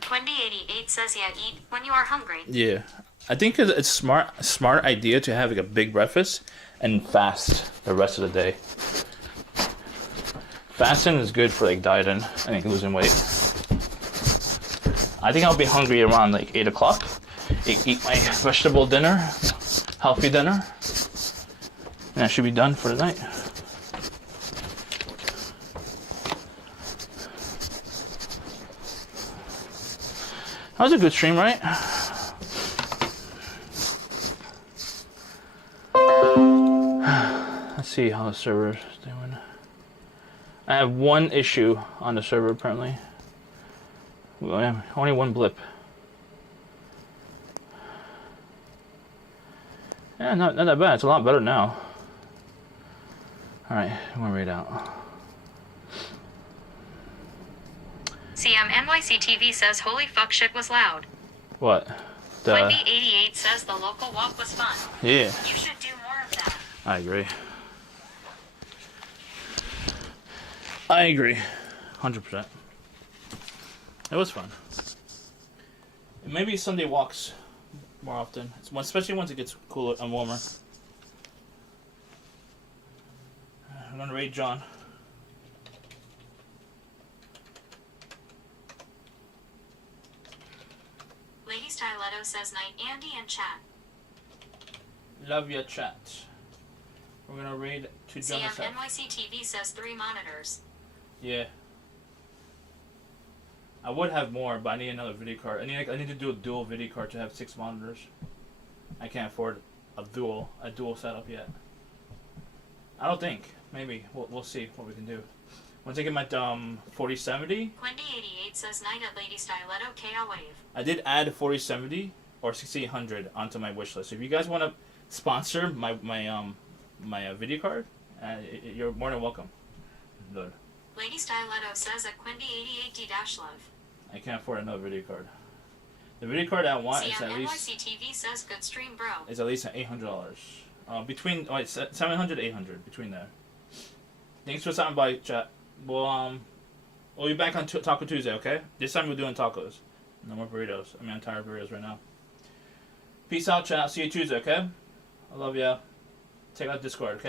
Quindy88 says yeah, eat when you are hungry. Yeah, I think it's smart idea to have like a big breakfast and fast the rest of the day. Fasting is good for like dieting. I think losing weight. I think I'll be hungry around like 8 o'clock. Eat my vegetable dinner, healthy dinner, and I should be done for the night. That was a good stream, right? Let's see how the server's doing. I have one issue on the server apparently. Only one blip. Yeah, not that bad. It's a lot better now. Alright, I'm gonna raid out. CMNYCTV says holy fuck shit was loud. What? Wendy88 says the local walk was fun. Yeah. You should do more of that. I agree. I agree. 100%. It was fun. Maybe Sunday walks more often, especially once it gets cooler and warmer. I'm gonna raid John. Lady Styletto says night Andy and chat. Love your chat. We're gonna raid to John. CMNYCTV says 3 monitors. Yeah. I would have more, but I need another video card. I need to do a dual video card to have 6 monitors. I can't afford a dual setup yet. I don't think. Maybe we'll see what we can do. Once I get my 4070. Quindy88 says night at Lady Styletto KL Wave. I did add 4070 or 6800 onto my wish list. So if you guys want to sponsor my video card, you're more than welcome. Good. Lady Styletto says at Quindy88D-love. I can't afford another video card. The video card I want is at least. CMNYCTV says good stream, bro. Is at least $800. Between 700 800 between there. Thanks for stopping by, chat. We'll be back on Taco Tuesday, okay? This time we're doing tacos. No more burritos. I mean, I'm tired of burritos right now. Peace out, chat. See you Tuesday, okay? I love ya. Check out Discord, okay?